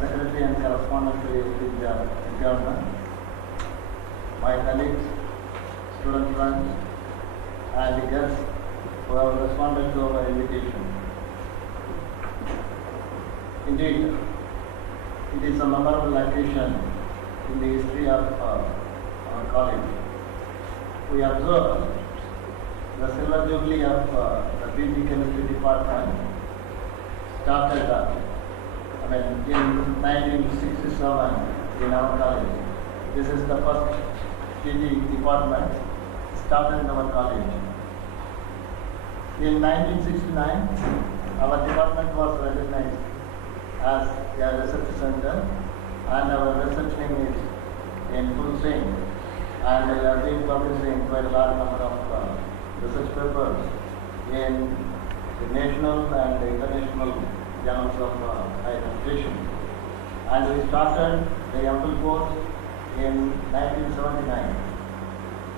Secretary and Correspondent to the Government, my colleagues, student friends, and the guests who have responded to our invitation. Indeed, it is a memorable occasion in the history of our college. We observe the silver jubilee of the PG Chemistry Department started in 1967 in our college. This is the first PG department started in our college. In 1969, our department was recognized as a research center, and our research wing is in full swing, and we have been publishing quite a large number of research papers in the national and the international journals of higher education. And we started the MPhil course in 1979.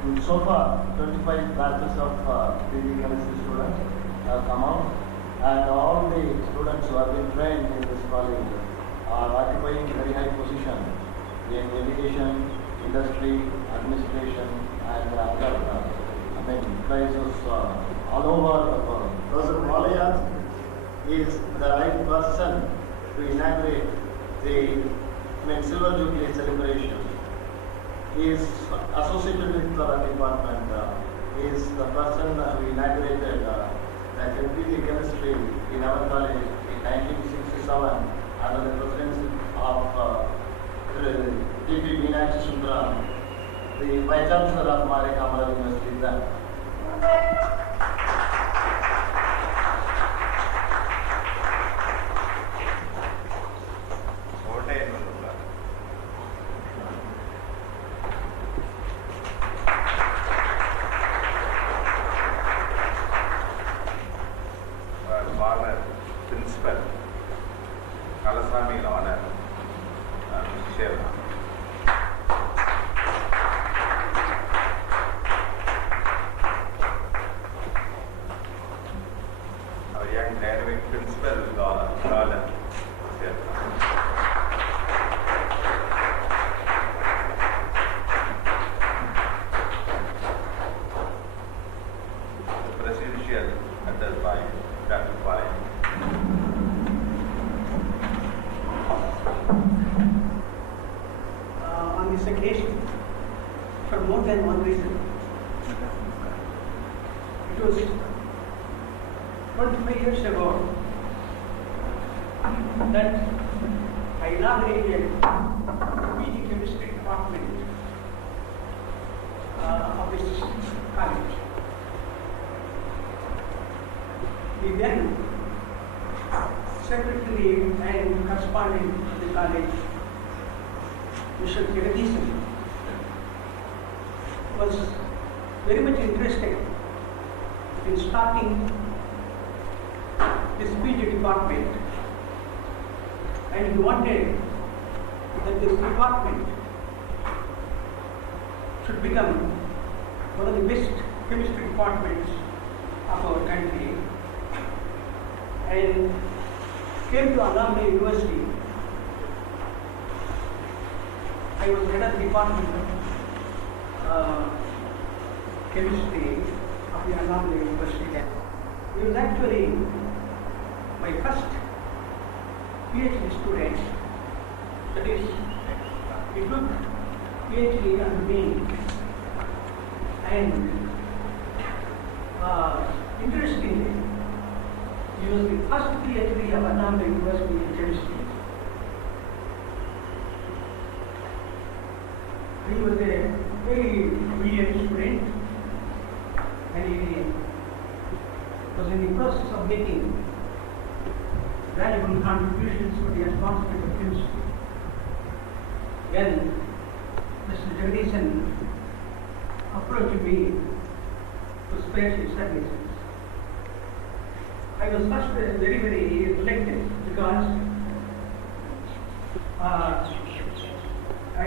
And so far, 25 batches of PG chemistry students have come out, and all the students who have been trained in this college are occupying very high position in education, industry, administration, and other places all over the world. Professor Malaya is the right person to inaugurate the Silver Jubilee celebration. He is associated with our department. He is the person who inaugurated the PG chemistry in our college in 1967 under the presidency of D.P. Meenakshi Sundaram, the Vice Chancellor of Mare Kamala University then. Principal, Kalasami in honor, Mr. Our young dynamic principal, Roland, the presidential address by Dr. Pai. On this occasion, for more than one reason. It was 25 years ago that I inaugurated PG Chemistry Department of this college. The then Secretary and Correspondent of the college, Mr. Jubilee, was very much interested in starting this PG department, and he wanted that this department should become one of the best chemistry departments of our country, and came to Anambra University. I was head of the department of chemistry of the Anambra University. He was actually my first PhD student. That is, he took PhD under me, and interestingly, he was the first PhD of Anambra University in chemistry. He was a very brilliant student, and he was in the process of making valuable contributions for the advancement of chemistry. When Mr. Jagdishan approached me to spare his services, I was first very, very reflective because I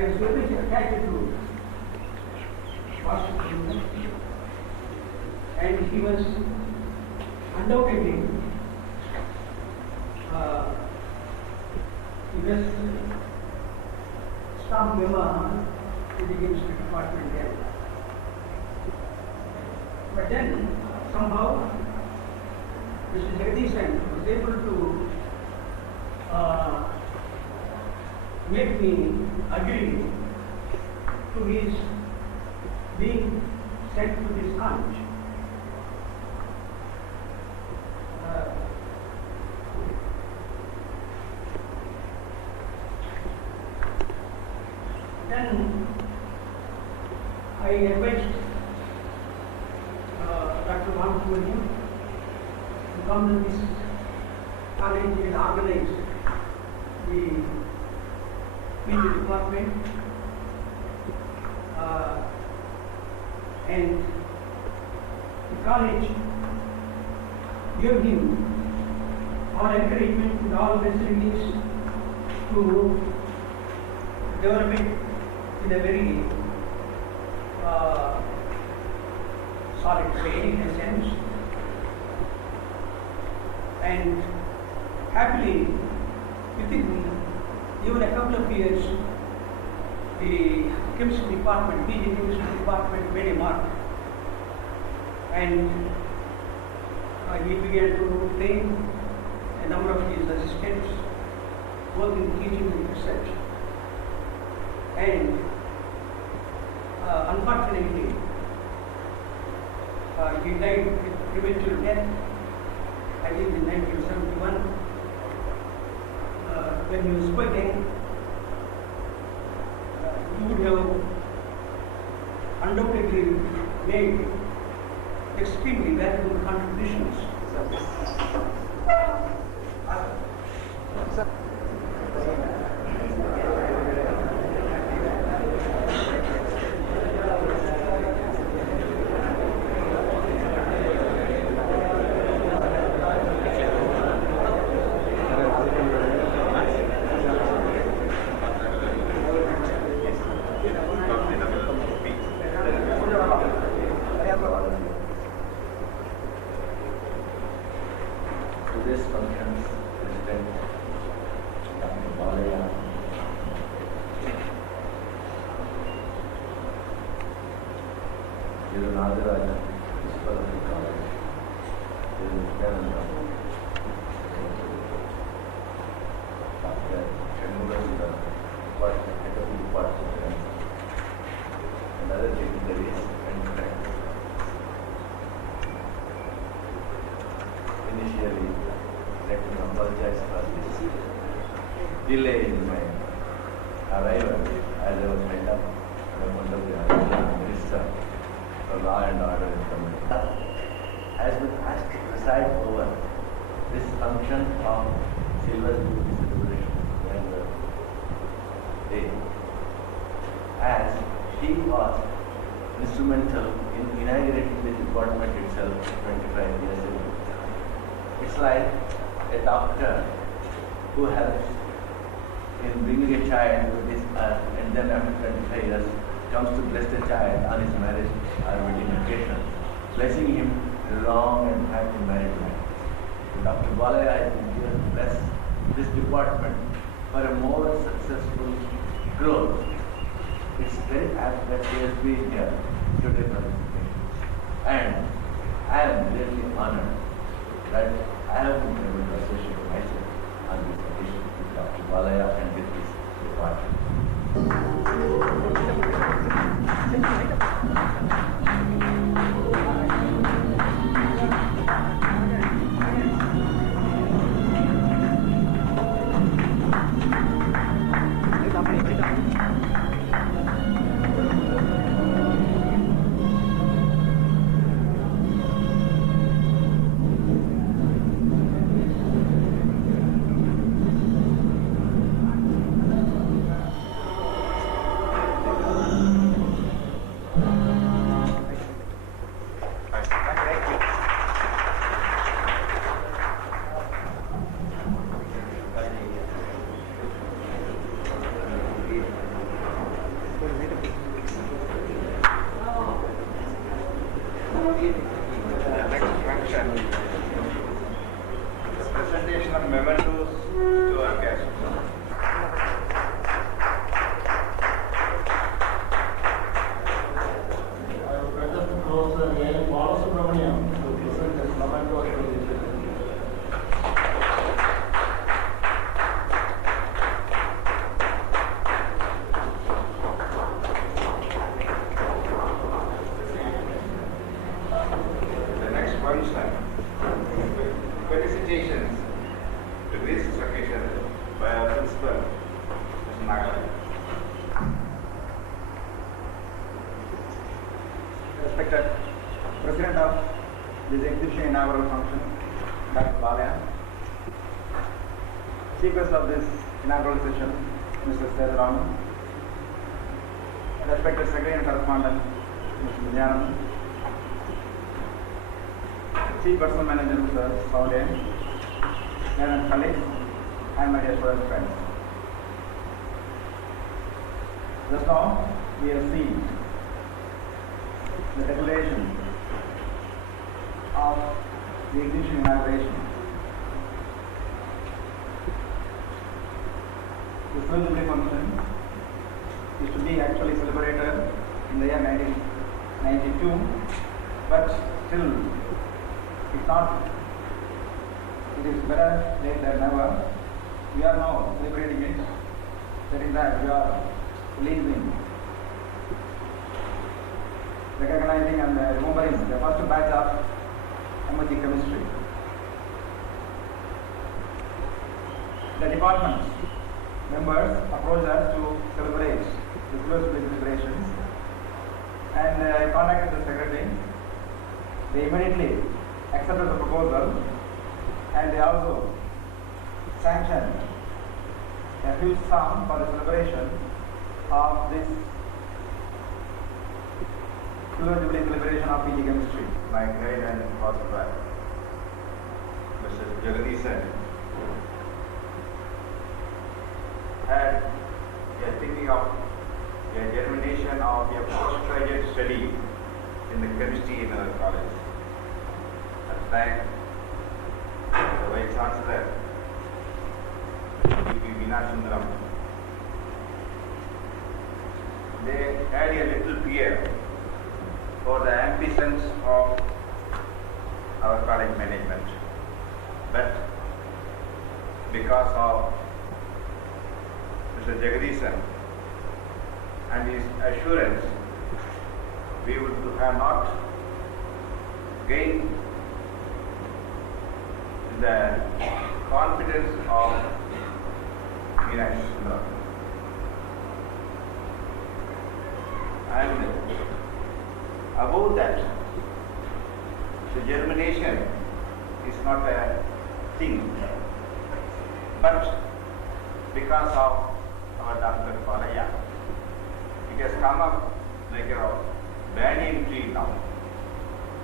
was very much attached to Washington, and he was undoubtedly the best strong memo to the chemistry department then. But then somehow Mr. Jagdishan was able to make me agree to his being sent to this college. Then I advised Dr. Ramkumari to come to this college and organize the PG department and the college gave him all encouragement and all facilities to develop it in a very solid way in a sense. And happily, within even a couple of years, the chemistry department, PG chemistry department made a mark. And he began to train a number of his assistants, both in teaching and research. And unfortunately, he died with premature death, I think in 1971, when he was quite young. He would have undoubtedly made extremely valuable contributions. Today's functions, President Dr. Balaya, Nagaraja, Principal of the College, Nityananda, Dr. Chanmuganda, Head of the Department, and other dignitaries and friends. Initially, let me apologize for this delay in my arrival as I was head of the Minister for Law and Order in Tamil Nadu. Has been asked to preside over this function of Silver Jubilee celebration and day, as she was instrumental in inaugurating the department itself 25 years ago. It's like a doctor who helps in bringing a child to this earth and then after 25 years comes to bless the child on his marriage or wedding occasion, blessing him a long and happy married life. Dr. Balaya has been given to bless this department for a more successful growth. It's very apt that he has been here today for this occasion. And I am really honored that I have been able to associate myself on this occasion with Dr. Balaya and with this department. Presentation of mementos to our guests. felicitations to this occasion by our principal, Mr. Nagaland. Respected President of this exhibition inaugural function, Dr. Balaya, Chief Guest of this inaugural session, Mr. Sedaraman, respected Secretary and Correspondent, Mr. Vidyanand, Chief Personal Manager, Mr. Saulian, and colleagues, and my dear student friends. Just now, we have seen the declaration of the exhibition inauguration. The Jubilee function is to be actually celebrated in the year 1992, but still it's not. It is better late than never. We are now celebrating it, saying that we are releasing, recognizing and remembering the first batch of MSc Chemistry. The department members approached us to celebrate the Jubilee celebrations, and I contacted the secretary. They immediately accepted the proposal, and they also sanctioned a huge sum for the celebration of this Jubilee celebration of PG Chemistry. My guide and philosopher, Mr. Jagadisan, had a thinking of a germination of a postgraduate study in the chemistry in our college. At the time, the Vice Chancellor, V.P. Veena, they had a little fear for the ambitions of our college management. But because of Mr. Jagadisan and his assurance, we would have not gained the confidence of Veena. And above that, the germination is not a thing, but because of our Dr. Balaya, it has come up like a banyan tree now.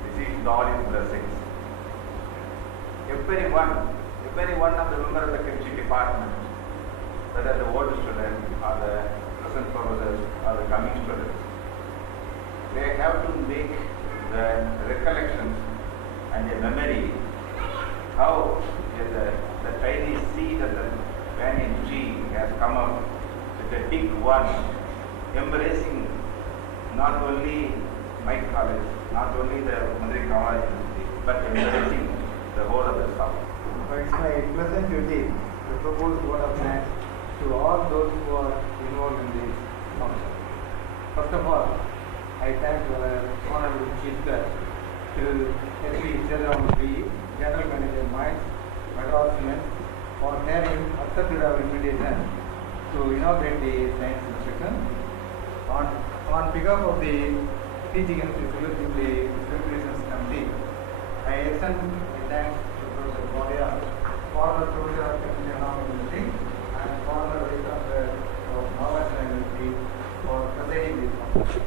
This is Lord's blessings. Every one of the members of the chemistry department, whether the old students or the present professors or the coming students, they have to make the recollections and the memory how the tiny seed of the banyan tree has come up with a big one, embracing not only my college, not only the Mandri College, but embracing the whole of the South. It's my pleasant duty to propose word of thanks to all those who are involved in this function. First of all, I thank our Honorable Chief Guest to H.P. Sedaraman, General Manager Mines, Madras Cement, for having accepted our invitation to inaugurate the science section. On behalf of the PG Chemistry Jubilee Celebrations Committee, I extend my thanks to Professor Balaya, former Professor of Chemistry and Chemistry, and former Vice Chancellor of Maharashtra University for presiding this function.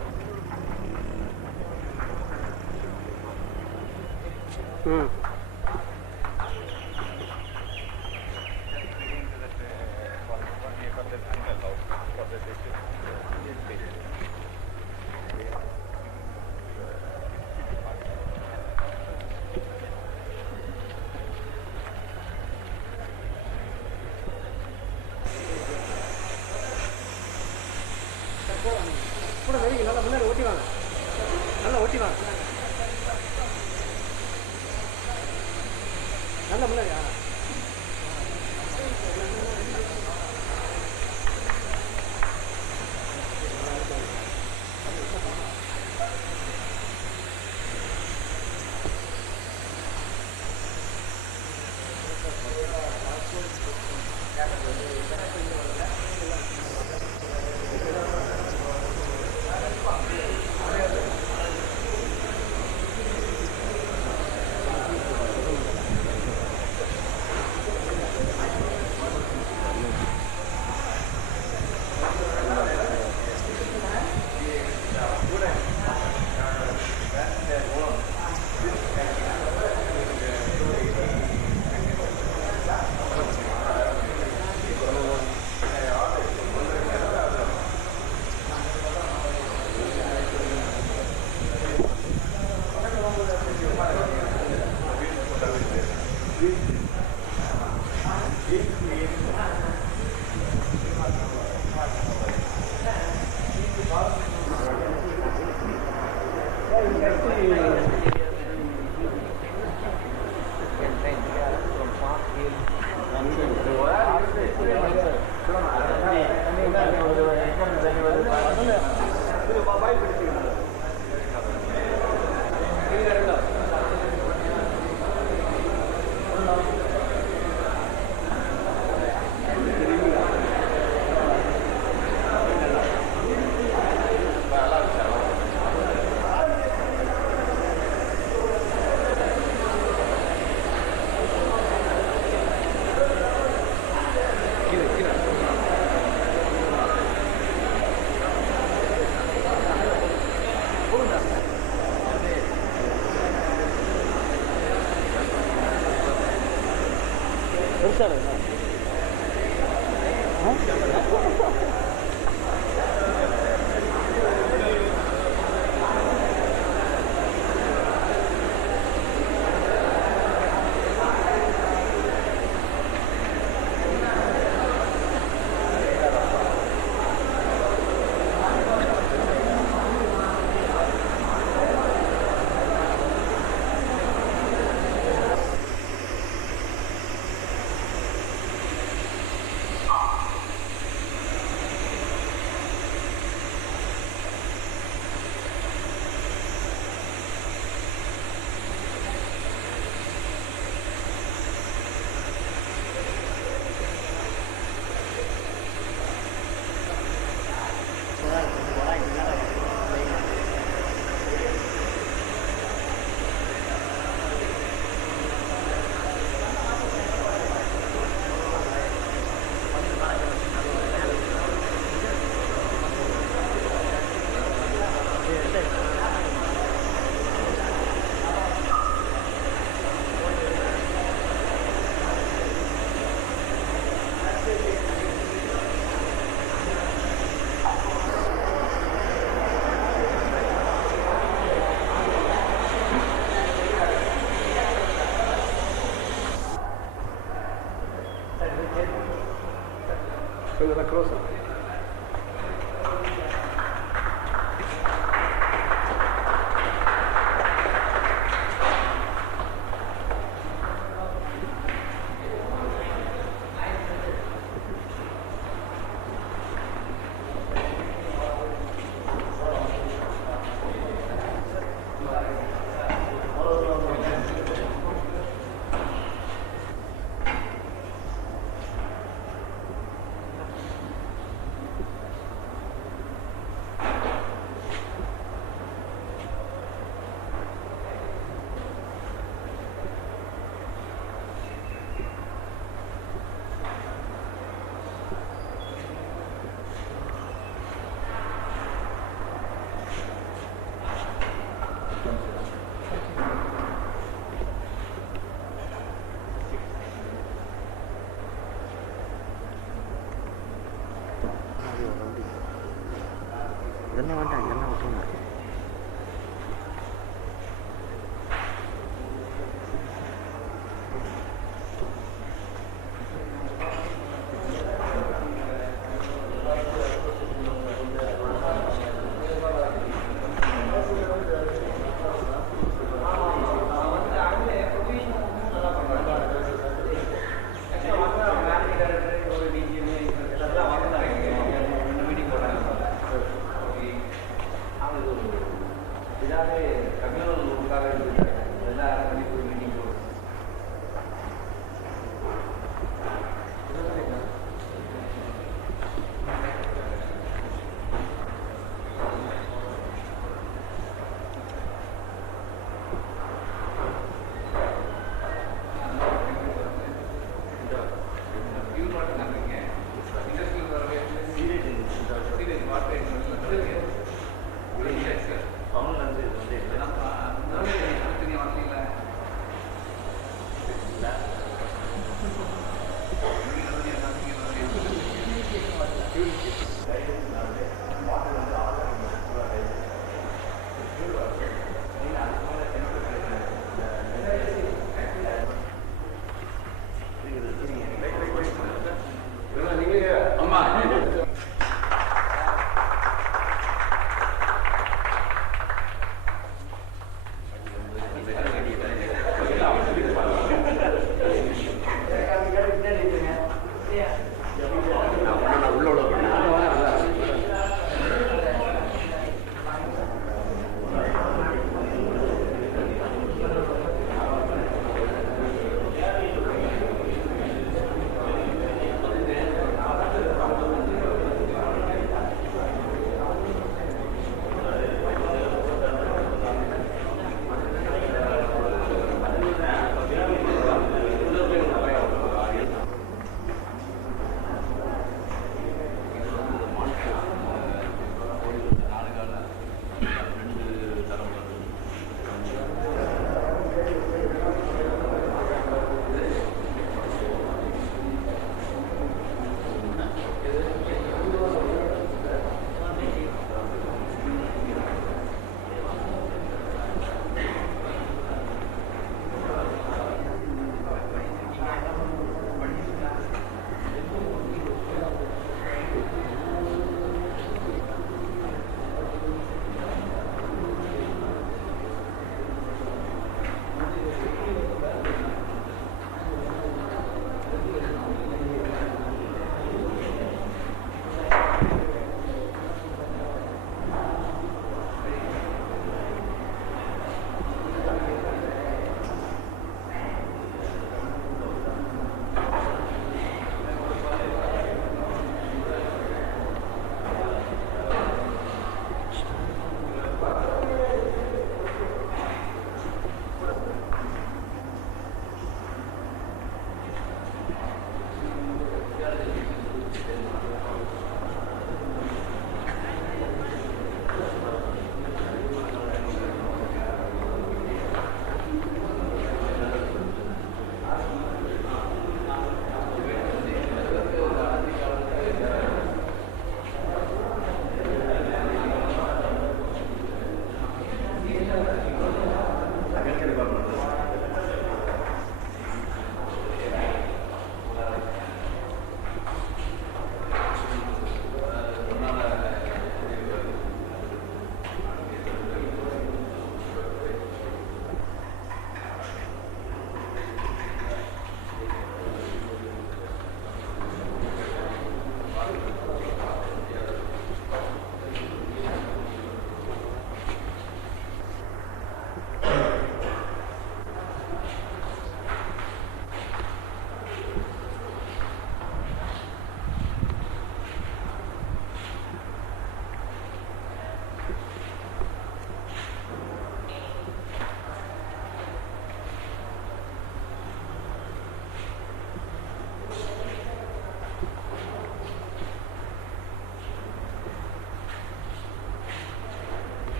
இதெல்லாம் வேண்டாம், இதெல்லாம் விட்டுருங்க.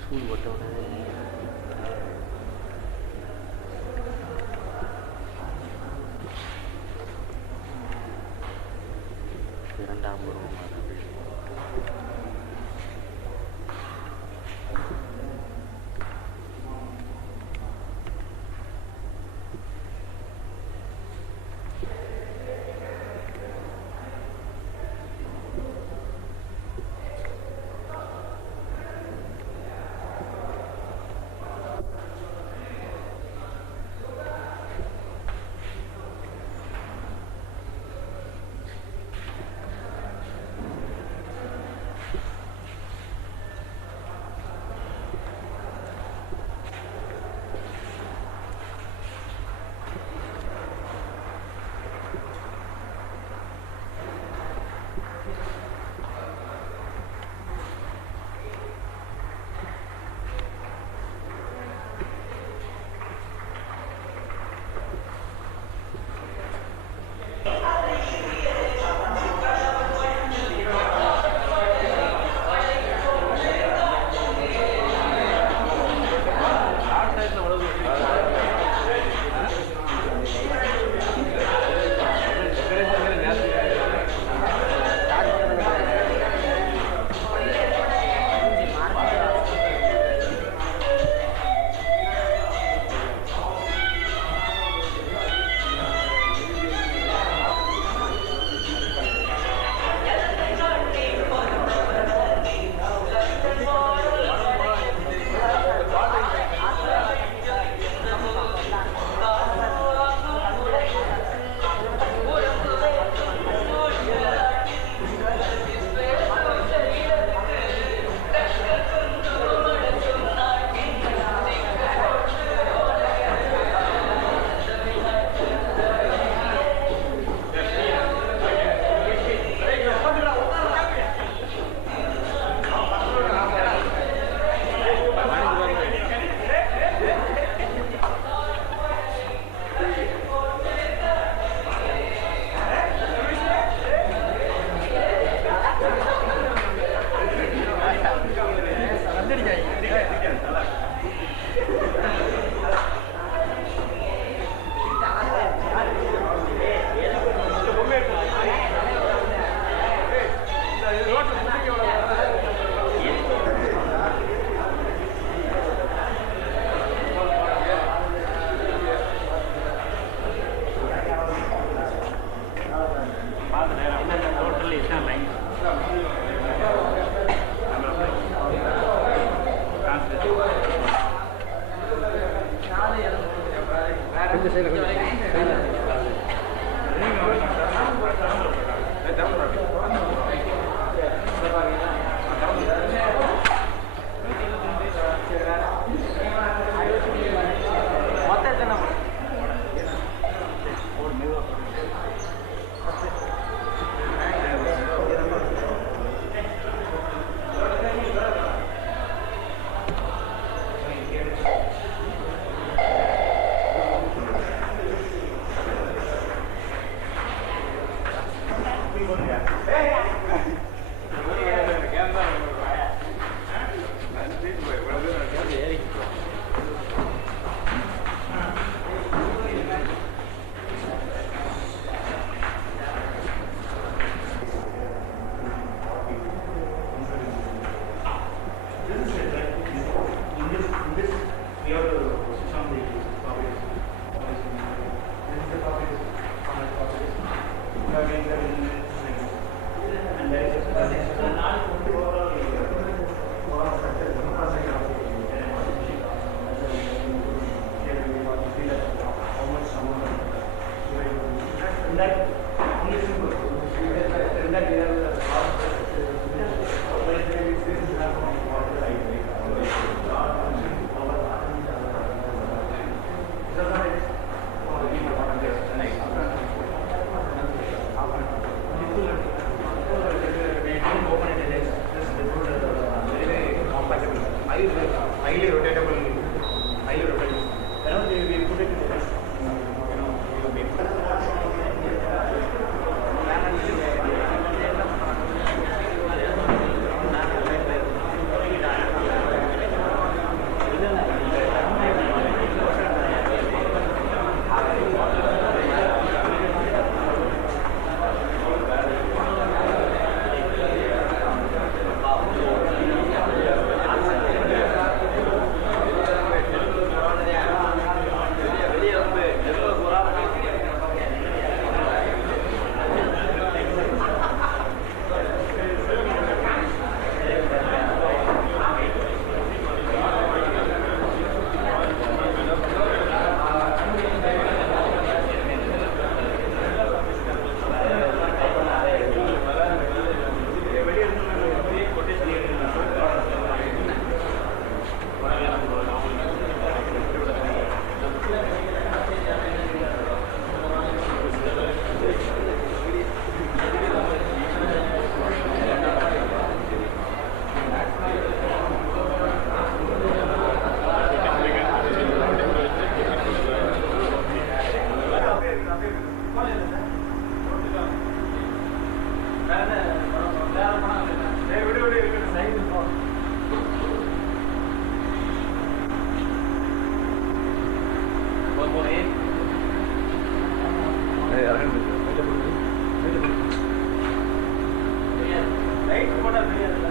School போட்டோன்னே இரண்டாம் பருவமான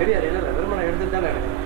தெரியாது இல்லை இல்லை வெறுமனை எடுத்துட்டு தானே எனக்கு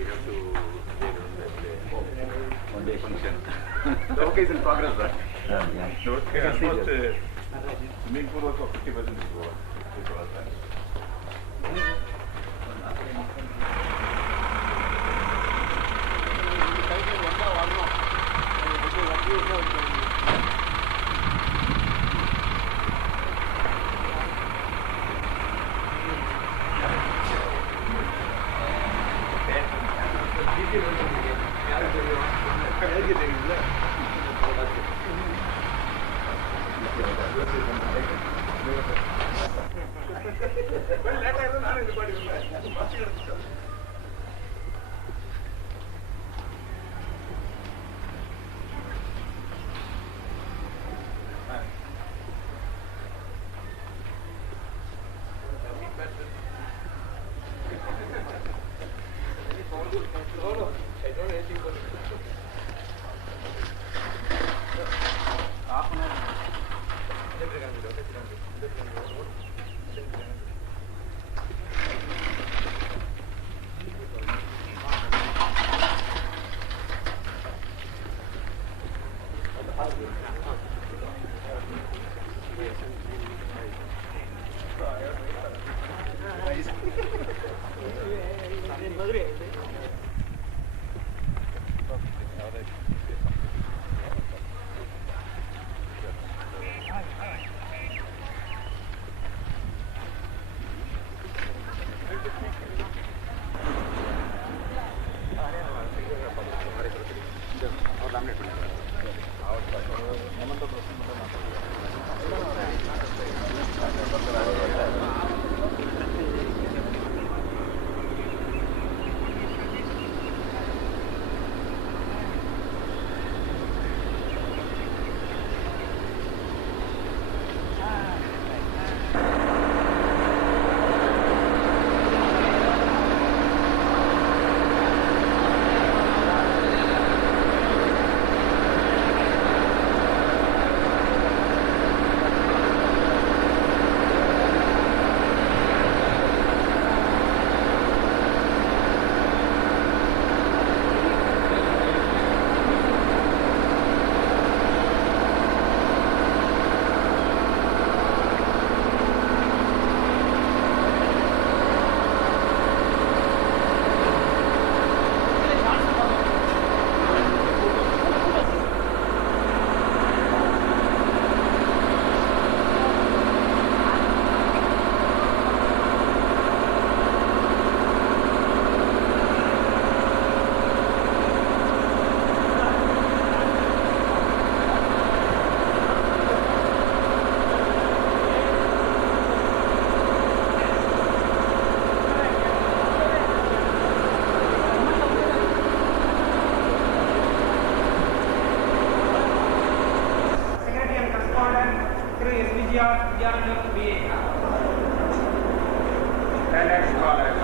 you have to one day function. The work is in progress, right? The work is almost swimming pool work of 50% is over. Standard scholars.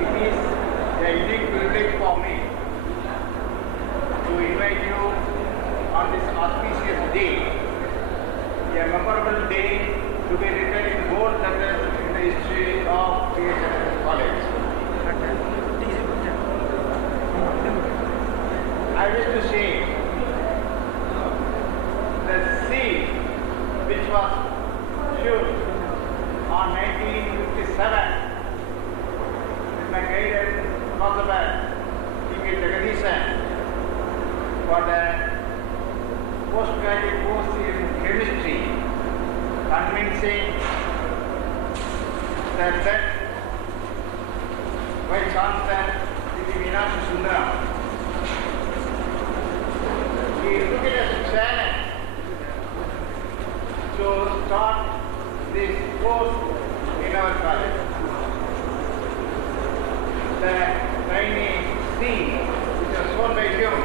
It is a unique privilege for me to invite you on this auspicious day, a memorable day to be written in bold letters in the history of VHNSNC College. I wish to say the seed which was shown on 1957 with my guided philosopher T.K. Jagadisan for the postgraduate course in chemistry, convincing that Vice Chancellor Sri Meenakshi Sundaram, he took it as a challenge to start this course in our college. The tiny seed which was sown by him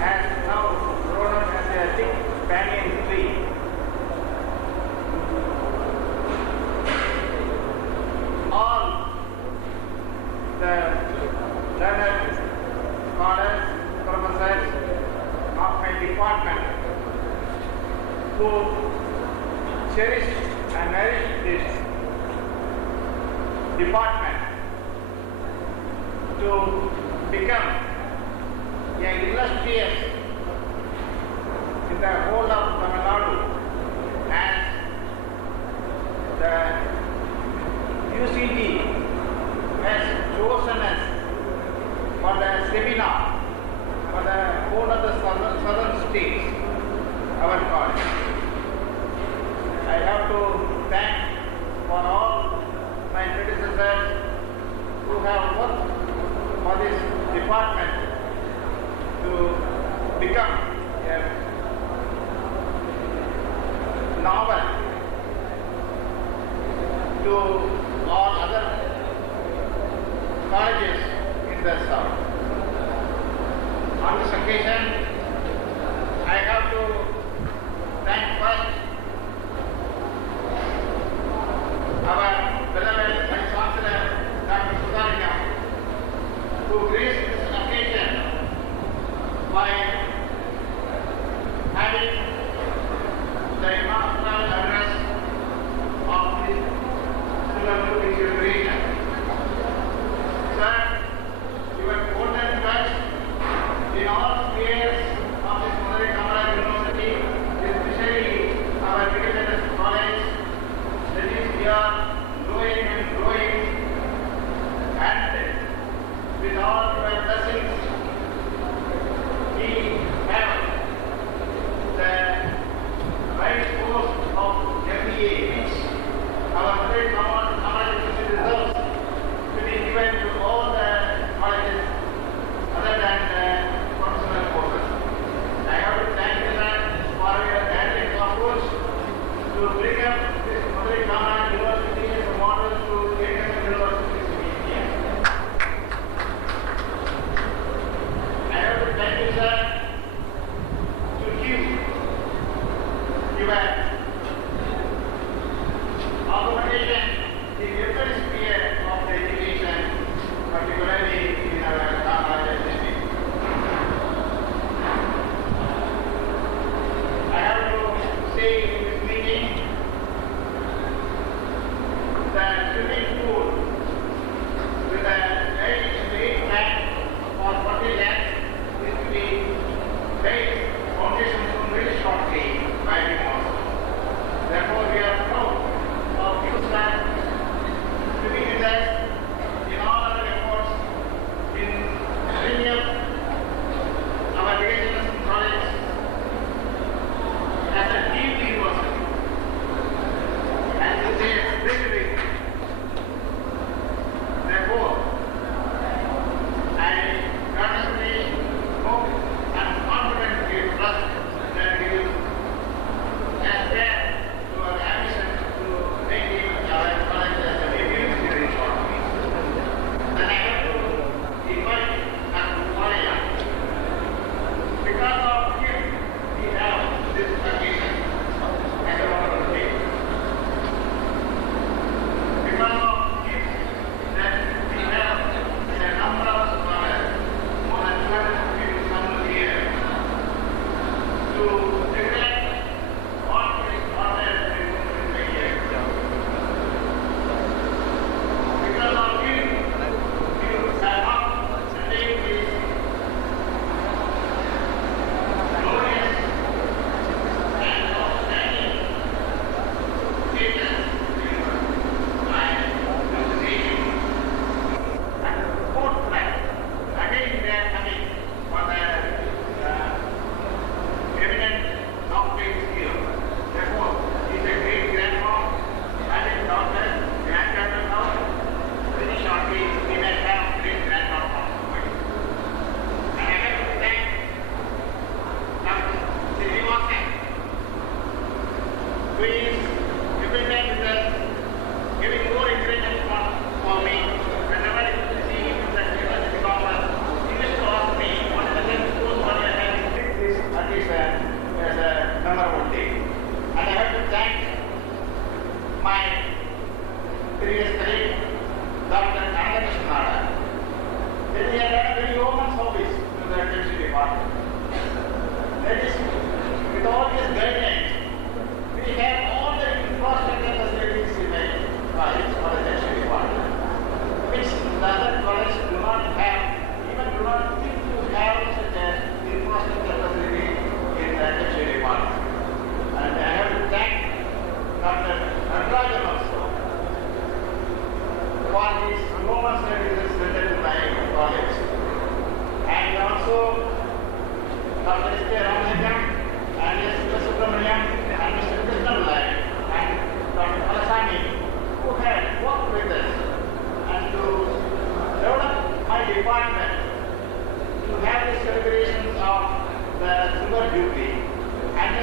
has now grown up as a thick banyan tree. All the learned scholars, professors of my department who cherish and nourish this department to become a illustrious in the whole of Tamil Nadu, and the UCD has chosen us for the seminar for the whole of the southern states, our college. I have to thank for all my predecessors who have worked for this department to become a novel to all other colleges in the south. On this occasion, I have to thank first our beloved Vice Chancellor, Dr. Sudarikam, who graced this occasion by having the inaugural address of the Jubilee celebration. Sir, your golden touch in all spheres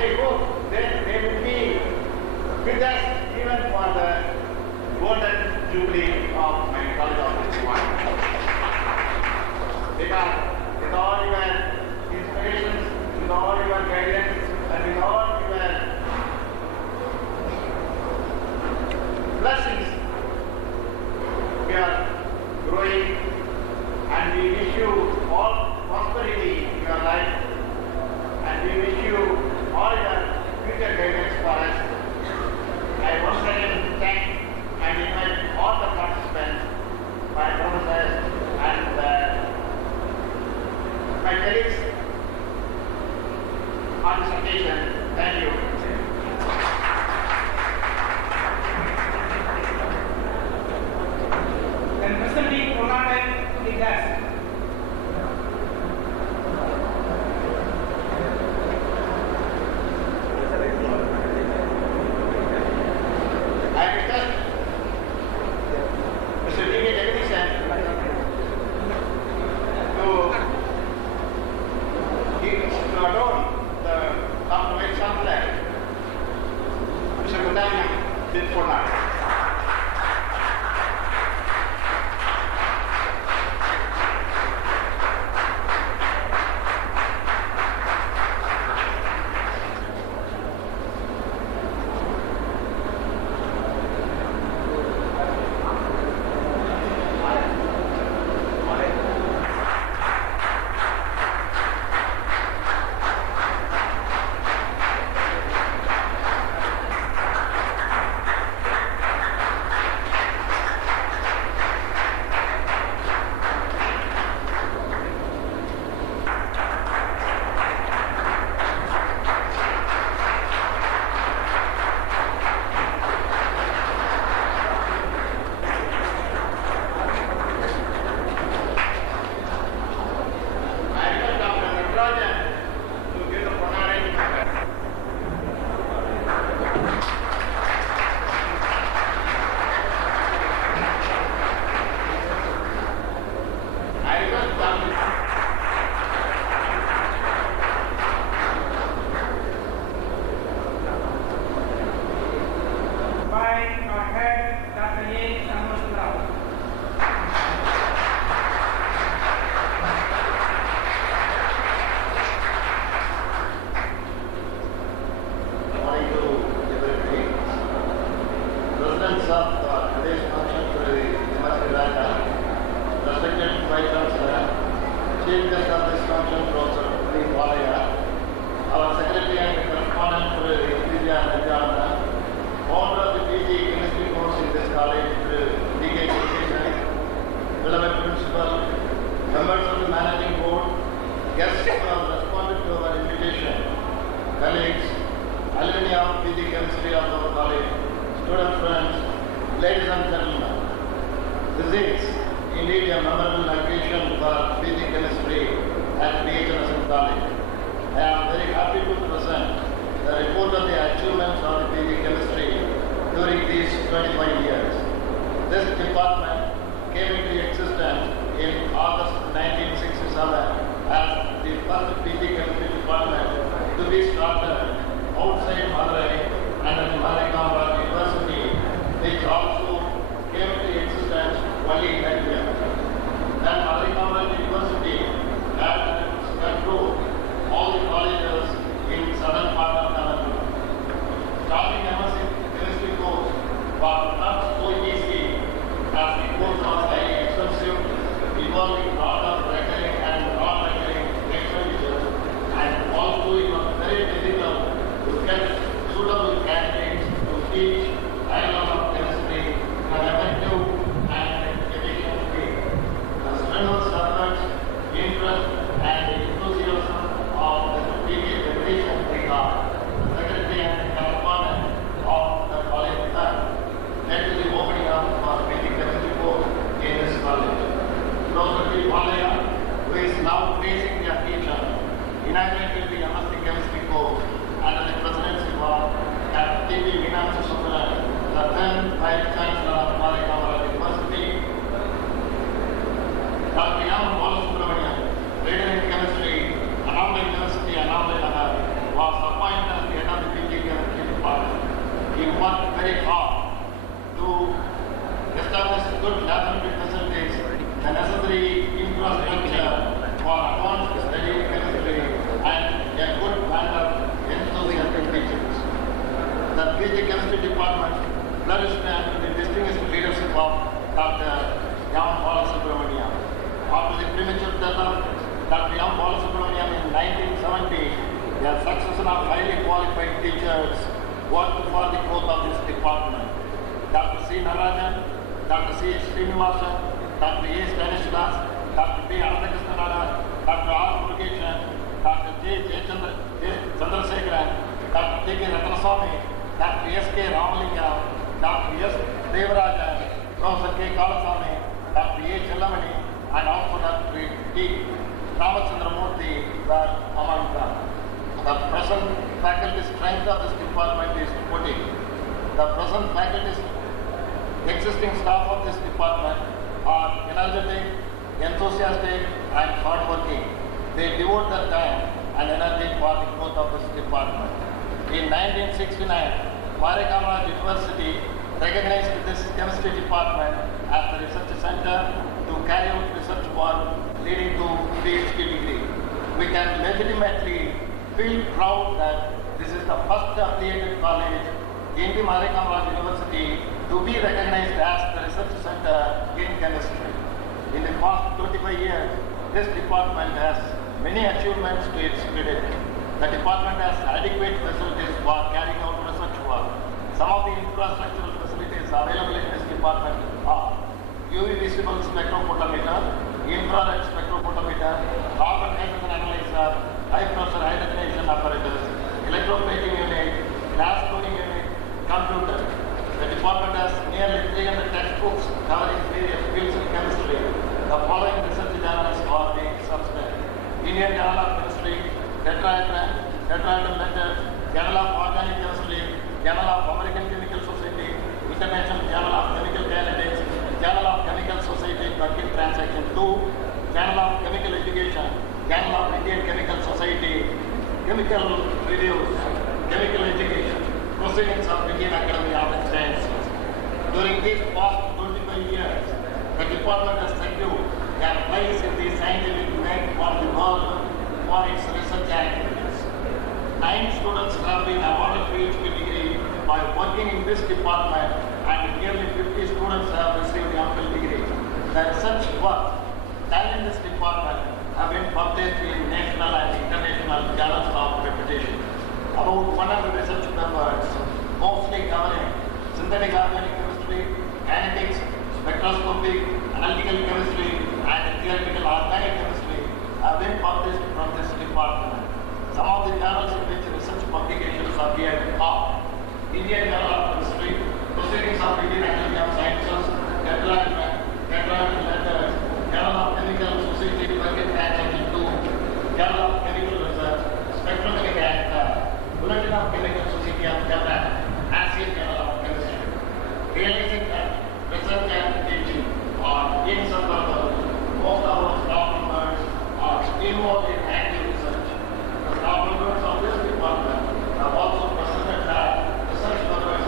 I hope that they will be with us even for the golden jubilee of my college of one. Because with all your inspirations, with all your guidance, and with all your blessings, we are growing, and we wish you all prosperity in your life, and we wish you all your future guidance for us. I once again thank and invite all the participants, my professors and my colleagues on this occasion. Thank you. Then presenting promoted to the desk. I request Mr. D.V. Jagadisan to adorn the compliment sampler. Mr. Gundanya did for that. Chief guest of this function, Professor Jubilee, our secretary and correspondent for Vidya Nijana, founder of the PG Chemistry course in this college, DK Education, beloved principal, members of the managing board, guests who have responded to our invitation, colleagues, alumni of PG Chemistry of our college, student friends, ladies and gentlemen. This is indeed a memorable occasion for PG Chemistry at VHNSNC College. I am very happy to present the report of the achievements of the PG Chemistry during these 25 years. This department came into existence in August 1967 as the first PG Chemistry department to be started outside Madurai under the Madurai University, which also came into existence only in that year. Then Madurai University had control all the colleges in southern part of Tamil Nadu. Starting MSc chemistry course was not so easy as the worked for the growth of this department. Dr. C. Narayan, Dr. C. Srinivasan, Dr. A. Stanislas, Dr. P. Anandakrishnanara, Dr. R. Murugeshan, Dr. J. Chandrasekharan, Dr. T. K. Ratnaswamy, Dr. S. K. Ramalinga, Dr. S. Devarajan, Professor K. Kalasamy, Dr. A. Chellamani, and also Dr. T. Ramachandramurthy were among them. The present faculty strength of this department is 14. The present faculty existing staff of this department are energetic, enthusiastic, and hardworking. They devote their time and energy for the growth of this department. In 1969, Marikamala University recognized this chemistry department as the research center to carry out research work leading to PhD degree. We can legitimately feel proud that this is the first affiliated college in the Marikamala University to be recognized as the research center in chemistry. In the past 25 years, this department has many achievements to its credit. The department has adequate facilities for carrying out research work. Some of the infrastructural facilities available in this department are UV visible spectrophotometer, infrared spectrophotometer, carbon hydrogen analyzer, high pressure hydrogenation apparatus, electroplating unit, glass cloning unit, computer. The department has nearly 300 textbooks covering various fields of chemistry. The following research journals are being subscribed: Indian Journal of Chemistry, Tetrahedral Letters, Journal of Organic Chemistry, Journal of American Chemical Society, International Journal of Chemical Kinetics, Journal of Chemical Society, Turkish Transaction 2, Journal of Chemical Education, Journal of Indian Chemical Society, Chemical Reviews, Chemical Education, Proceedings of Indian Academy of Sciences. During these past 25 years, the department has secured their place in the scientific rank for the world for its research activities. 9 students have been awarded PhD degree by working in this department, and nearly 50 students have received MPhil degree. The research work done in this department have been published in national and international journals of reputation. About 100 research papers, mostly covering synthetic organic chemistry, kinetics, spectroscopy, analytical chemistry, and theoretical organic chemistry have been published from this department. Some of the journals in which research publications appeared are Indian Journal of Chemistry, Proceedings of Indian Academy of Sciences, Tetrahedral Letters, Journal of Chemical Society, Turkish Transaction 2, Journal of Chemical Research, Spectrochemic Actor, Bulletin of Chemical Society of Japan, Asian Journal of Chemistry. Realizing that research and teaching are inseparable, most of our staff members are involved in active research. The staff members of this department have also presented that research members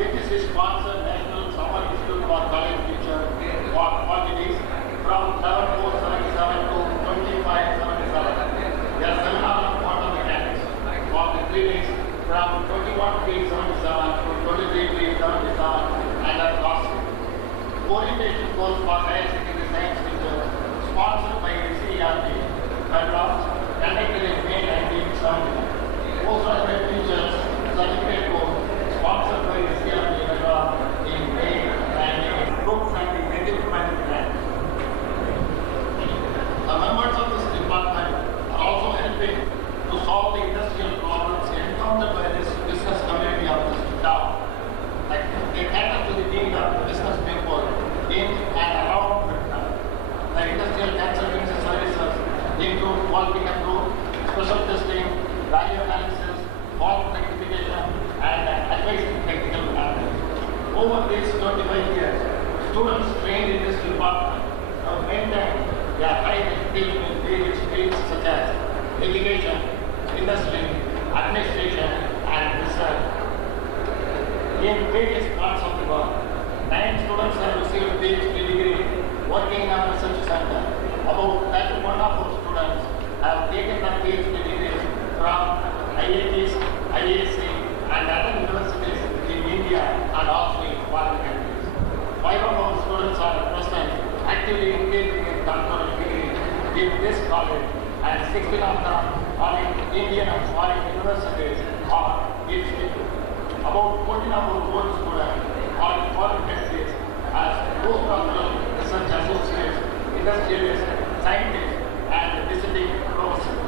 VHNSNC sponsored National Summer Institute for College Teacher for quantities from 7477 to 2577. There are seminar on quantum mechanics for the 3 days from 21 77 to 23 77 and are costly. Orientation course for higher secondary science teachers sponsored by CERT, Madras, conducted in May 1979. Postgraduate teachers certificate course sponsored by CERT, Madras in May 19. Books and the equipment grant. The members of this department are also helping to solve the industrial problems encountered by this business community of this town. Like they cater to the need of business people in and around Vietnam. The industrial consultancy services include quality control, special testing, value analysis, fault rectification, and advice in technical matters. Over these 25 years, students trained in this department have maintained their high education in various fields such as irrigation, industry, administration, and research. In various parts of the world, 9 students have received PhD degree working in our research center. About 31 of our students have taken their PhD degrees from IITs, IAC, and other universities in India and also in foreign countries. 5 of our students are at present actively engaging in doctoral degree in this college, and 16 of them are in Indian and foreign universities or institutes. About 14 of our old students are in foreign countries as postdoctoral research associates, industrialists, scientists, and visiting professors.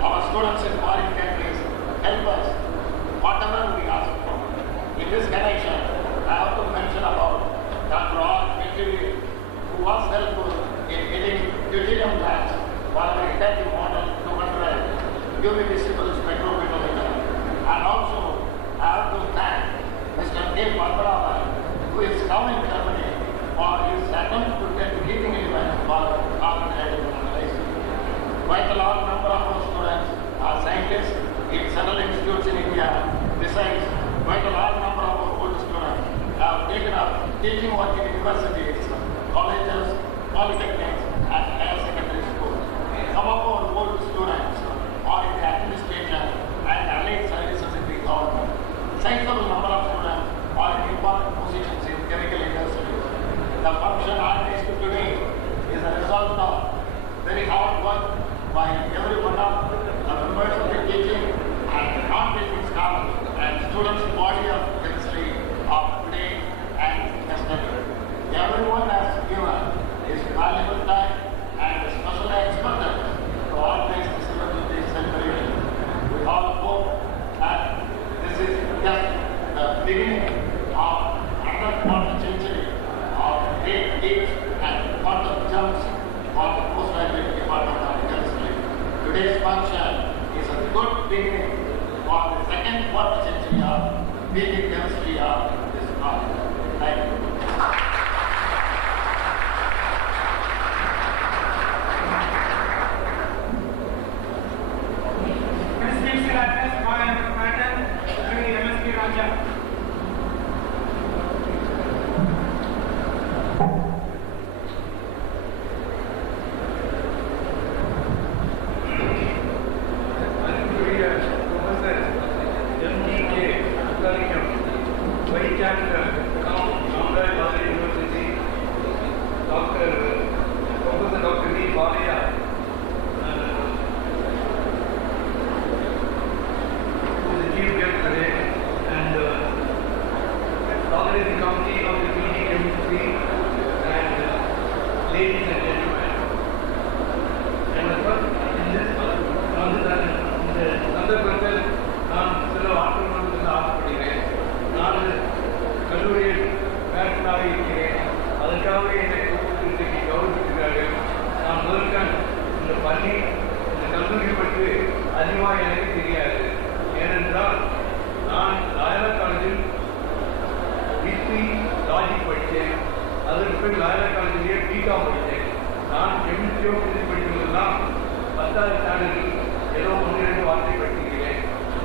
Our students in foreign countries help us whatever we ask for. In this connection, I have to mention about Dr. R. Jubilee, who was helpful in getting deuterium labs for our interactive model to control UV visible spectrophotometer. And also, I have to thank Mr. A. Padmanabhan, who is now in Germany for his attempt to get heating element for carbon analysis. Quite a large number of our students are scientists in several institutes in India. Besides, quite a large number of our old students have taken up teaching work in universities, colleges, polytechnics, and higher secondary schools. Some of our old students are in the administration and allied services in the government. Sizable number of students are in important positions in chemical industries. The function organized today is a result of very hard work by every one of the members of the teaching and non-teaching staff and students' body of chemistry of today and yesterday. Everyone has given his valuable time and special expertise to organize this Jubilee celebration. We all hope that this is just the beginning of another quarter century of great deeds and quantum jumps for the postgraduate department of chemistry. Today's function is a good beginning for the second quarter century of basic chemistry of this college. Thank you.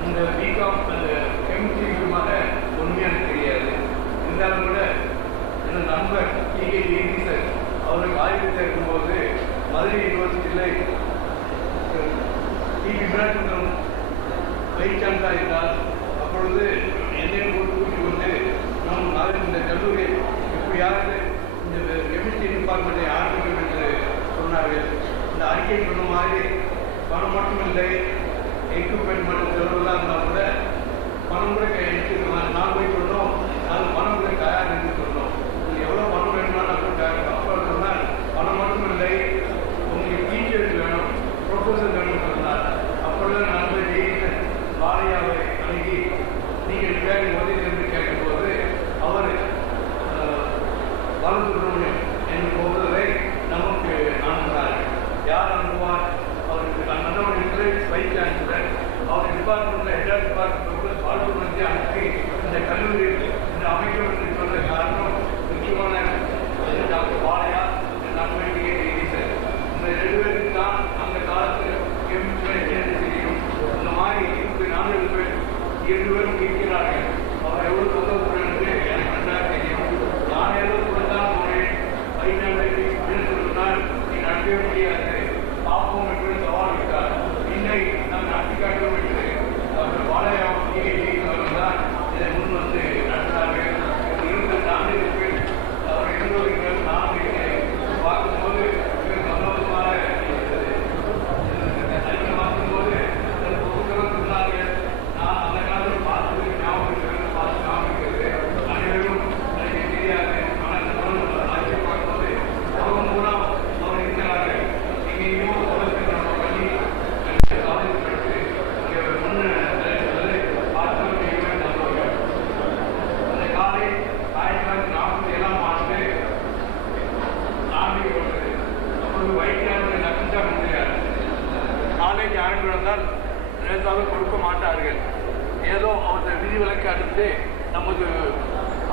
இந்த BCom அந்த chemistry உண்மையான தெரியாது. நண்பர் sir அவருக்கு ஆய்வில் இருக்கும்போது மதுரை யூனிவர்சிட்டியில் விமலாச்சந்திரம் wise சான்சலராக இருந்தார். அப்பொழுது என்னையும் கூட்டி கொண்டு நாம் இந்த கல்லூரி எப்படியாவது இந்த கெமிஸ்ட்ரி டிபார்ட்மெண்ட்டை ஆரம்பிக்கும் என்று சொன்னார்கள். இந்த அறிக்கை சொன்ன மாதிரி பணம் மட்டுமில்லை, எக்யூப்மெண்ட் மற்றும் செலவுலாம் இருந்தால் கூட பணம் கூட எடுத்துக்கலாம். நான் போய் சொன்னோம், நாங்கள் பணம் கூட தயார் என்று சொன்னோம். எவ்வளோ பணம் வேணும்னா அப்போ சொன்னால் பணம் மட்டுமில்லை, உங்களுக்கு டீச்சர்ஸ் வேணும், ப்ரொஃபஸர் வேணும்னு சொன்னார். அப்பொழுது நண்பர் பாலையாவை அணுகி நீங்கள் வேறு உதவி என்று கேட்கும்போது அவர் பாலசுப்ரமணியம் என்று போவதை நமக்கு அனுப்பினார். யார் அனுப்புவார்? அவருக்கு அண்ணனுடைய வைஸ் சான்சலர், அவர் டிபார்ட்மெண்ட்டில் ஹெட் ஆஃப் டிபார்ட்மெண்ட் பாலசுப்ரமணியத்தை அனுப்பி இந்த கல்லூரி இந்த அமைக்கும் என்று சொல்ல காரணம் முக்கியமான டாக்டர் பாலையா நண்பர்களே சார். இந்த 2 பேருக்கு தான் அந்த காலத்தில் தெரியும். இந்த மாதிரி 4 பேர் 2 பேரும் இருக்கிறார்கள். அவர் எவ்வளவு தொந்தரவு என்று எனக்கு நன்றாக தெரியும். நான் ஏதோ கொடுத்தான் போனேன், சொன்னால் நீ நடக்கவே முடியாது, பார்ப்போம் என்று சவால் விட்டார். இன்னை நாம் நடத்தி காட்டுவோம் என்று டாக்டர் பாலையா அவர்கள் தான் இதை முன் வந்து நடத்தார்கள். 4 பேர் அவர் இருந்தவர்கள் நான் பார்க்கும்போது சந்தோஷமாக இருந்தது. பார்க்கும்போது சொன்னார்கள், நான் அந்த காலத்தில் பார்த்து ஞாபகம் பார்த்து காமிக்கிறது அனைவரும் எனக்கு தெரியாது. ஆனால் ஆட்சி பார்க்கும்போது அவங்க மூலம் அவர் இருக்கிறார்கள். எங்கேயும் நம்ம பண்ணி காலேஜ் படித்து இங்கே முன்னே பார்த்து நம்புவார்கள். அந்த காலை 1947ஆம் ஆண்டு ஆரம்பிக்கப்பட்டது. அப்பொழுது வைத்தியாளர்கள் நகர்ந்தா முடியாது. காலேஜ் ஆரம்பித்தால் நேரத்தாக கொடுக்க மாட்டார்கள். ஏதோ அவர்கள் விதிவிலக்கு அடுத்து நமது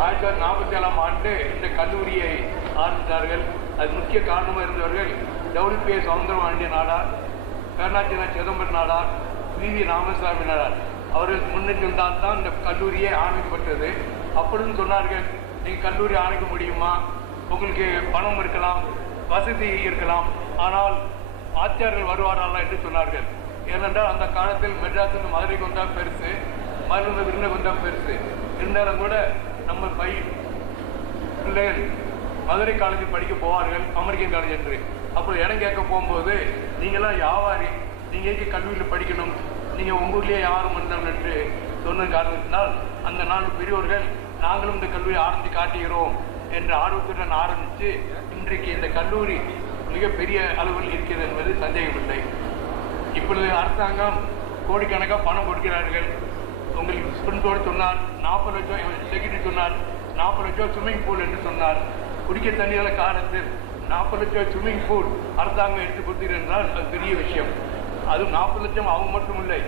1947ஆம் ஆண்டு இந்த கல்லூரியை ஆரம்பித்தார்கள். அது முக்கிய காரணமாக இருந்தவர்கள் WPA சவுந்தரபாண்டிய நாடார், கருணாநிதி சிதம்பரம் நாடார், VV ராமசாமி நாடார். அவர்கள் முன்னிட்டிருந்தால் தான் இந்த கல்லூரியே ஆரம்பிக்கப்பட்டது. அப்பொழுதும் சொன்னார்கள், நீங்கள் கல்லூரி ஆரம்பிக்க முடியுமா, உங்களுக்கு பணம் இருக்கலாம், வசதி இருக்கலாம், ஆனால் ஆச்சாரியர்கள் வருவாரா என்று சொன்னார்கள். ஏனென்றால் அந்த காலத்தில் மெட்ராஸில் மதுரைக்கு வந்தால் பெருசு, மதுரை விருதுக்கு வந்தால் பெருசு. இருந்தாலும் கூட நம்ம பிள்ளைகள் மதுரை காலேஜில் படிக்க போவார்கள், அமெரிக்கன் காலேஜ் என்று. அப்போ இடம் கேட்க போகும்போது நீங்களாம் வியாபாரி, நீங்கள் எங்கே கல்லூரியில் படிக்கணும், நீங்கள் உங்கள் ஊர்லேயே யாரும் வந்தோம் என்று சொன்ன காரணத்தினால் அந்த 4 பெரியோர்கள் நாங்களும் இந்த கல்லூரி ஆரம்பித்து காட்டுகிறோம் என்ற ஆர்வத்துடன் ஆரம்பித்து இன்றைக்கு இந்த கல்லூரி மிகப்பெரிய அளவில் இருக்கிறது என்பது சந்தேகமில்லை. இப்பொழுது அரசாங்கம் கோடிக்கணக்காக பணம் கொடுக்கிறார்கள். உங்களுக்கு பிரின்சிபல் சொன்னார் 40 லட்சம், செக்ரட்டரி சொன்னார் 40 லட்சம் ஸ்விம்மிங் பூல் என்று சொன்னார். குடிக்க தண்ணீர காலத்தில் 40 லட்சம் ஸ்விம்மிங் பூல் அரசாங்கம் எடுத்து கொடுத்தீர்கள் என்றால் அது பெரிய விஷயம். அது 40 லட்சம் அவங்க மட்டும் இல்லை,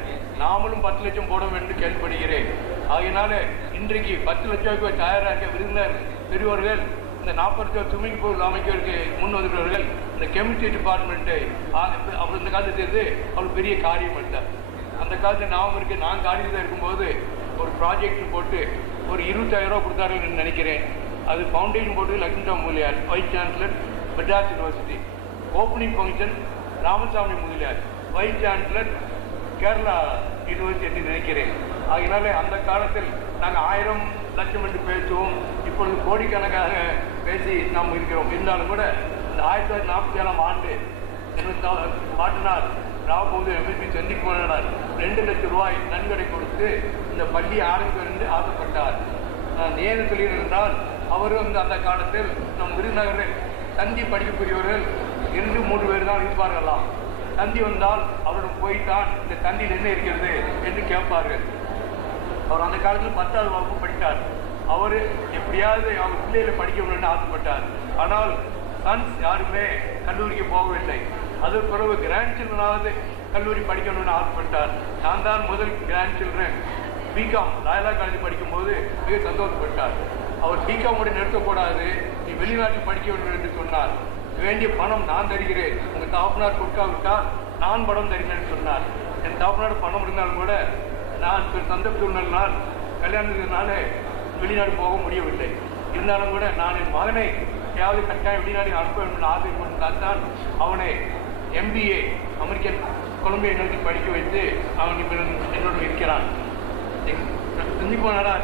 நாமளும் 10 லட்சம் போடும் என்று கேள்விப்படுகிறேன். ஆகையினால இன்றைக்கு 10 லட்சம் தயாராக விருந்தினர் பெரியவர்கள் இந்த 40 லட்சம் ஸ்விம்மிங் பூல் அமைக்கிறதுக்கு முன் வந்துள்ளவர்கள் இந்த கெமிஸ்ட்ரி டிபார்ட்மெண்ட்டை அவர் இந்த காலத்தில் சேர்ந்து அவர் பெரிய காரியம் எடுத்தார். அந்த காலத்தில் ஞாபகம் இருக்கு, நான் காரியத்தில் இருக்கும்போது ஒரு ப்ராஜெக்ட் போட்டு ஒரு 25,000 ரூபா கொடுத்தார்கள் என்று நினைக்கிறேன். அது ஃபவுண்டேஷன் போட்டு Lakshmi Mudaliar vice chancellor Madras university, opening function Ramasamy Mudaliar vice chancellor Kerala university என்று நினைக்கிறேன். ஆகினாலே அந்த காலத்தில் நாங்கள் 1000 லட்சம் என்று பேசுவோம், இப்பொழுது கோடிக்கணக்காக பேசி நாம் இருக்கிறோம். இருந்தாலும் கூட இந்த 1947ஆம் ஆண்டு பாட்டினார் ராவபோது எம்எல்பி செந்திக்குமார் 2 லட்சம் ரூபாய் நன்கொடை கொடுத்து இந்த பள்ளி ஆரம்பிக்க என்று ஆசைப்பட்டார். நான் ஏன் சொல்கிறேன் என்றால் அவரும் அந்த காலத்தில் நம் விருதுநகரில் தந்தி படிக்கக்கூடியவர்கள் 2-3 பேர் தான் இருப்பார்களாம். தந்தி வந்தால் அவரிடம் போய்த்தான் இந்த தந்தியில் என்ன இருக்கிறது என்று கேட்பார்கள். அவர் அந்த காலத்தில் 10ஆவது வகுப்பு படித்தார். அவர் எப்படியாவது அவர் பிள்ளைகளை படிக்க வேண்டும் ஆசைப்பட்டார். ஆனால் சன்ஸ் யாருமே கல்லூரிக்கு போகவில்லை. அது பிறகு கிராண்ட் சில்ட்ரனாவது கல்லூரி படிக்கணும்னு ஆசைப்பட்டார். நான் தான் முதல் grandchildren BCom Loyola college படிக்கும்போது மிக சந்தோஷப்பட்டார். அவர் பிகாமோடு நிறுத்தக்கூடாது, நீ வெளிநாட்டில் படிக்க வேண்டும் என்று சொன்னார். வேண்டிய பணம் நான் தருகிறேன், உங்கள் தகப்பனார் கொடுக்காவிட்டால் நான் பணம் தருகிறேன் என்று சொன்னார். என் தகப்பனார் பணம் இருந்தாலும் கூட நான் சந்த சூழ்நிலைனால் கல்யாணத்தினால வெளிநாடு போக முடியவில்லை. இருந்தாலும் கூட நான் என் மகனை எதையாவது கட்டாயம் வெளிநாடு அனுப்ப வேண்டும் ஆசை கொண்டால் தான் அவனை MBA அமெரிக்கன் கொலம்பியா யூனிவர்சிட்டி படிக்க வைத்து அவன் இப்போ என்னோடு இருக்கிறான். செஞ்சு போனாரா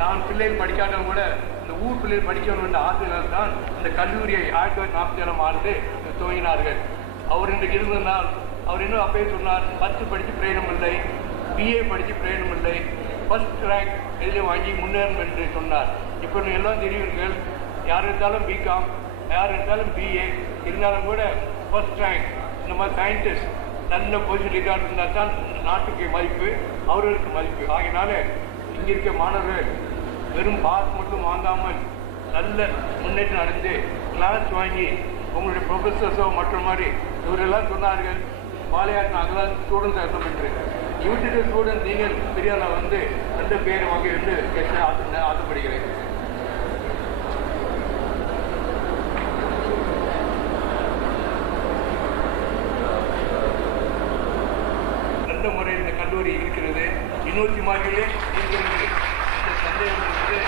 தான் பிள்ளைகள் படிக்காதவங்க கூட இந்த ஊர் பிள்ளைகள் படிக்கணும் என்ற ஆசையால் தான் இந்த கல்லூரியை 1947ஆம் ஆண்டு துவங்கினார்கள். அவர் இன்றைக்கு இருந்தனால் அவர் இன்னும் அப்பயே சொன்னார், 10 படித்து பிரயோஜனம் இல்லை, BA படித்து பிரயோஜனம் இல்லை, ஃபர்ஸ்ட் ரேங்க் இதில் வாங்கி முன்னேறும் என்று சொன்னார். இப்போ எல்லாம் தெரியுங்கள், யார் இருந்தாலும் BCom, யார் இருந்தாலும் BA இருந்தாலும் கூட ஃபர்ஸ்ட் ரேங்க் இந்த மாதிரி சயின்டிஸ்ட் நல்ல பொசிஷன் இருந்தால் தான் நாட்டுக்கு மதிப்பு, அவர்களுக்கு மதிப்பு. ஆகினால இங்கே இருக்க மாணவர்கள் வெறும் பாஸ் மட்டும் வாங்காமல் நல்ல முன்னேற்றம் அடைந்து கிளாஸ் வாங்கி உங்களுடைய ப்ரொஃபஸர்ஸோ மற்ற மாதிரி இவரெல்லாம் சொன்னார்கள், பாலையார் நாங்களாம் ஸ்டூடெண்ட்ஸ் இருந்தோம் என்று. யூனிவர்சிட்டி ஸ்டூடெண்ட் நீங்கள் பெரியாரில் வந்து நல்ல பேர் வாங்கி என்று பேச ஆசைப்படுகிறேன். நல்ல முறையில் இந்த கல்லூரி இருக்கிறது, யூனிவர்சிட்டி மாதிரியே இருக்கிறது. இந்த சந்தேகம் வந்து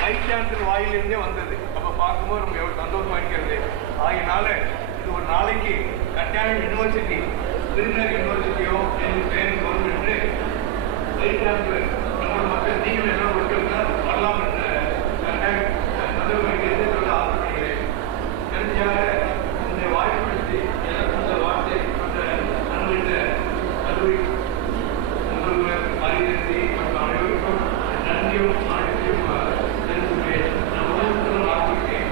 வைஸ் சான்சலர் வாயிலிருந்தே வந்தது. அப்போ பார்க்கும்போது ரொம்ப எவ்வளோ சந்தோஷமாக இருக்கிறது. ஆகினால இது ஒரு நாளைக்கு கட்டாயம் யூனிவர்சிட்டி, விருதுநகர் யூனிவர்சிட்டியோ எனக்கு ட்ரெயினிங் வரும் என்று வைஸ் சான்சலர் நம்மளோட மக்கள் நீங்கள் எல்லாம் ஒருத்தர் வரலாம் என்ற கட்டாயம் சந்தோஷமாக சொல்ல ஆசைப்படுகிறேன். தெரிஞ்சாக இந்த வாய்ப்படுத்தி எனக்கு இந்த வார்த்தை அந்த அனுபவித்த கல்லூரி முதல்வர் அறிவுறுத்தி மற்றும் அனைவருக்கும் நன்றியும் ஆணையத்தையும் தெரிவிக்கிறேன். நான் முதல் ஆரம்பிக்கிறேன்.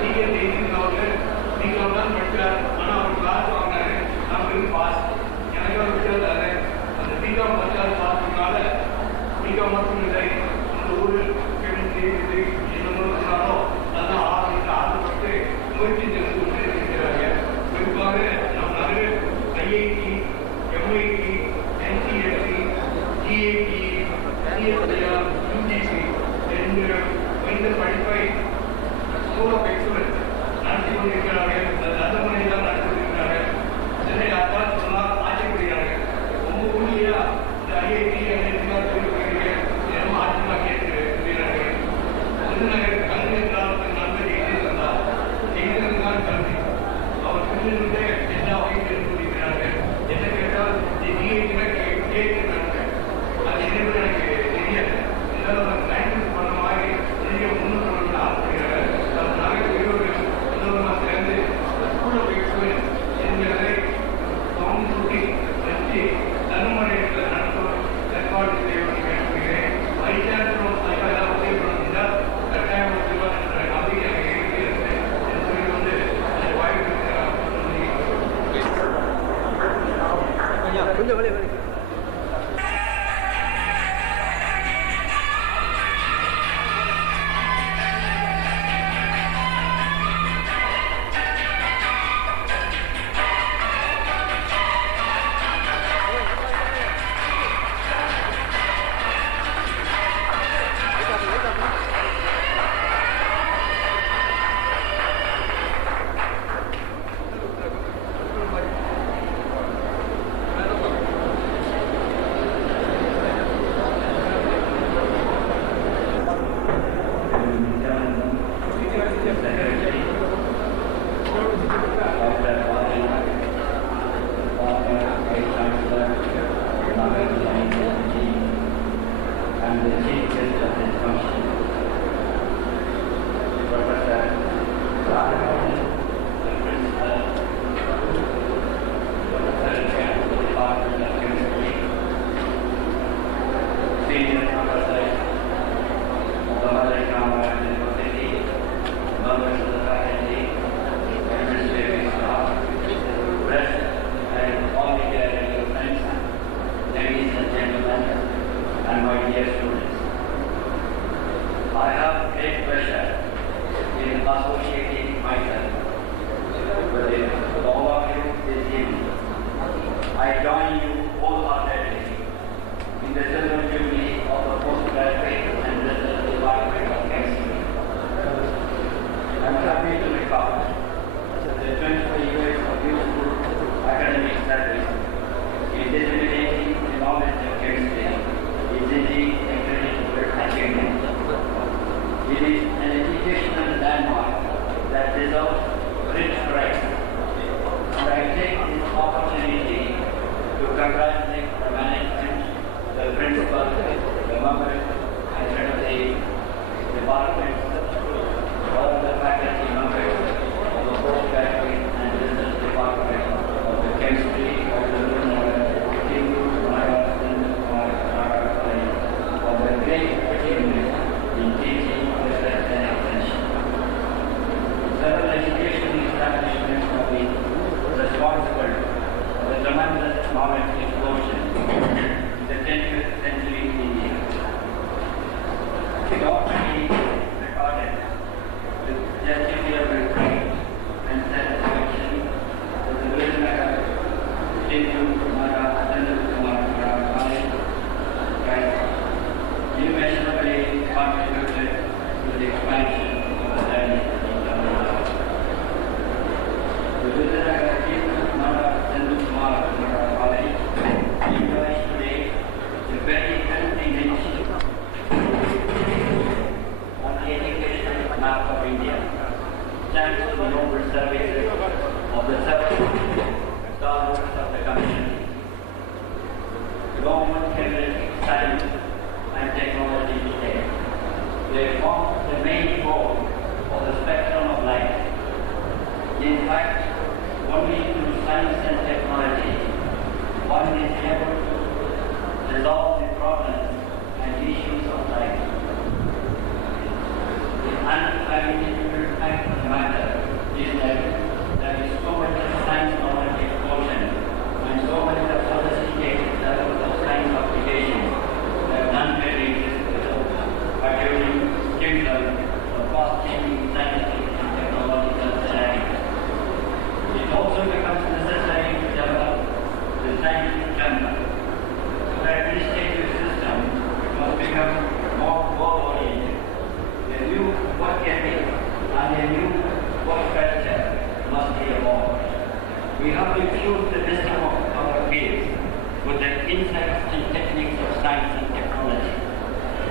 நீங்கள் செய்திருந்தவர்கள் நீங்கள் தான் படித்தார், ஆனால் அவர் கிளாஸ் வாங்கினாரு, நான் வெறும் பாஸ். எனக்கு அவர் விட்டாரு அந்த BCom பாஸ் பண்ணால BCom மட்டும் இல்லை justifiable pride and satisfaction for the welfare you measurably contributed to the expansion of the learning in Tamil Nadu. The College enjoys today a very healthy niche on the educational map of India, thanks to the noble services of the several stalwarts of the community. Government chemistry, science and technology today. They form the main core of the spectrum of life. In fact, only through science and technology one is able to resolve the problems and issues of life. The undeniable fact of the matter is that there is so much of science knowledge explosion and so much of sophisticated levels of science application that none really exist without producing chemical or fast-changing scientific and technological scenarios. It also becomes necessary to develop the scientific framework. The administrative system must become more goal-oriented. A new work ethic and a new work culture must be evolved. We have infused the wisdom of our peers with the insights and techniques of science and technology.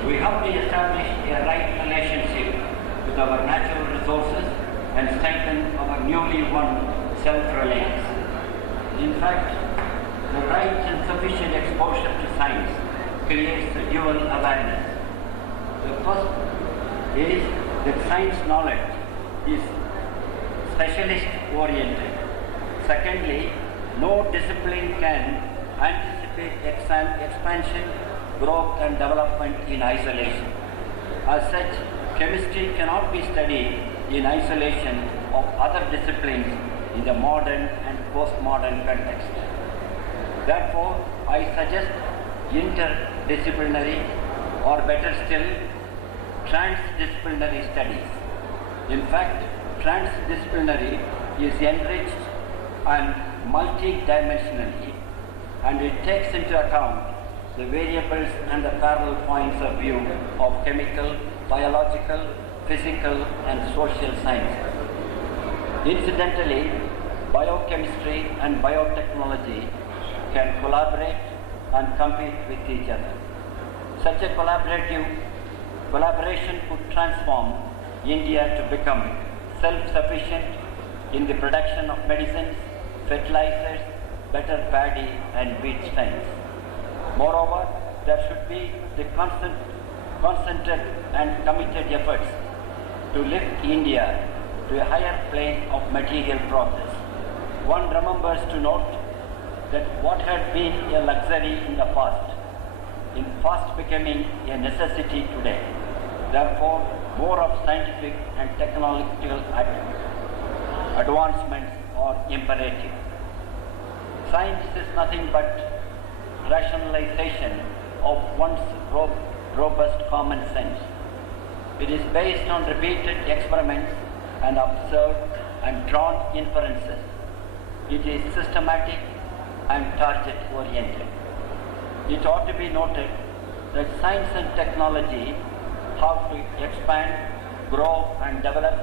We have to establish a right relationship with our natural resources and strengthen our newly won self-reliance. In fact, the right and sufficient exposure to science creates a dual awareness. The first is that science knowledge is specialist-oriented. Secondly, no discipline can anticipate expansion, growth and development in isolation. As such, chemistry cannot be studied in isolation of other disciplines in the modern and postmodern context. Therefore, I suggest interdisciplinary or better still, transdisciplinary studies. In fact, transdisciplinary is enriched and multi-dimensionally, and it takes into account the variables and the parallel points of view of chemical, biological, physical and social sciences. Incidentally, biochemistry and biotechnology can collaborate and compete with each other. Such a collaboration could transform India to become self-sufficient in the production of medicines, fertilizers, better paddy and wheat strains. Moreover, there should be the concerted and committed efforts to lift India to a higher plane of material progress. One remembers to note that what had been a luxury in the past is fast becoming a necessity today. Therefore, more of scientific and technological advancements are imperative. Science is nothing but rationalization of one's robust common sense. It is based on repeated experiments and observed and drawn inferences. It is systematic and target-oriented. It ought to be noted that science and technology have to expand, grow and develop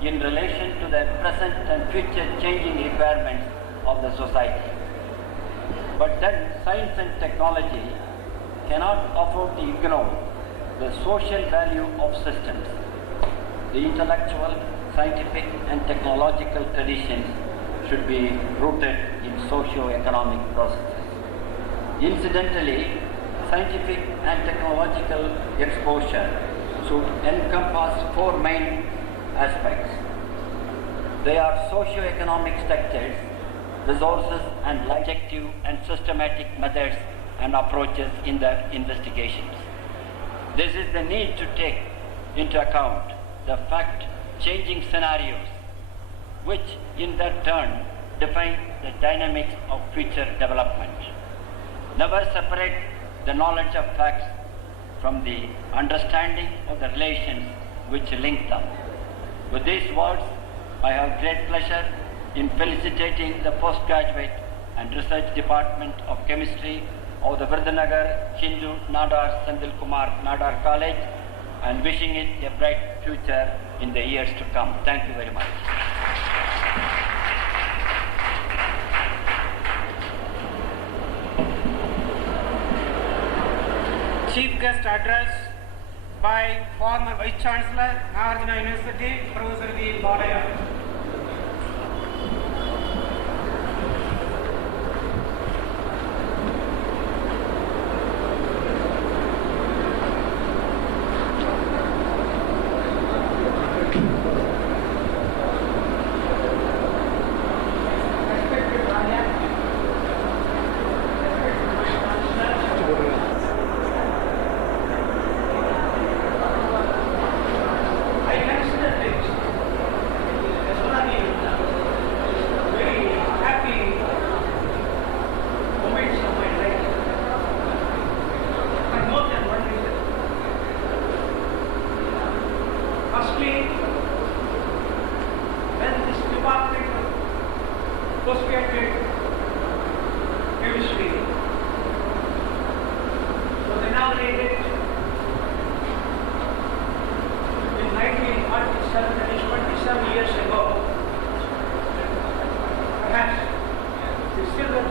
in relation to the present and future changing requirements of the society. But then science and technology cannot afford to ignore the social value of systems. The intellectual, scientific and technological traditions should be rooted in socio-economic processes. Incidentally, scientific and technological exposure should encompass four main aspects. They are socio-economic structures, resources and objective and systematic methods and approaches in their investigations. This is the need to take into account the fact-changing scenarios, which in their turn define the dynamics of future development. Never separate the knowledge of facts from the understanding of the relations which link them. With these words, I have great pleasure in felicitating the postgraduate and research department of chemistry of the Virdhanagar Hindu Nadar Sandil Kumar Nadar College and wishing it a bright future in the years to come. Thank you very much. Chief guest address by former Vice Chancellor, Nagarjuna University, Professor V. Balaya.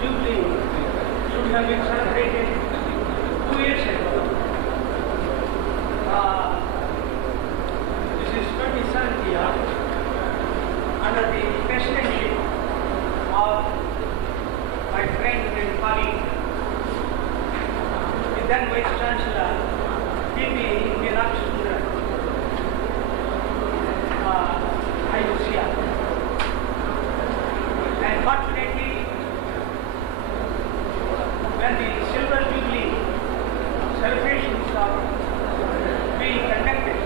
Jubilee should have been celebrated 2 years ago. This is 27th year under the presidency of my friend and colleague, the then Vice Chancellor, P.P. Meenakshi and fortunately, when the Silver Jubilee celebrations are being conducted,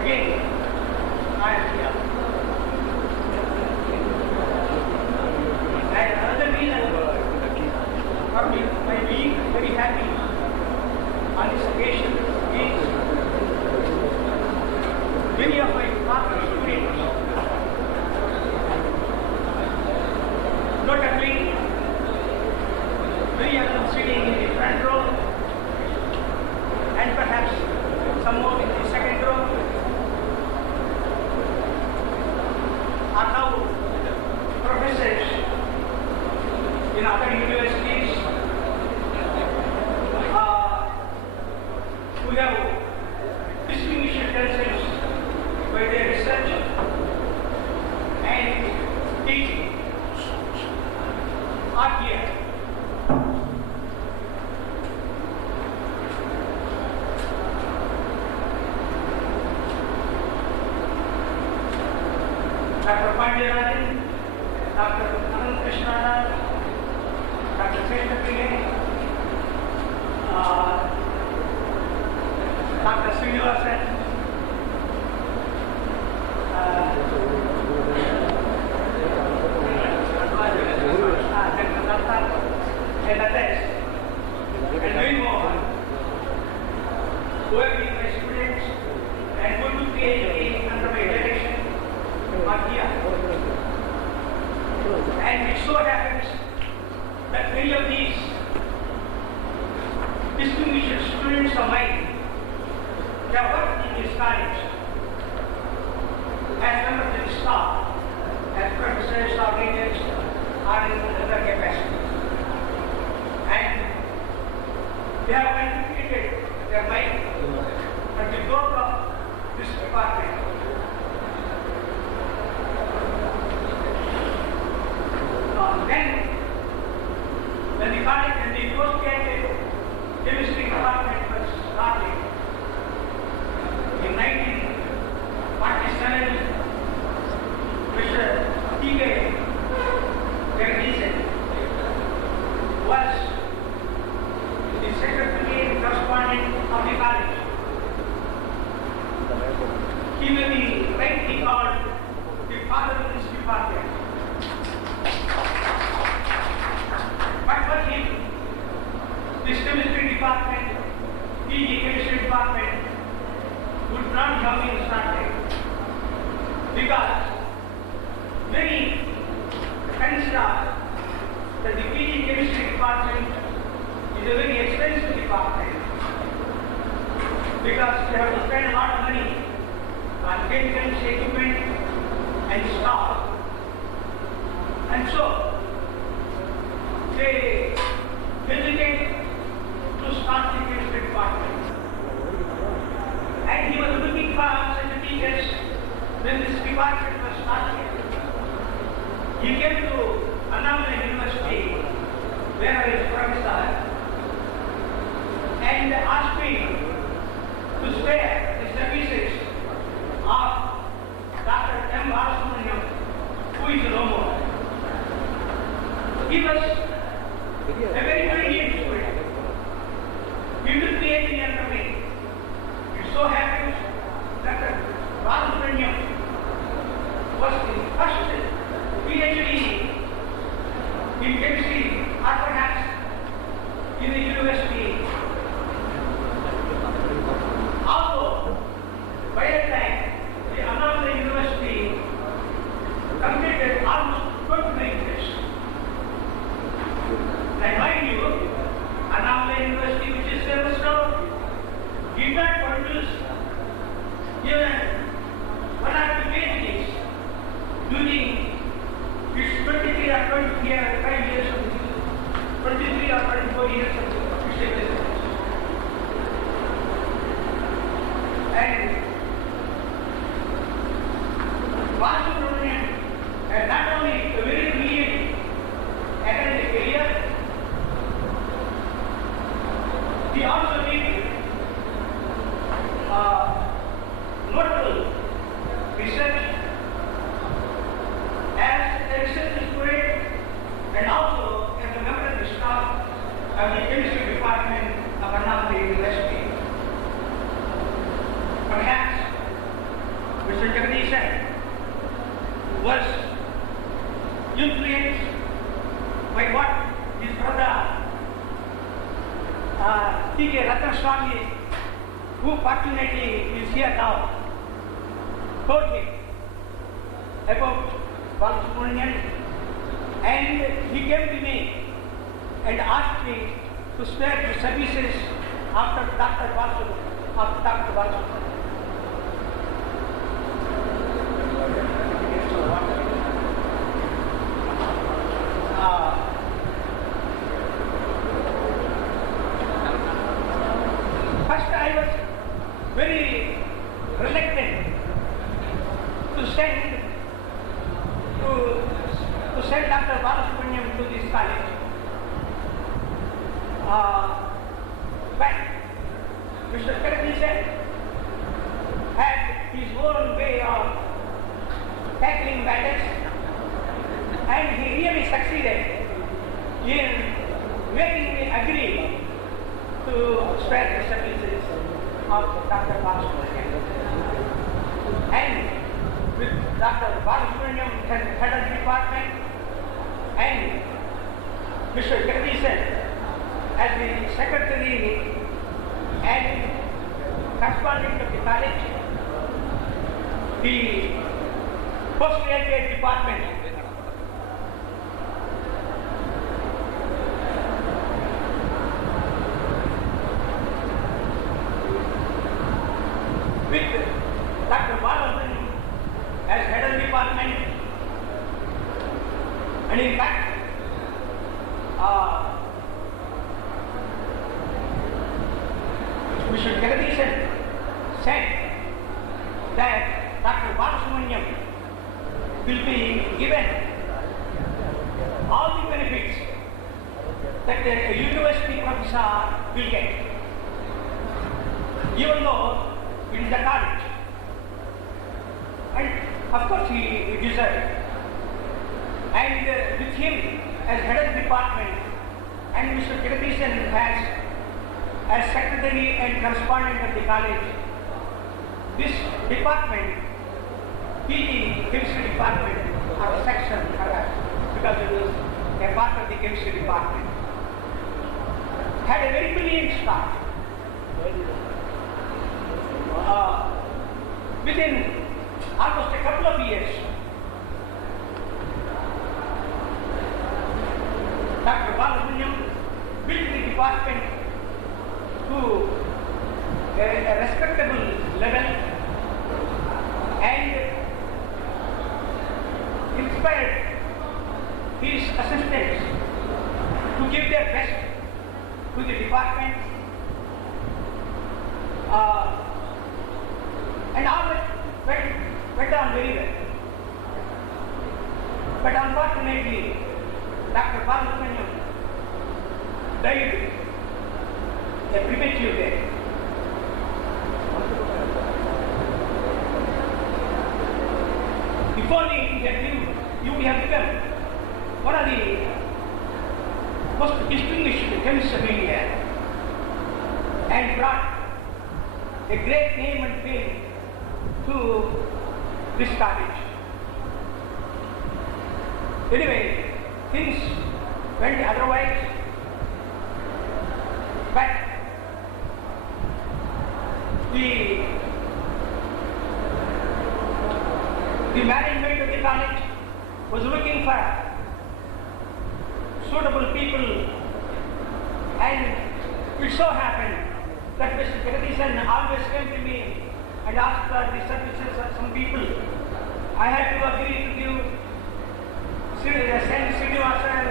again, I am here. And another reason for me by being very happy on this occasion is many of my partner students, notably many of them sitting in the front row and perhaps some more in the second row, are now professors in other universities who have distinguished themselves by their research and teaching are here. Dr. Pandirajan, Dr. Anand Krishna, Dr. Seshapile, Dr. Srinivasan, and others, and many more, who have been my students and who took PhD under my direction are here. And it so happens that many of these distinguished students of mine have worked in this college as members of the staff, as professors or leaders, or in other capacities. And they have contributed their mind to the growth of this department. Then, when the college and the postgraduate chemistry department was started in 1947, Mr. T.K. Jagdishan was the secretary and correspondent of the college. He may be rightly called the father of this department. But for him, this chemistry department, the chemistry department, would not have been started because many consider that the PG chemistry department is a very expensive department because they have to spend a lot of money on chemicals, equipment and staff. And so they hesitate to start the chemistry department. And he was looking for such teachers when this department was started. He came to Annamala University where I was professor and asked me to spare the services of Dr. M. Balasubramaniam, who is no more. He was a very brilliant student. He will create the enterprise. It so happens that Balasubramaniam was the first PhD in chemistry, or perhaps in the university. Also, by that time, the Annamala University completed almost 29 years. And mind you, Annamala University, which is famous now, did not produce even one or two PhDs during its 23 or 25 years of existence, 23 or 24 years of its existence. And Balasubramaniam had not only a very brilliant academic career, he also did notable research as a research student and also as a member of the staff of the chemistry department of Annamala University. Perhaps Mr. Jagdishan was influenced by what his brother T.K. Ratnaswamy, who fortunately is here now, told him about Balasubramaniam, and he came to me and asked me to spare the services after Dr. Balasubramaniam. First I was very reluctant to send Dr. Balasubramaniam to this college. But Mr. Jagdishan had his own way of tackling matters, and he really succeeded in making me agree to spare the services of Dr. Balasubramaniam. And with Dr. Balasubramaniam head of the department and Mr. Jagdishan as the secretary and correspondent of the college, the postgraduate department with Dr. Balasubramaniam as head of the department, and in fact, Mr. Jagdishan said that Dr. Balasubramaniam will be given all the benefits that a university professor will get, even though it is a college. And of course he deserved. And with him as head of the department and Mr. Jagdishan as secretary and correspondent of the college, this department, PG chemistry department or section perhaps, because it was a part of the chemistry department, had a very brilliant start. within almost a couple of years, Dr. Balasubramaniam built the department to a respectable level and inspired his assistants to give their best to the department, and all went on very well. But unfortunately, Dr. Balasubramaniam died a premature death. If only he had lived, he would have become one of the most distinguished chemists of India and brought a great name and fame to this college. Anyway, things went otherwise, but the management of the college was looking for suitable people, and it so happened that Mr. Jagadisan always came to me and asked for the services of some people. I had to agree to give Sen Srinivasan,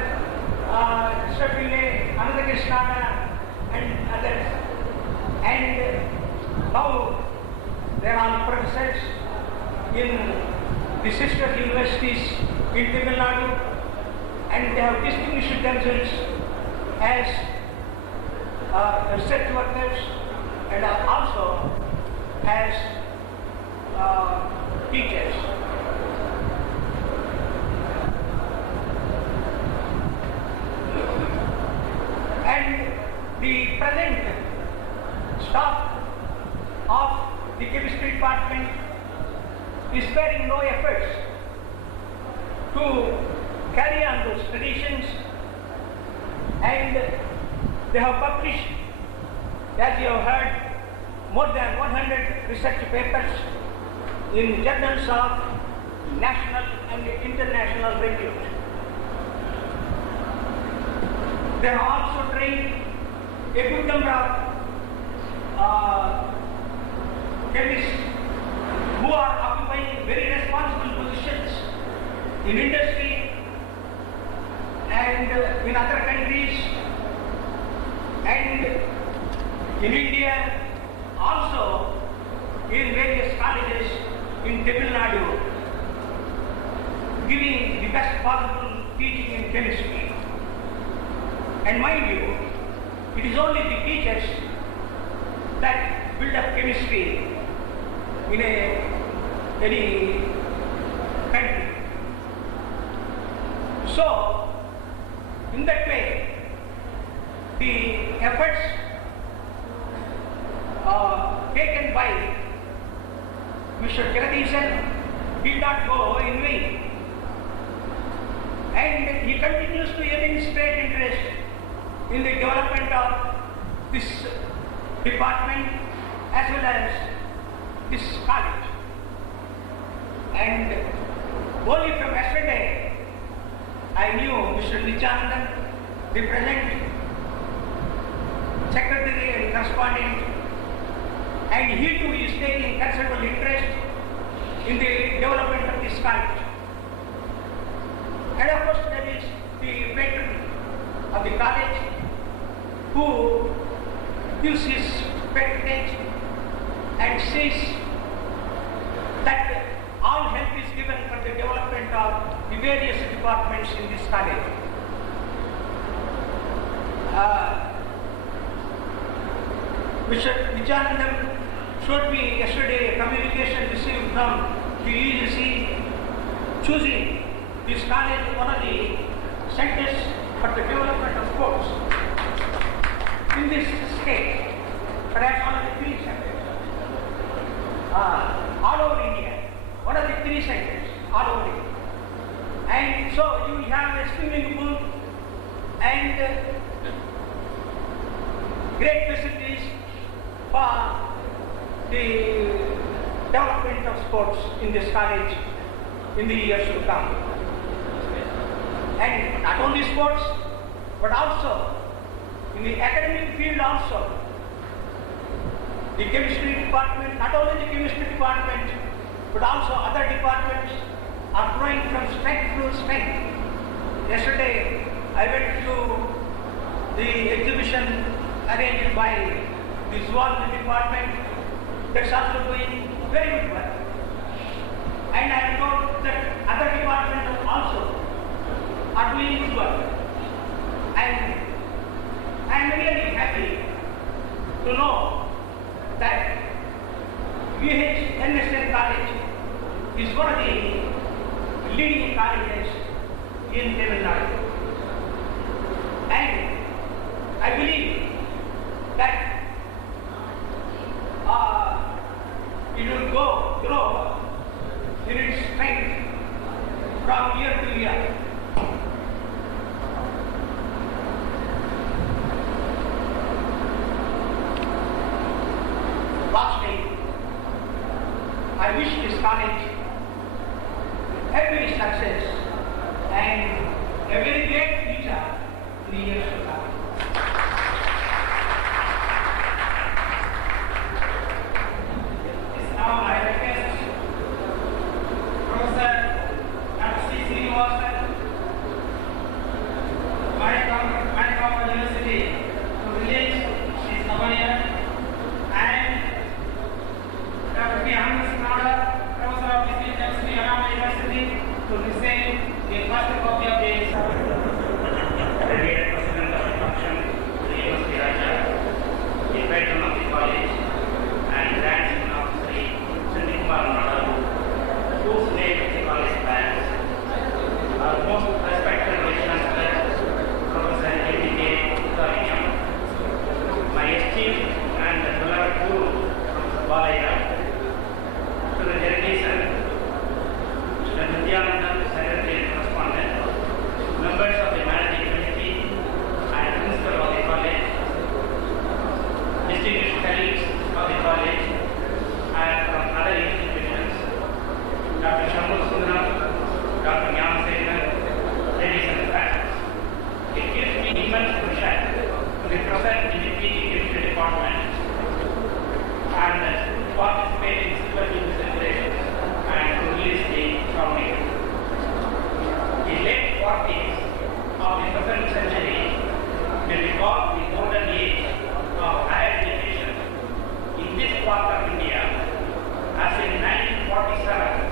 Jubilee, Ananda Krishnana, and others. And now they are all professors in the sister universities in Tamil Nadu, and they have distinguished themselves as research workers and also as teachers. And the present staff of the chemistry department is sparing no efforts to carry on those traditions, and they have published, as you have heard, more than 100 research papers in journals of national and international repute. They have also trained a good number of chemists who are occupying very responsible positions in industry and in other countries, and in India, also in various colleges in Tamil Nadu, giving the best possible teaching in chemistry. And mind you, it is only the teachers that build up chemistry in any country. So, in that way, the efforts taken by Mr. Jagadisan did not go in vain, and he continues to demonstrate interest in the development of this department as well as this college. And only from yesterday, I knew Mr. Nityanandan, the present secretary and correspondent, and he too is taking considerable interest in the development of this college. And of course, there is the patron of the college who gives his patronage and says that all help is given for the development of the various departments in this college. Mr. Nityanandam showed me yesterday a communication received from the UGC choosing this college one of the centers for the development of sports in this state, perhaps one of the 3 centers. All over India, one of the 3 centers all over India. And so you have a swimming pool and great facilities for the development of sports in this college in the years to come. And not only sports, but also in the academic field also. The chemistry department, not only the chemistry department, but also other departments are growing from strength to strength. Yesterday, I went to the exhibition arranged by the zoology department. That's also doing very good work. And I am told that other departments also are doing good work. And I am really happy to know that VHNSNC college is one of the leading colleges in Tamil Nadu. And I believe that it will grow in its strength from year to year. Lastly, I wish this college every success and a very great future in the years to come. Now I request Professor Dr. C. Srinivasan, Manipur University, to release his souvenir, and Dr. VHNSNC, Professor of Physics and Chemistry, Anna University, to receive the first copy of the the dear President of the function, the University Raja, the patron of the college, and grandson of Sri Chandikumar Nadu, whose name the college bears. Our most respected Vice Chancellor, Professor A.P.K. Uttariam, my esteemed and beloved Guru, Professor Balaya, to the delegation, Mr. Nityananda, Secretary and Correspondent, members of the Managing Committee and Principal of the college, distinguished colleagues of the college and from other institutions, Dr. Shamul Sundaram, Dr. Nyamasegan, ladies and friends. It gives me immense pleasure to be present in the PG Chemistry Department and participate in Silver Jubilee celebrations and to release the crowning. The late 40s of the present century may be called the golden age of higher education in this part of India, as in 1947,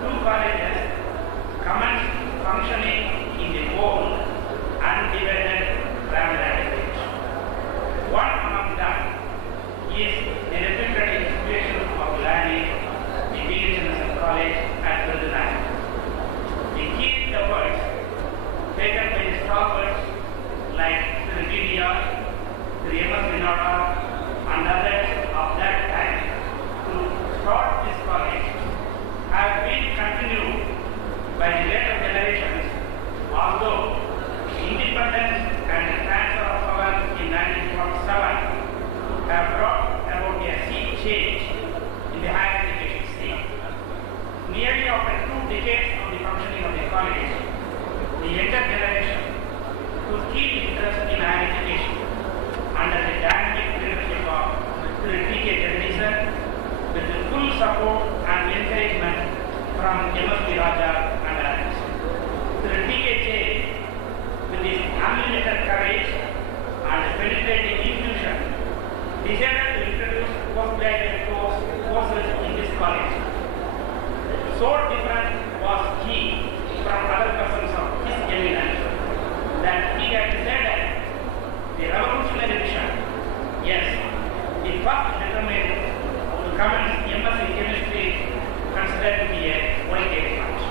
two colleges commenced functioning in the whole undivided primary stage. One among them is the reputed institution of learning, the VHNSNC College at Jubilee. The key efforts taken by the stalwarts like Sri DDR, Sri M.S. Vinod, and others of that time to start this college have been continued by the later generations, although independence and the transfer of power in 1947 have brought about a sea change in the higher education scene. Nearly after 2 decades of the functioning of the college, the younger generation took keen interest in higher education under the dynamic leadership of Sri T.K. Jagdishan, with the full support and encouragement from M.S. Raja and others. Sri T.K.J., with his unlimited courage and penetrating intuition, decided to introduce postgraduate courses in this college. So different was he from other persons of his eminence that he had decided the revolutionary vision. Yes, he first determined to commence MS in chemistry, considered to be a one-day match.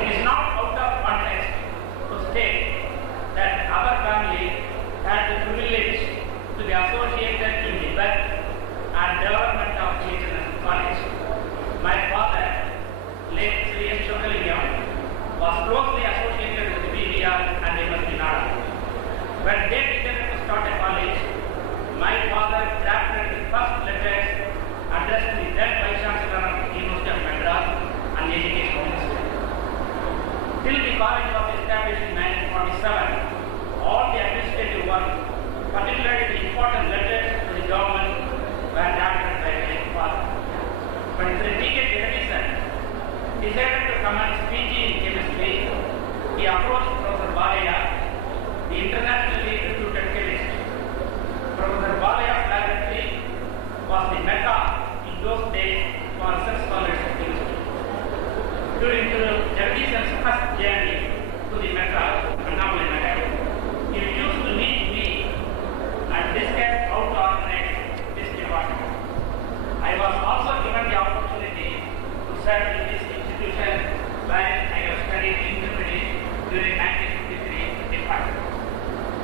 It is not out of context to state that our family had the privilege to be associated in the birth and development of VHNSNC College. My father, late Sri S. Chokalingam, was closely associated with BDR and M.S. Vinod. When they decided to start a college, my father drafted the first letters decided to commence PG in chemistry, he approached Professor Balaya, the internationally reputed chemist. Professor Balaya's laboratory was the mecca in those days for research scholars in chemistry. During Jagdishan's first journey to the mecca, Annamalai Nagar, he used to meet me and discuss how to organize this department. I was also given the opportunity to serve in this institution when I was studying in Jubilee during 1953 department.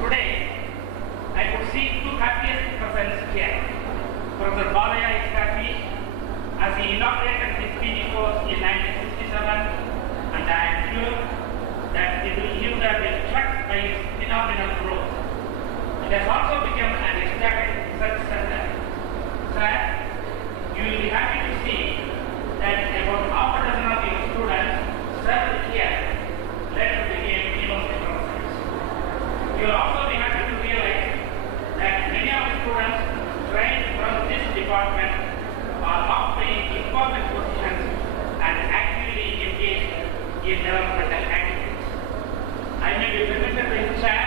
Today, I could see two happiest persons here. Professor Balaya is happy as he inaugurated his PG course in 1967, and I am sure that he would have been struck by its phenomenal growth. It has also become an established research center. Sir, you will be happy to see that about half a dozen of your students served here later became university professors. You will also be happy to realize that many of the students trained from this department are occupying important positions and actively engaged in developmental activities. I may be permitted by the chair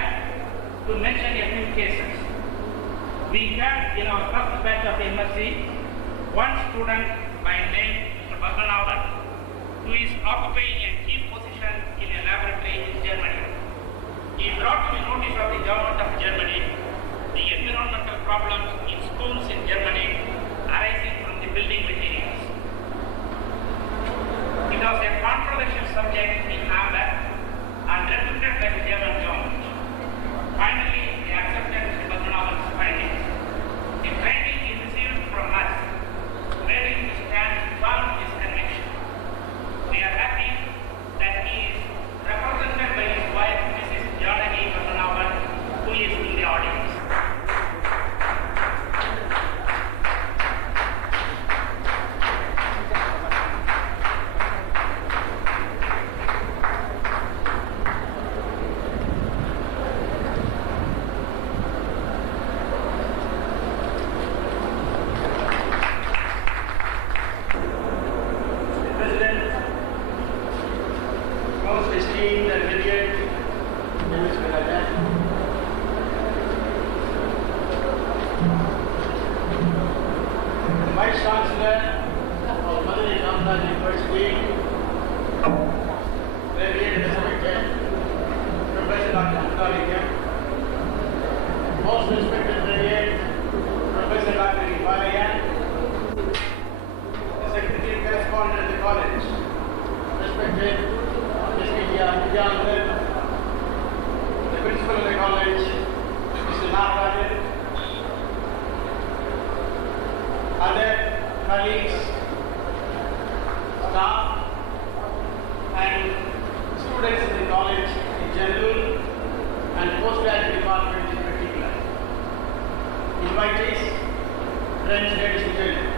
to mention a few cases. We had in our first batch of MSc one student by name Mr. Bhattanavan, who is occupying a key position in a laboratory in Germany. He brought to the notice of the government of Germany the environmental problems in schools in Germany arising from the building materials. It was a controversial subject in Hamburg and refuted by the German government. Finally, they accepted Mr. Bhattanavan's findings. The training he received from us made him to stand firm in his conviction. We are happy that he is represented by his wife, Mrs. Janaki Bhattanavan, who is in the audience. Most esteemed and revered English Manager, the Vice Chancellor of Madurai Ramnath University, revered respected Professor Dr. Mukhtarikya, most respected revered Professor Dr. Balaya, the Secretary Correspondent of the College, respected the principal of the college, Mr. Nagarajan, other colleagues, staff, and students in the college in general, and postgraduate department in particular. Invitees, friends, ladies and gentlemen,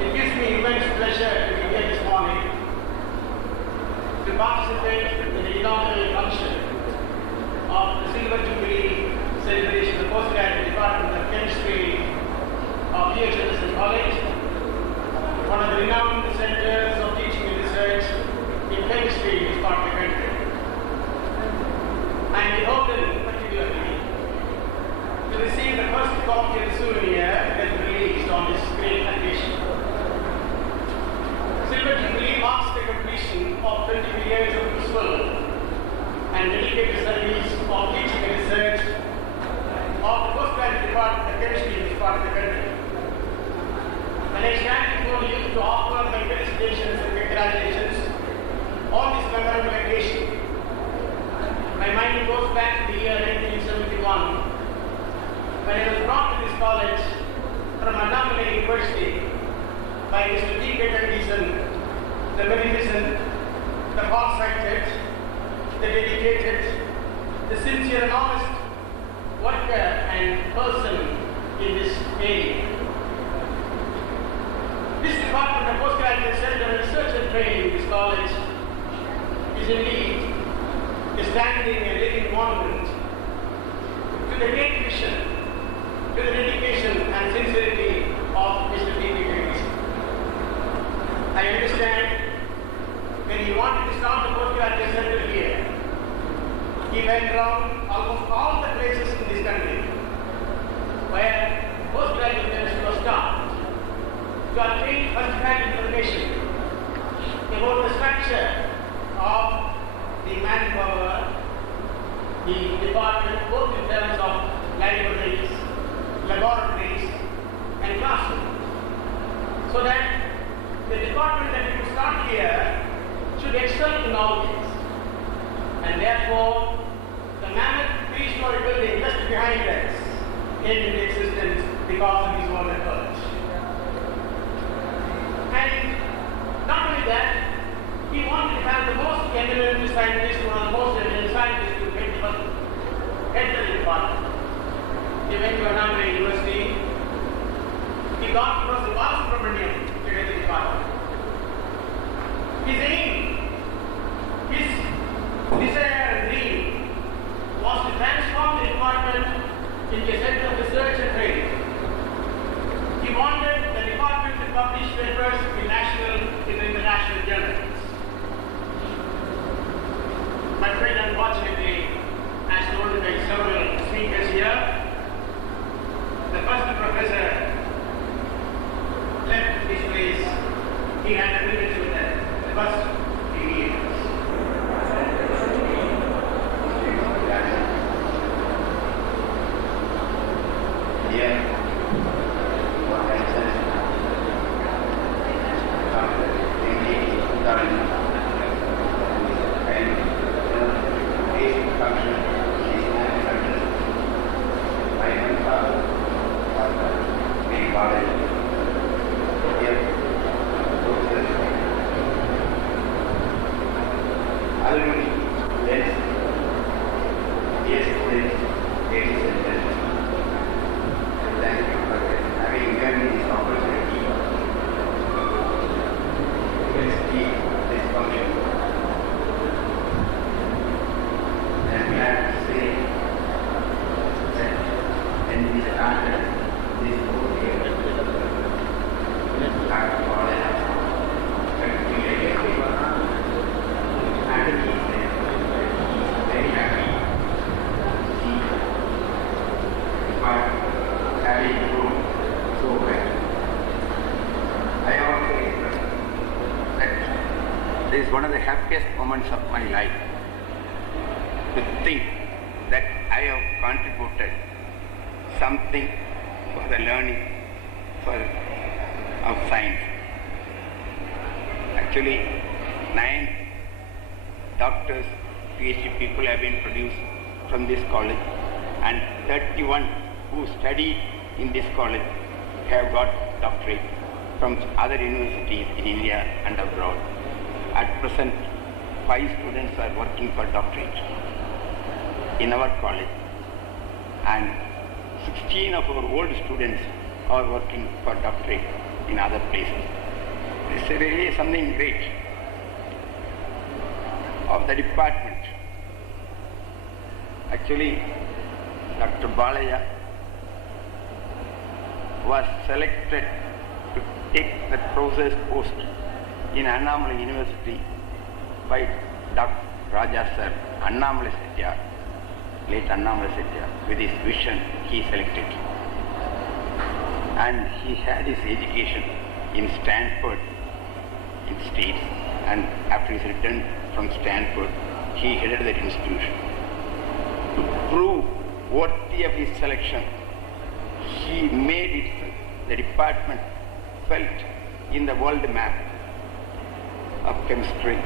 it gives me immense pleasure to be here this morning to participate in the inaugural function of the Silver Jubilee celebration of the Postgraduate Department of Chemistry of VHNSNC College, one of the renowned centers of teaching and research in chemistry in this part of the country. I am beholden particularly to receive the first copy of the souvenir that was released on this great occasion. Silver Jubilee marks the completion of 20 years of useful and dedicated service of teaching and research of the postgraduate department of chemistry in this part of the country. When I stand before you to offer my felicitations and congratulations on this memorable occasion, my mind goes back to the year 1971 when I was brought to this college from Annamalai University by Mr. T. K. Jagdishan, the magnificent, the far-sighted, the dedicated, the sincere and honest worker and person in this area. This department of postgraduate center and research and training in this college is indeed a standing and living monument to the great vision, to the dedication and sincerity of Mr. T. K. Jagdishan. I understand classroom. So that the department that we will start here should excel in all things. And therefore, the mammoth three-story building just behind us came into existence because of his own efforts. And not only that, he wanted to have the most eminent scientist, one of the most eminent scientists to head the department. He went to Annamalai University. He got Professor Balasubramanian to head the department. His aim, his desire and dream was to transform the department into a center of research and training. He wanted the department to publish papers in national and international journals. My friend, unfortunately, as told by several speakers here, the first professor left this place. He had agreements with the first few years. This is one of the happiest moments of my life, to think that I have contributed something for the learning of science. Actually, 9 doctors, PhD people have been produced from this college, and 31 who studied in this college have got doctorate from other universities in India and abroad. At present, 5 students are working for doctorate in our college, and 16 of our old students are working for doctorate in other places. It's really something great of the department. Actually, Dr. Balaya was selected to take the professor's post in Annamalai University by Dr. Raja Sir, Annamalai Setya, late Annamalai Setya. With his vision, he selected. And he had his education in Stanford, in States, and after his return from Stanford, he headed that institution. To prove worthy of his selection, he made it, the department felt in the world map of chemistry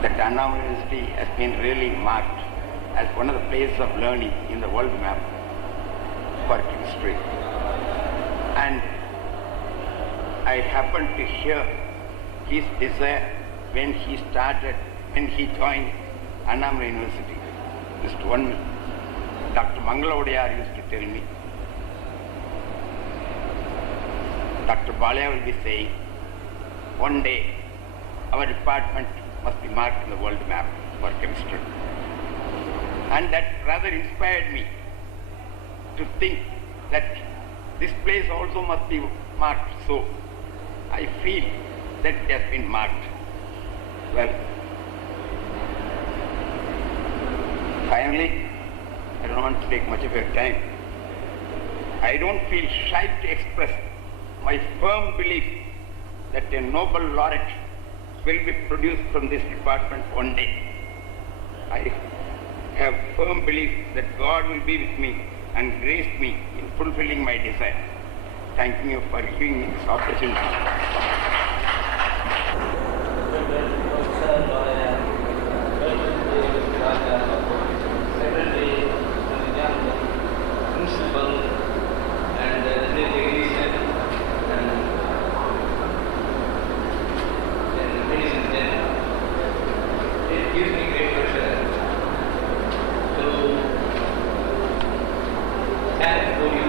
that Annamalai University has been really marked as one of the places of learning in the world map for chemistry. And I happened to hear his desire when he joined Annamalai University. Just one, Dr. Mangaladayar used to tell me, Dr. Balaya will be saying, one day our department must be marked in the world map for chemistry. And that rather inspired me to think that this place also must be marked. So I feel that it has been marked. Well, finally, I don't want to take much of your time. I don't feel shy to express my firm belief that a Nobel laureate will be produced from this department one day. I have firm belief that God will be with me and grace me in fulfilling my desire. thanking you for giving me this opportunity. Principal and the technician and ladies and gentlemen, it gives me great pleasure to stand before you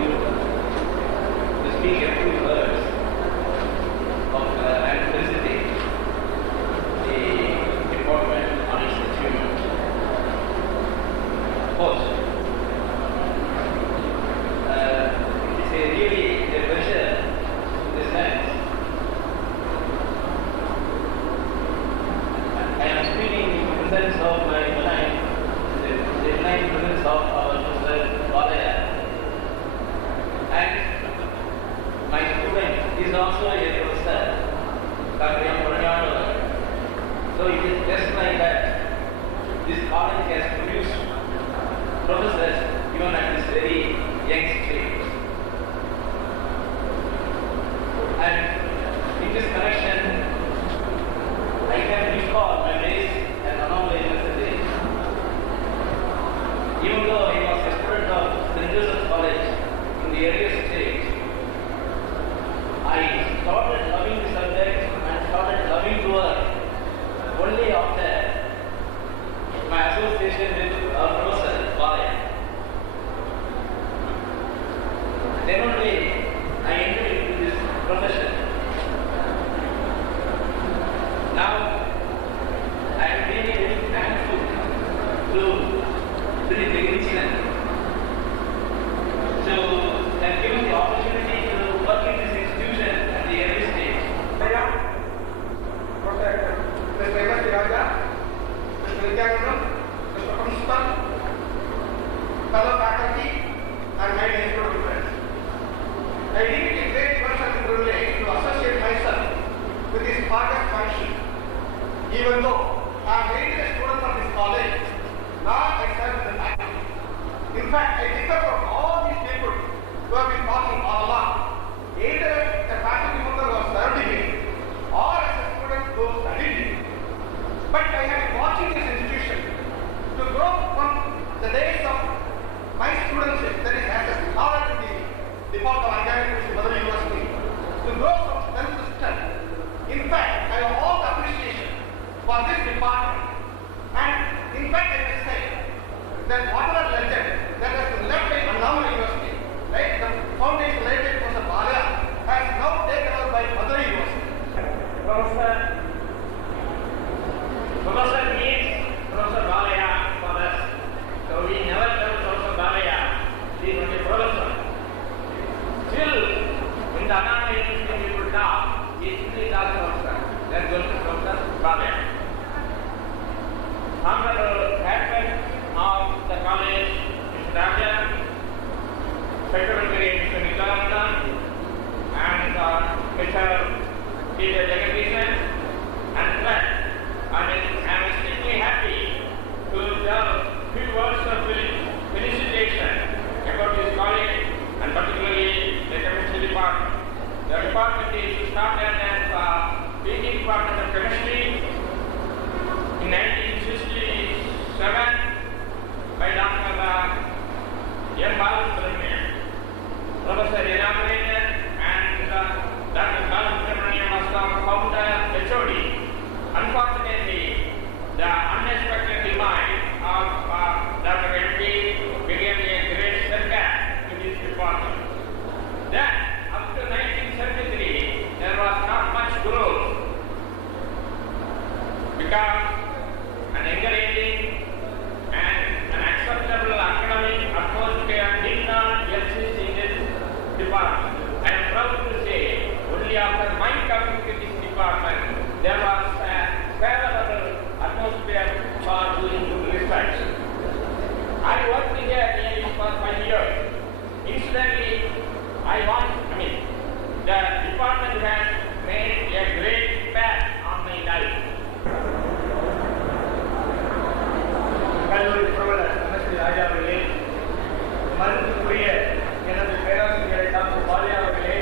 to speak a few words of and felicitate the department on its achievement. First, it's really a pleasure in this sense. I am speaking in presence of my benign, the benign presence of our Professor Valaya. And my student is also a professor, Dr. Yamarayana. So it is just like that. This college has produced professors even at this very young stage. And in this connection, I can recall my days at Anomaly University. Even though I was a student of St. Joseph's College in the earliest stage, I started loving the subject and started loving to work only after my association with our Professor Valaya. Then only I entered into this profession. Now, I am really very thankful to the technician to have given the opportunity to work in this institution at the early stage. Fellow faculty and my dear friends. I deem it a great pleasure and privilege to associate myself with this August function. Even though I am really a student of this college, now I serve the faculty. In fact, I differ from all these people who have been talking all along. Either a faculty member who served me or as a student who studied me. But I have been watching this institution to grow from the days of my studentship, that is as a scholar in the Department of Organic Chemistry, Jubilee University, to grow from strength to strength. In fact, I have all the appreciation for this department. And in fact, I must say that whatever legend that has been left by Anomaly University, like the foundation laid by Professor Valaya, has now taken over by Jubilee University. Professor means Professor Valaya for us. So we never tell Professor Valaya, he is only professor. Still, in the Anomaly University people talk, he is simply called professor. Then goes to Professor Valaya. Honorable Captain of the college, Mr. Raja, Secretary Mr. Nikalanda, and Mr. Peter Jagadisan, and friends. I am extremely happy to tell few words of felicitation about this college and particularly the chemistry department. The department is started as PG Department of Chemistry in 1967 by Dr. M. Balasubramanian. Professor Yadamaranian and Dr. Balasubramanian was the founder HOD. Unfortunately, the unexpected demise of Dr. M.P. became a great setback to this department. Then, up to 1973, there was not much growth because an encouraging and an acceptable academic atmosphere did not exist in this department. I am proud to say, only after my coming to this department, there was a favorable atmosphere for doing good research. I worked here nearly for 5 years. Incidentally, the department has made a great impact on my life. கல்லூரி புரவலர் கணேசன் ராஜா அவர்களே, மருத்துவக்குரிய எனது பேராசிரியர் doctor Ballia அவர்களே,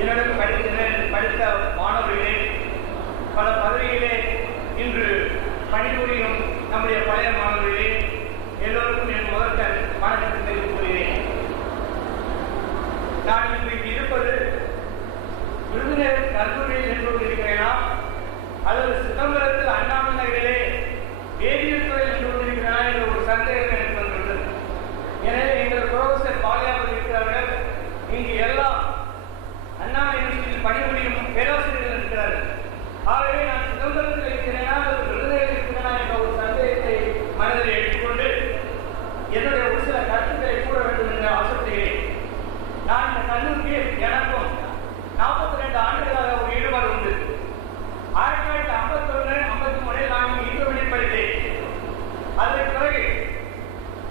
என்னுடன் படித்த மாணவர்களே, பல பதவியிலே இன்று பணிபுரியும் நம்முடைய பழைய மாணவர்களே, எல்லோருக்கும் என் முதற்க வணக்கத்தை தெரிவித்துக் கொள்கிறேன். நான் இன்று இருப்பது விருதுநகர் கல்லூரியில் நின்று கொண்டிருக்கிறேனா அல்லது சிதம்பரத்தில் அண்ணாமலை நகரிலே வேதியியல் துறையில் நின்று கொண்டிருக்கிறேனா என்ற ஒரு சந்தேகம் எனக்கு வந்துள்ளது. எனவே எங்கள் புரொஃபசர் பாலியாவில் இருக்கிறார்கள். இங்கு எல்லாம் அண்ணா யூனிவர்சிட்டியில் பணிபுரியும் பேராசிரியர்கள் இருக்கிறார்கள். ஆகவே நான் சிதம்பரத்தில் இருக்கிறேனா அல்லது விருதுநகரில் இருக்கிறேனா என்ற ஒரு சந்தேகத்தை மனதில் எடுத்துக்கொண்டு என்னுடைய ஒரு சில கருத்துக்களை கூற வேண்டும் என்று ஆசைப்படுகிறேன். நான் இந்த கல்லூரிக்கு எனக்கும் 42 ஆண்டுகளாக ஒரு ஈடுபாடு உண்டு. 1951-53 நான் இன்டர்மீடியட் படித்தேன். அதற்கு பிறகு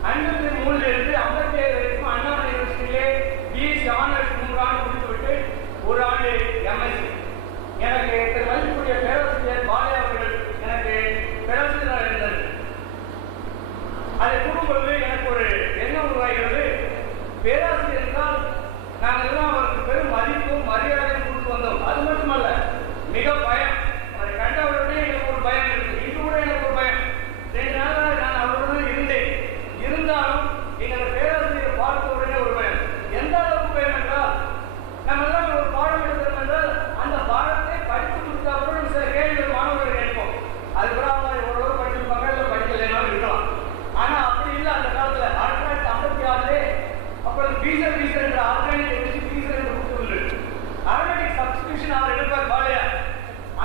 53 57 வரைக்கும் அண்ணாமலை யூனிவர்சிட்டியிலே பிஎஸ்சி ஆனர்ஸ் 3 ஆண்டு முடித்துவிட்டு 1 ஆண்டு எம்எஸ்சி. எனக்கு மதிப்புடைய பேராசிரியர் பாலியா அவர்கள் எனக்கு பேராசிரியராக இருந்தார். அதை கூறும்பொழுது எனக்கு ஒரு எண்ணம் உருவாகிறது. பேராசிரியர் என்றால் நாங்கள் எல்லாம் அவருக்கு பெரும் மதிப்பும் மரியாதையும் கொடுத்து வந்தோம். அது மட்டுமல்ல, மிக பயம். அவரை கண்டவுடனே எனக்கு ஒரு பயம் இருக்கு. இன்று கூட எனக்கு ஒரு பயம். 2 நாளாக நான் அவருடன் இருந்தேன். இருந்தாலும் எங்கள் பேராசிரியரை பார்த்த உடனே ஒரு பயம். எந்த அளவுக்கு பயம் என்றால், நம்ம எல்லாம் ஒரு பாடம் எடுக்கிறோம் என்றால் அந்த பாடத்தை படித்து கொடுத்த அப்புறம் சில கேள்விகள் மாணவர்கள் கேட்போம். அதுக்கப்புறம் அவங்க ஓரளவு படிச்சிருப்பாங்க, இல்லை படிக்கலைனாலும் இருக்கலாம். ஆனால் அப்படி இல்லை. அந்த காலத்தில் 1956 அப்பொழுது பீசர் என்ற ஆர்கானிக் கெமிஸ்ட்ரி பீசர் என்று கொடுத்துள்ளது. ஆர்கானிக் சப்ஸ்டிடியூஷன் அவர் எடுப்பார் பாலியா.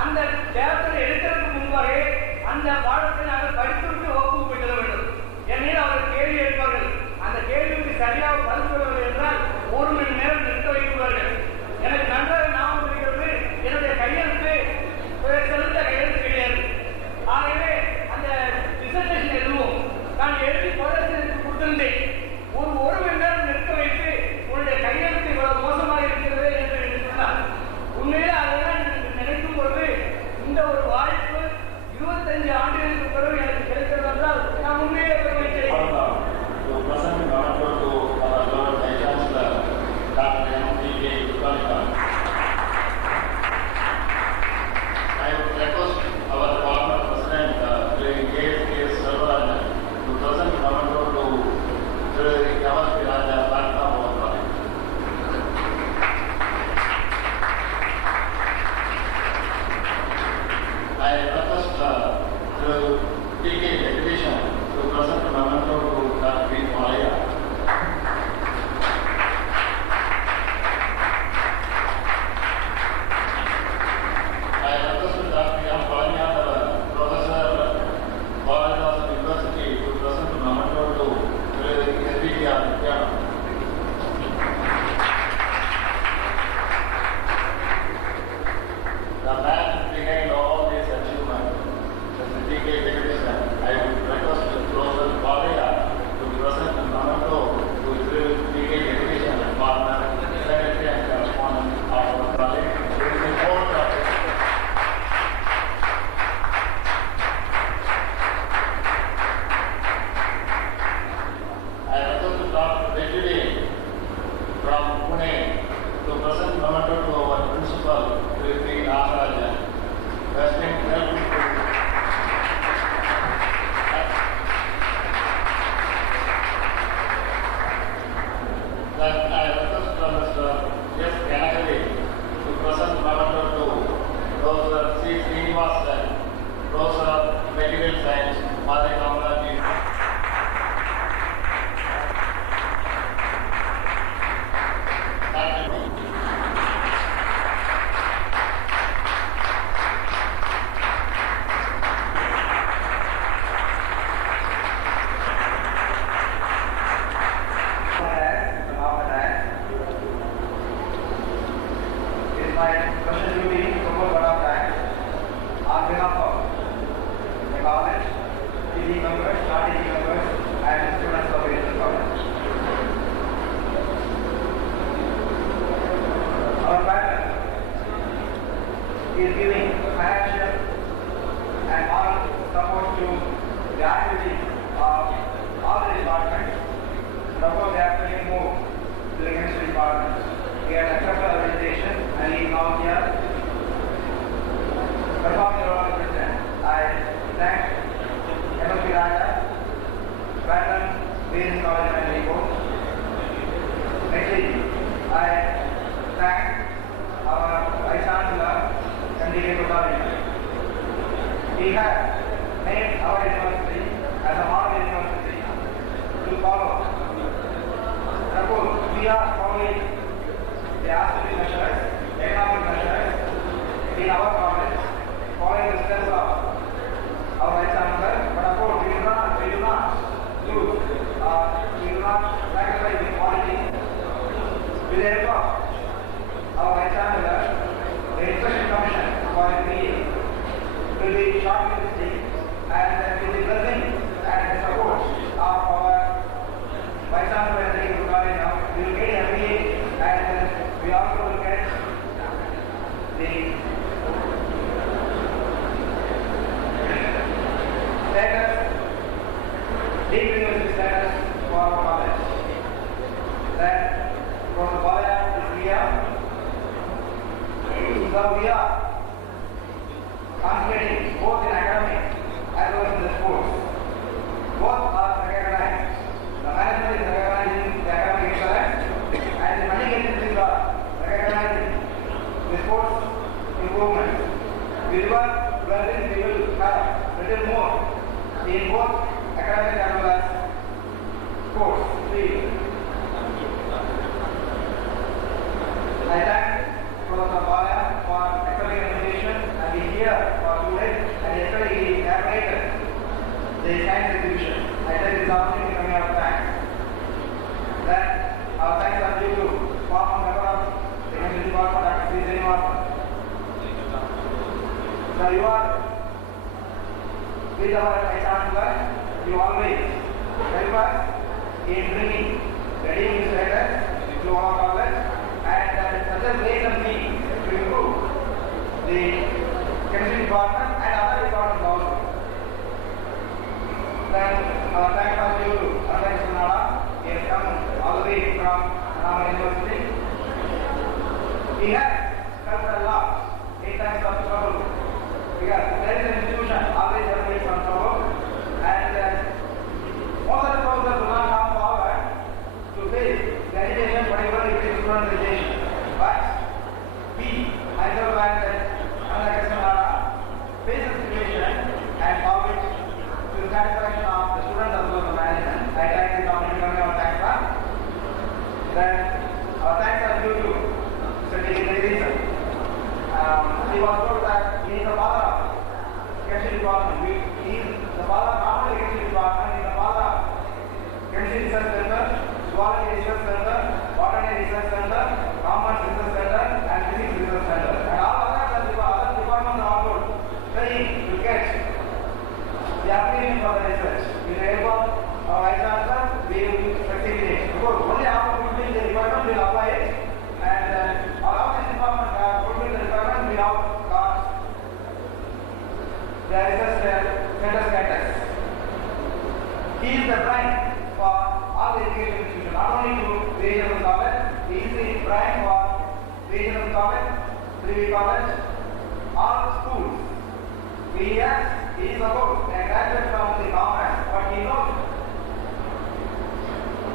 அந்த பேப்பரை எடுக்கிறதுக்கு முன்பாக அந்த பாடத்தை நாங்கள் படித்துவிட்டு வகுப்புக்கு போய் செல்ல வேண்டும். என் அவர் கேள்வி எடுப்பார்கள். அந்த கேள்விக்கு சரியாக பதில் சொல்லவில்லை என்றால் 1 மணி நேரம் நிறுத்த வைக்கிறார்கள். எனக்கு நன்றாக ஞாபகம் இருக்கிறது. என்னுடைய கையெழுத்து செலுத்த கையெழுத்து கிடையாது. ஆகவே அந்த டிசர்டேஷன் எழுதுவோம். நான் எழுதி பேராசிரியருக்கு கொடுத்திருந்தேன். ஒரு மணி நேரம் நிற்க வைத்து உன்னுடைய கையெழுத்து இவ்வளவு மோசமாக இருக்கிறது என்று சொன்னார். உண்மையிலே அதெல்லாம் நினைக்கும் பொழுது இந்த ஒரு வாய்ப்பு 25 ஆண்டுகளுக்கு பிறகு எனக்கு கிடைக்கிறது என்றால் நான் உண்மையிலே பெருமை செய்கிறேன். I would request our former president, K.S. Sarvaran, to present memento to Yavasvi Raja platform of college. I request to TK Education to present memento to Dr. Malaya. I request Dr. M. Palanian, Professor, College University, to present memento to SBTR. The man behind all these achievements is the TK Education. I would request Professor Palaya to present memento to TK Education and partner, secretary and correspondent of our college. It is important. I request Dr. Jubilee from Pune to present memento to our principal, Sri Nagarajan. Western help Then I request Mr. S. Kanakali to present memento to Professor C. Srinivasan, Professor of Material Science, Madhya Kamalaji. My special duty to propose one of that on behalf of the college, TD members, non-TD members, and students of the college. Our banner is giving financial and moral support to the activity of all the departments. Suppose they have to move to the chemistry department. We have accepted our invitation and and he is now here. Performing the role of the President, I thank M.S.P. Raja, Patron, VHNSNC College and Rico. Nextly, I thank our Vice Chancellor, Candidate Jubilee. He has made our university as a model university to follow. Therefore, we are following the austerity measures, economic measures in our college, following the steps of our Vice Chancellor. But of course, we do not lose, we do not sacrifice the quality. With the help of our Vice Chancellor, the Inspection Commission for MBA will be shortlisted, and with the blessing and the support of our Vice Chancellor and the College now, we will get MBA, and we also will get the status, deep university status for our college. That Professor Balaya is here. So we are concentrating both in academics as well as in the sports. Both are recognized. The management is recognizing the academic excellence, and the money agencies are recognizing the sports improvement. We will have a little more in both academic as well as sports field. I thank Professor Balaya for accepting the invitation and being here for 2 days, and yesterday he elaborated the science exhibition. I take this opportunity to come out thanks. Then our thanks are due to former member of the Chemistry Department, Dr. C. Srinivasan. So you are with our Vice Chancellor, you always help us in bringing the reading status to our college, and such a great means to improve the Chemistry Department and other departments also. Then our thanks are due to Anand Sunada. He has come all the way from our university. He has helped a lot in times of trouble, because there is an institution always away from trouble, and most of the professors do not come forward to face the education, particularly the student education. But we, myself and Anand Sunada, face the situation and solve it to the satisfaction of the students as well as the management. I thank the company for our thanks. Then our thanks are due to Mr. D. He was told that he is the father of Chemistry Department. He is the father not only Chemistry Department, he is the father of Chemistry Research Center, Zoology Research Center, Botany Research Center, Commerce Research Center, and Physics Research Center. And all other departments are all trying to get the application for the research. With the help of our Vice Chancellor, we will succeed in it. Because only after fulfilling the requirement, we will apply it. And all of these departments have fulfilled the requirement, we have got the research center status. He is the brain for all the education institutions, not only to VHNSNC College, he is the brain for VHNSNC College, 3V College, all schools. He is about a graduate from the commerce, but he knows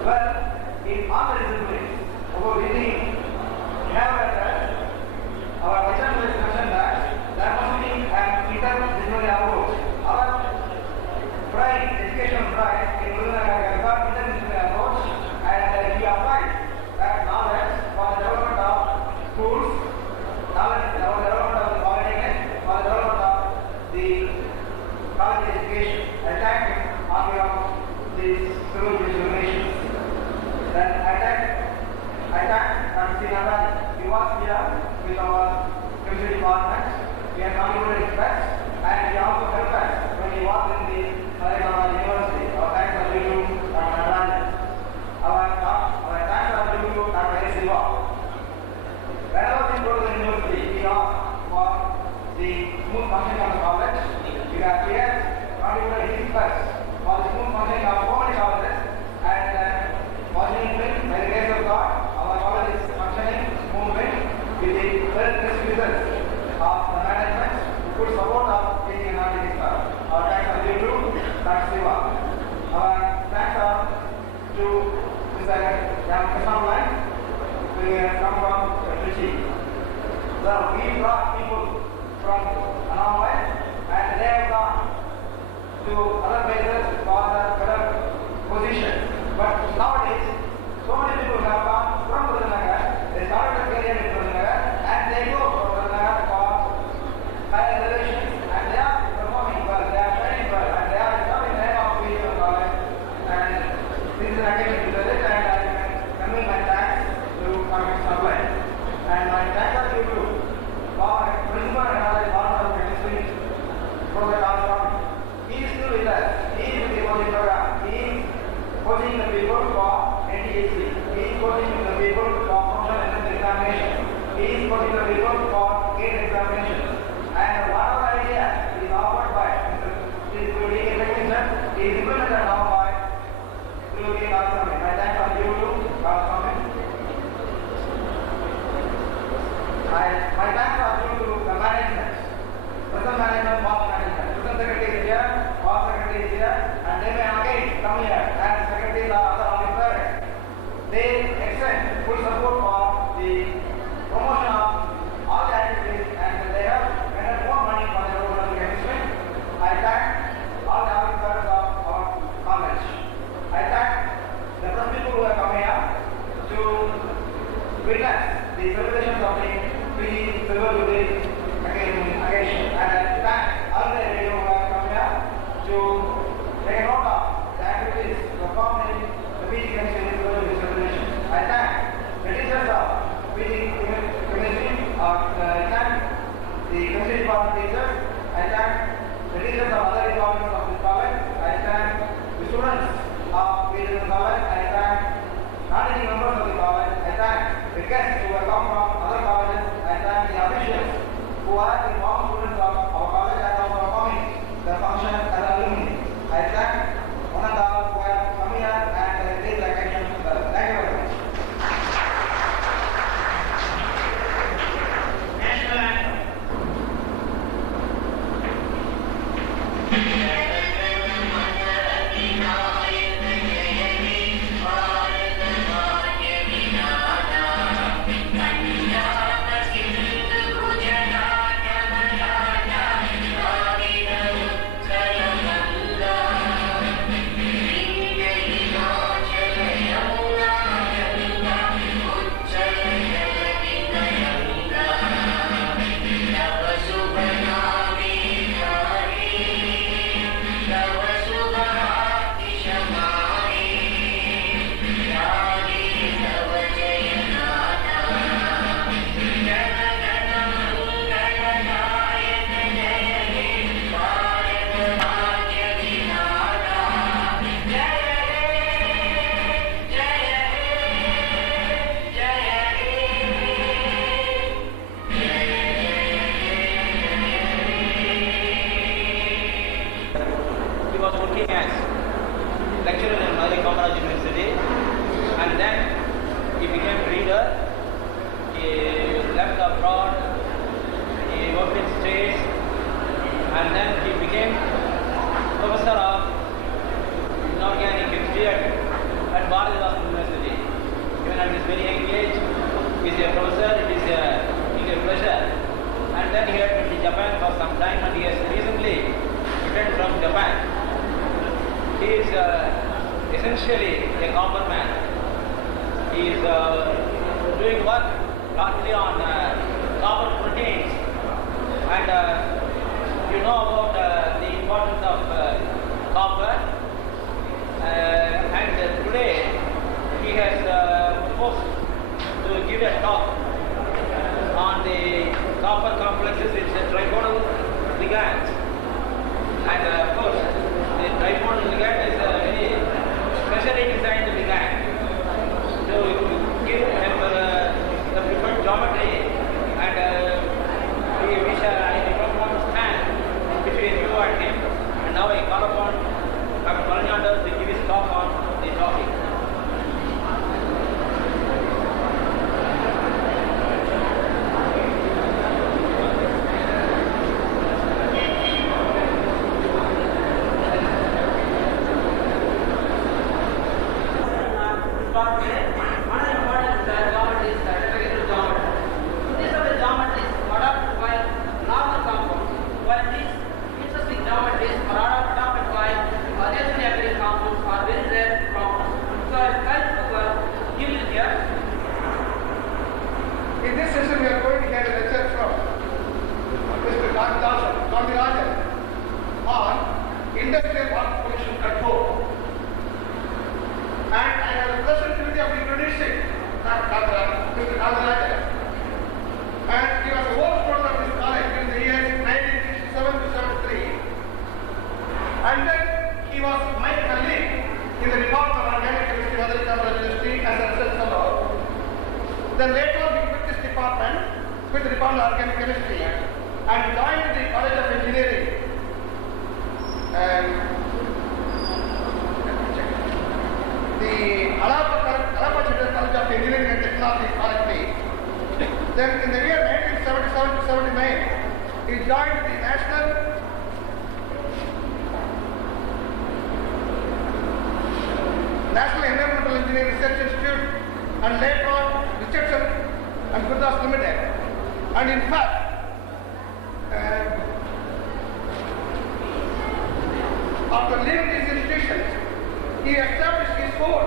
well in all the disciplines about reading. We have our Vice Chancellor mentioned that there must be an interdisciplinary approach. Our brain, education brain, in interdisciplinary approach, and we apply that knowledge for the development of schools, knowledge for the development of the polytechnic, for the development of the college education. I thank him on behalf of these civil nations. Then I thank Dr. C. Narayan. He was here with our Chemistry Department. We have contributed his best, and he also helped us when he was in the Malaysia University. Our thanks are due to Dr. Narayan. Our thanks are due to Dr. A. Siva. Whenever we go to the university, we ask for the smooth functioning of the college. We have contributed his best for the smooth functioning of so many colleges, and fortunately, by the grace of God, our college is functioning smoothly with the Assam land, we come from Trichy. So we brought people from Assam land and they have gone to other places for the better position. But nowadays, so many people have gone from Virudhunagar, they started a career in Virudhunagar and they go to Virudhunagar for higher elevation and they are performing well, they are training well and they are serving the name of VHNSNC college and this is an academic visit and I can convey my thanks to Congress Supply. And my thanks are due to our principal and other partners of chemistry, Professor Armstrong. He is still with us. He is with the coaching program. He is coaching the people for NTHC. He is coaching the people for functional entrance examination. He is coaching the people for gate examination. And whatever idea is offered by Jubilee technician is implemented now by Jubilee Rajaswamy. My thanks are due to Rajaswamy. My thanks are due to the management. Present management, past management. Present secretary is here, past secretary is here, and they may again come here as secretaries or other officers. They extend full support for the promotion of all the activities and they have rendered more money for the overall chemistry. I thank all the officers of our college. I thank the press people who have come here to witness the celebrations of the Silver Jubilee occasion. And I thank all the radio who have come here to take note of the activities performed in the PG Chemistry Silver Jubilee celebration. I thank the teachers of PG Chemistry, I thank the chemistry department teachers, I thank the teachers of other departments of this college, I thank the students of PG college, I thank managing members of the college, I thank the guests who have come from other colleges, I thank the officials who are the former students of our college and are performing the function as alumni. I thank one and all who have come here and take the occasion. Thank you very much. National anthem. Essentially a copper man. He is doing work largely on copper proteins and you know about the importance of copper and today he has proposed to give a talk on the copper complexes in the trigonal ligands and of course the trigonal ligand is a very specially designed ligand to give the preferred geometry and we shall stand between you and him and now I call upon Dr. Palanyanda to give his talk on the topic. Gandhirajan on industrial water pollution control. And I have the pleasure of introducing Mr. Gandhirajan. And he was a world student of this college in the years 1967 to 73. And then he was my colleague in the Department of Organic Chemistry, Mother Chemistry as a research fellow. Then later on he quit this department, quit the Department of Organic Chemistry and joined the College of Engineering. And the Alapa College of Engineering and Technology, College. Then in the year 1977 to 79, he joined the National Environmental Engineering Research Institute and later on Richardson and Gurdas Limited. And in fact, after leaving these institutions, he established his own,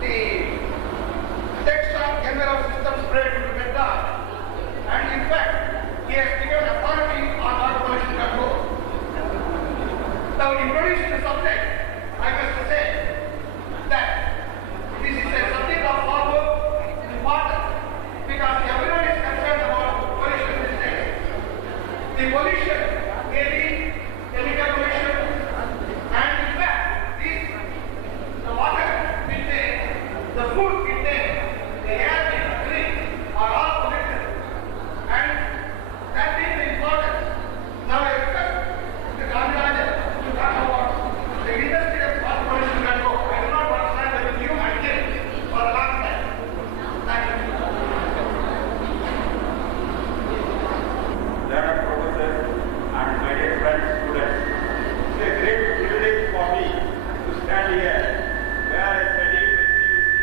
the Textile Environmental Systems Private Limited. And in fact, he has given authority on water pollution control. Now, introducing the subject, I must say that this is a subject of almost important because everyone is concerned about pollution these days. The pollution may be chemical pollution, and in fact, the water we take, the food we take, the air we breathe are all polluted. And that being the importance, now I request Mr. Gandhirajan to talk about the industry of water pollution control. I do not want to stand with you again for a long time. Thank you. Learned professor and my dear friends, students, it's a great privilege for me to stand here where I studied my PhD,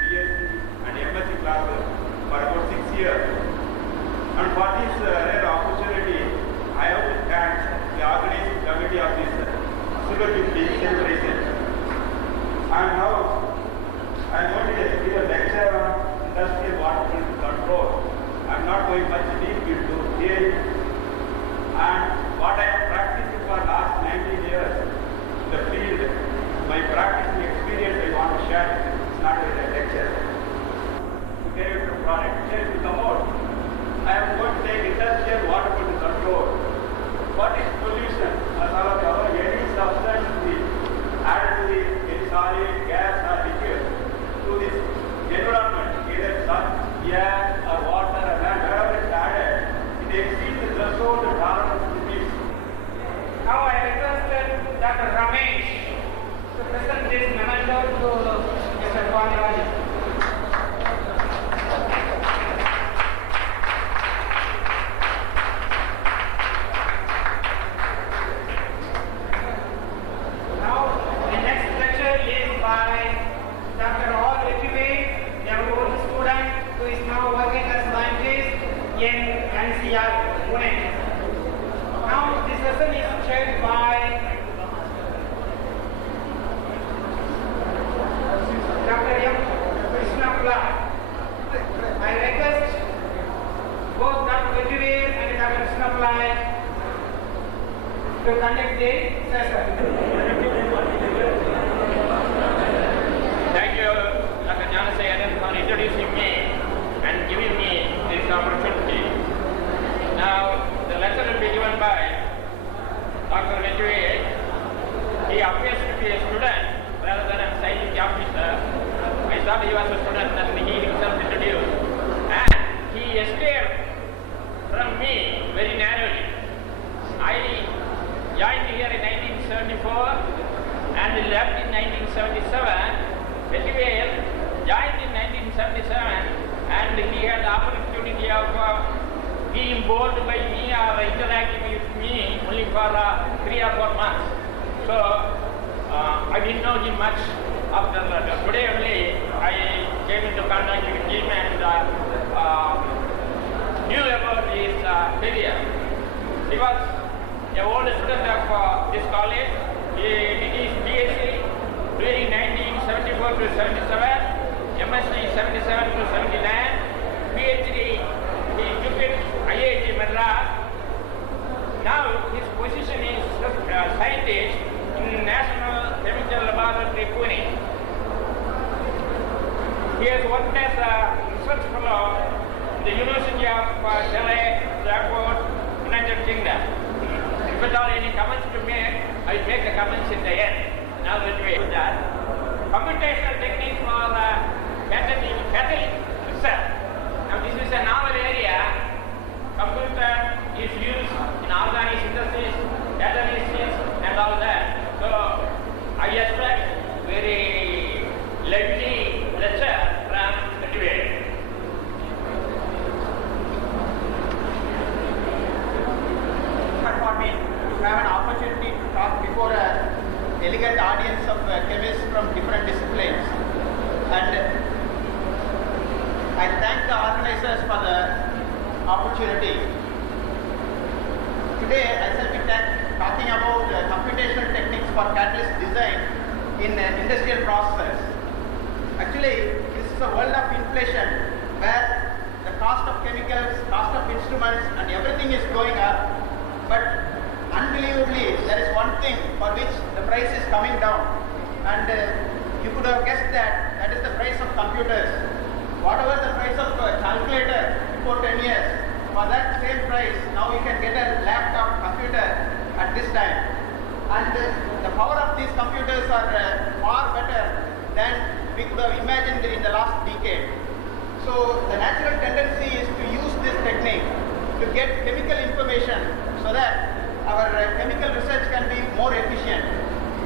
BSc and MSc classes for about 6 years. And for this rare opportunity, I have to thank the organizing committee of this Silver Jubilee celebration. And now I am going to give a lecture on industrial water pollution control. I am not going much deep into theory and what I have practiced for the last 19 years in the field. My practicing experience I want to share. It's not a lecture. To get into the product, to come out, I am going to take industrial water pollution control. What is pollution? As all of you know, any substance is added to any solid, gas or liquid to this environment, either sun, air or water or land, wherever it is added, it exceeds the threshold of tolerance limits. Now I requested Dr. Ramesh to present this memento to Mr. Gandhirajan. Now the next lecture is by Dr. Jubilee, a old student who is now working as scientist in NCR, Pune. Now this lesson is chaired by Dr. M. Krishna. I request both Dr. Jubilee and Dr. Krishna to conduct the session. Thank you, Dr. Janasayadan, for introducing me and giving me this opportunity. Now, the lesson will be given by Dr. Jubilee. He appears to be a student rather than a scientific officer. I thought he was a student and he himself introduced. And he escaped from me very narrowly. I joined here in 1974 and left in 1977. Jubilee joined in 1977 and he had the opportunity of being bored by me or interacting with me only for 3 or 4 months. So I didn't know him much. After today only I came into contact with him and knew about his career. He was an old student of this college. He did his BSc during 1974 to 77, MSc 77 to 79, PhD he the Jubilee IIT Madras. Now his position is scientist in National Chemical Laboratory, Pune. He has worked as a research fellow in the University of Delhi, Blackwood, United Kingdom. If at all any comments to make, I will make the comments in the end. Now that we do that, computational techniques for catalytic research. Now this is a novel area. Computer is used in organic synthesis, catalysis and all that. So I expect very lively lecture from the debate. For me to have an opportunity to talk before a elegant audience of chemists from different disciplines, and I thank the organizers for the opportunity. Today I shall be talking about computational techniques for catalyst design in industrial processes. Actually, this is a world of inflation where the cost of chemicals, cost of instruments and everything is going up. But unbelievably, there is one thing for which the price is coming down, and you could have guessed that is the price of computers. Whatever the price of a calculator before 10 years, for that same price, now you can get a laptop computer at this time. And the power of these computers are far better than we could have imagined in the last decade. So the natural tendency is to use this technique to get chemical information so that our chemical research can be more efficient.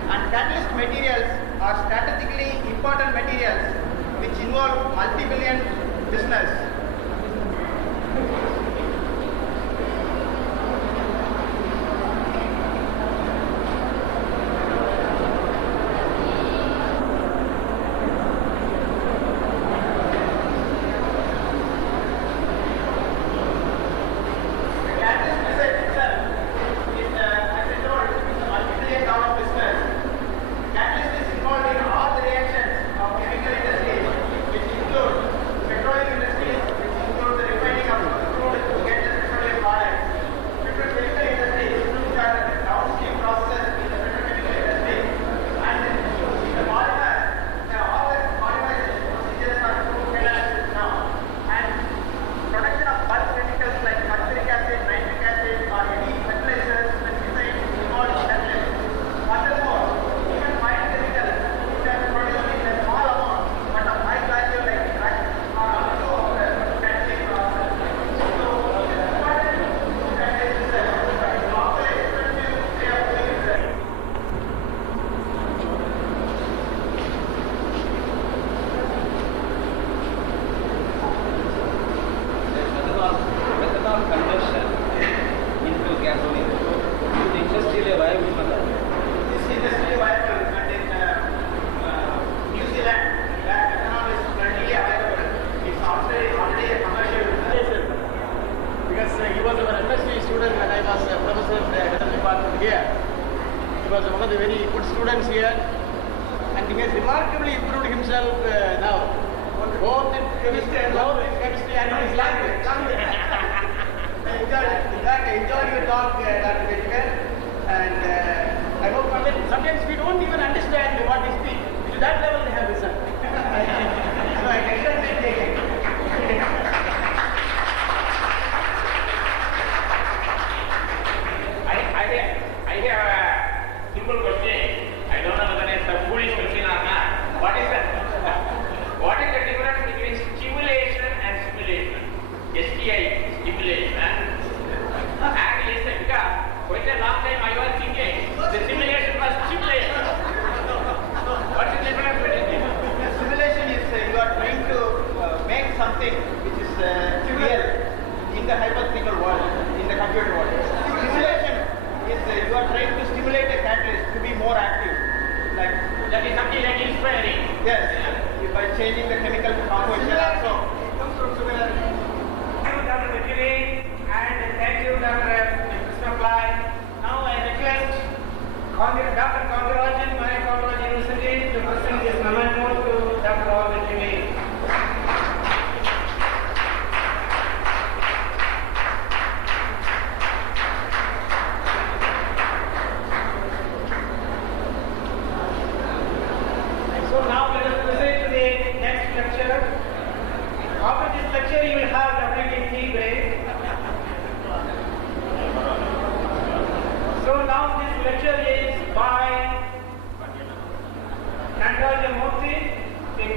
And catalyst materials are strategically important materials which involve multi-billion business.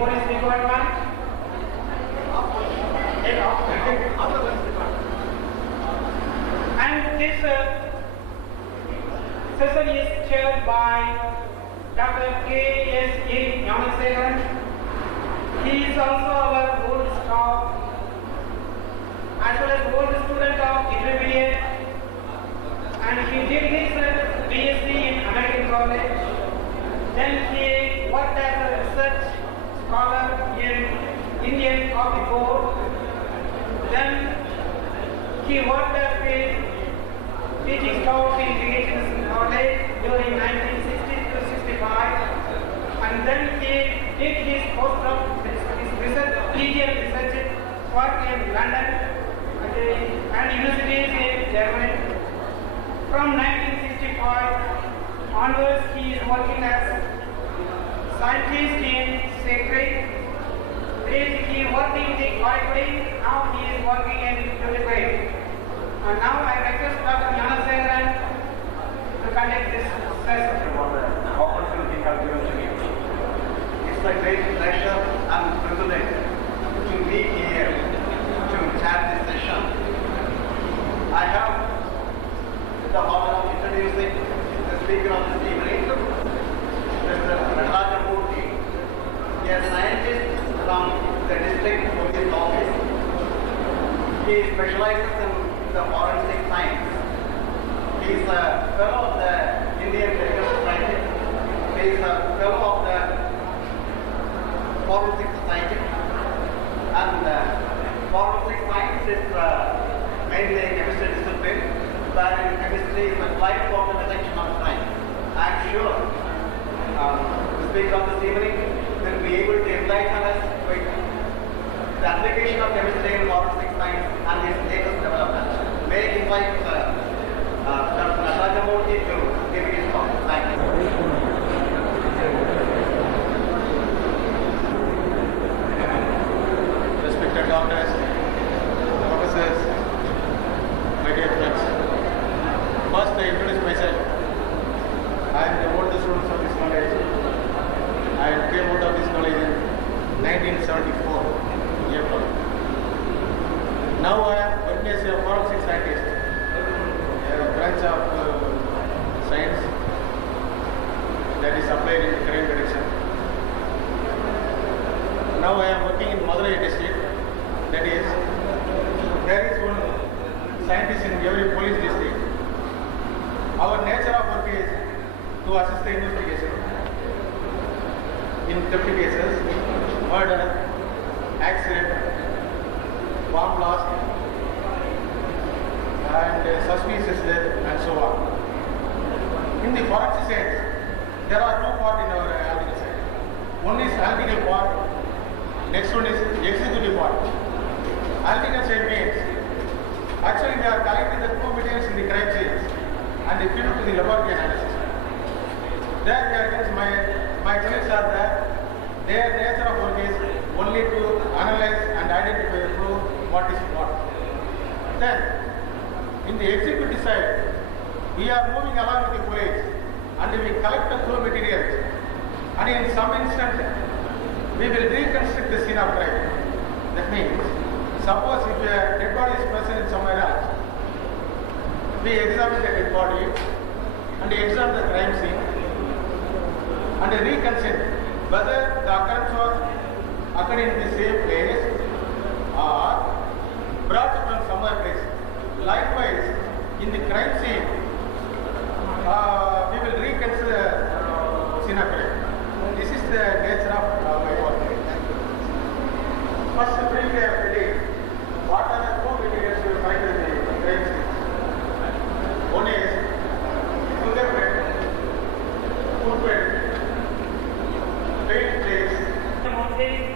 police department. And this session is chaired by Dr. K.S.A. Gnanasegaran. He is also our old staff as well as old student of intermediate, and he did his BSc in American College. Then he worked as a research scholar in Indian Coffee Board. Then he worked as a teaching staff in VHNSNC College during 1960 to 65, and then he did his postdoc, his research, PhD research work in London and universities in Germany. From 1965 onwards, he is working as scientist in Secretary. He worked in the Jubilee. Now he is working in Jubilee. And now I request Dr. Gnanasegaran to conduct this session. For the opportunity you have given to me. It's a great pleasure and privilege to be here to chat this session. I have the honor of introducing the speaker of this evening, Mr. Raja. He is a scientist from the district police office. He specializes in the forensic science. He is a fellow of the Indian Medical Society. He is a fellow of the Forensic Society. And forensic science is mainly a chemistry discipline, wherein chemistry is applied for the detection of crime. I am sure the speaker of this evening will be able to enlighten us with the application of chemistry in forensic science and its latest development. May I invite Dr. Nataraja to give his talk. Thank you. Respected doctors, professors, my dear friends. First, I introduce myself. I am the oldest student of this college. I came out of this college in 1974, April. Now I am working as a forensic scientist, a branch of science that is applied in crime detection. Now I am working in Madurai district. That is, there is one scientist in every police district. Our nature of work is to assist the investigation in theft cases, murder, accident, bomb blast, and suspicious death, and so on. In the forensic science, there are two parts in our analytical science. One is analytical part, next one is executive part. Analytical science means actually we are collecting the true materials in the crime scenes and they feed it to the laboratory analysis. There we are my colleagues are there. Their nature of work is only to analyze and identify the proof what is what. Then, in the executive side, we are moving along with the police and we collect the true materials, and in some instance, we will reconstruct the scene of crime. That means, suppose if a dead body is present somewhere else, we examine the dead body and examine the crime scene and reconsider whether the occurrence was occurred in the same place or brought from somewhere place. Likewise, in the crime scene, we will reconsider scene of crime. This is the nature of my work. First, briefly I will tell what are the two materials you find in the crime scene. One is fingerprint, footprint, paint place.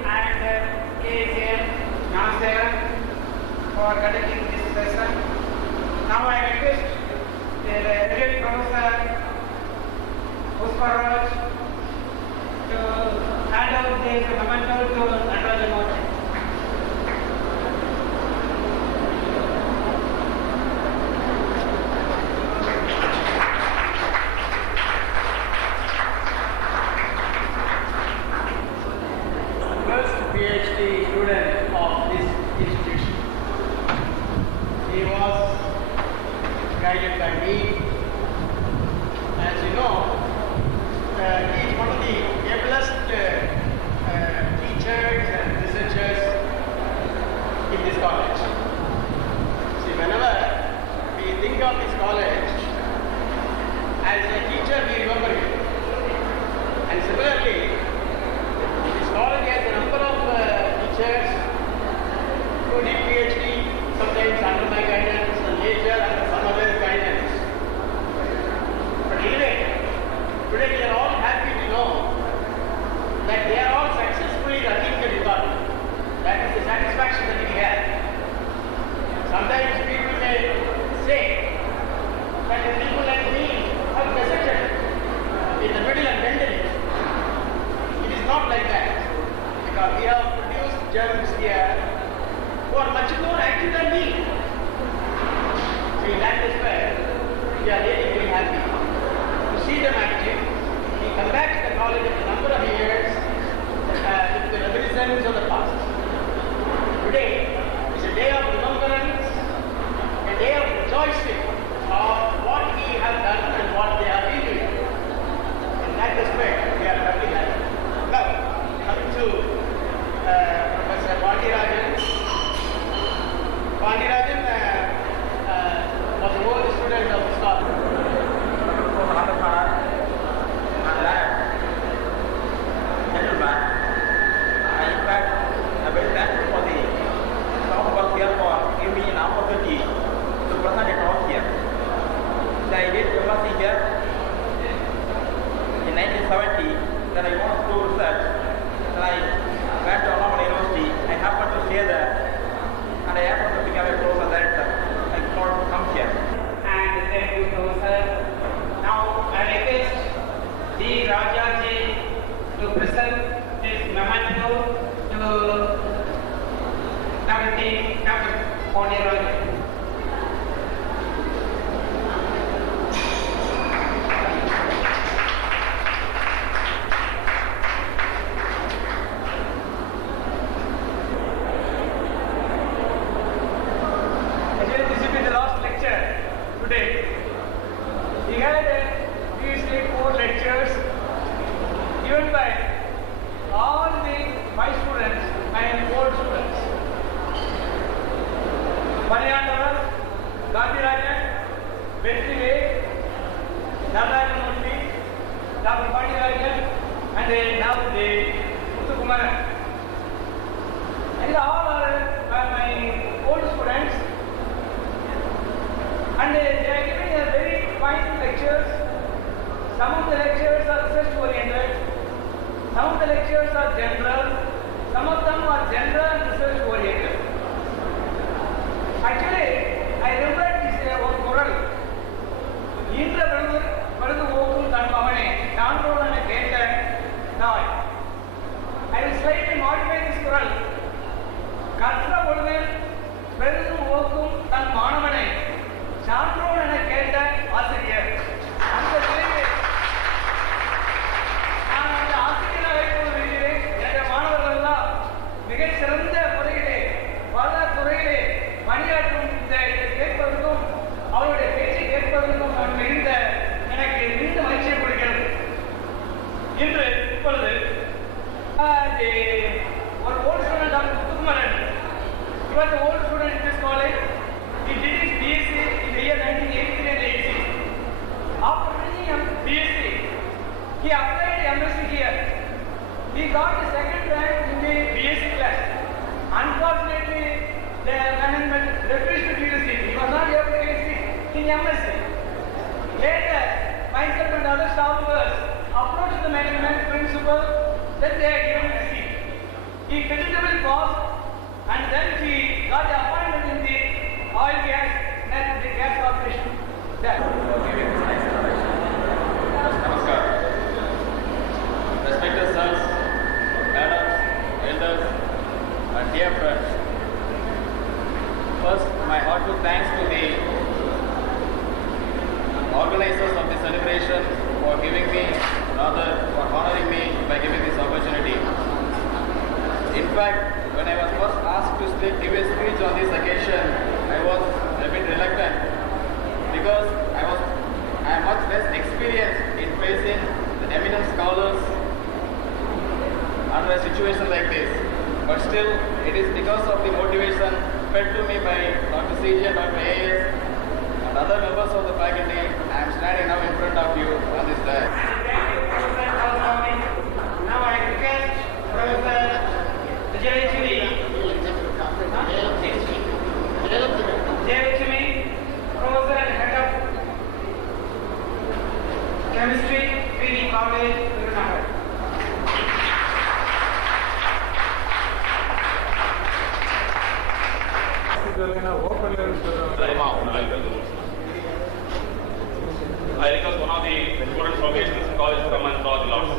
And K.S.A. Gnanasegaran for conducting this session. Now I request the Reverend Professor Pusparaj to hand out this memento to Nataraja. PhD student of this institution. He was guided by me. As you know, he is one of the ablest teachers and researchers in this college. See, whenever we think of this college, as a teacher we remember him. And similarly, this college has a number of teachers who did PhD, sometimes under my guidance, and later under some other guidance. But anyway, today we are all happy to know that they are all successfully running the department. That is the satisfaction that we have. Sometimes people may say that the people like me have deserted in the middle and ended it. It is not like that. Because we have produced germs here who are much more active than me. So in that respect, we are really very happy to see them active. We come back to the college after a number of years with the reminiscence of the past. Today is a day of remembrance, a day of rejoicing of what we have done and what they have been doing. In that respect, we are very happy. Now, coming to Professor Pandirajan. Pandirajan was an old student of this college. I did MSc here in 1970. Then I wanted to do research. Then I went to Annamalai University. I happened to stay there, and I happened to become a professor there. I could not come here. And thank you, Professor. Now I request D. Rajaji to present his memento to Dr. Pandirajan. For honoring me by giving this opportunity. In fact, when I was first asked to give a speech on this occasion, I was a bit reluctant because I am much less experienced in facing the eminent scholars under a situation like this. But still, it is because of the motivation fed to me by Dr. CJ and Dr. AS and other members of the faculty, I am standing now in front of you on this day. Thank you, Professor, for coming. Now I request Professor Jubilee, Professor and Head of Chemistry, PD College, Tirunelveli. I request one of the students from VHNSNC college to come and draw the lots.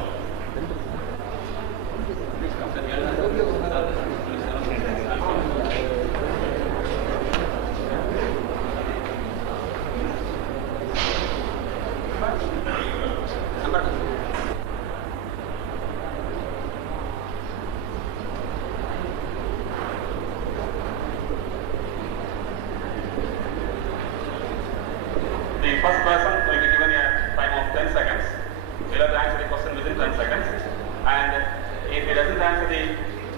The first person will be given a time of 10 seconds. He'll have to answer the question within 10 seconds. And if he doesn't answer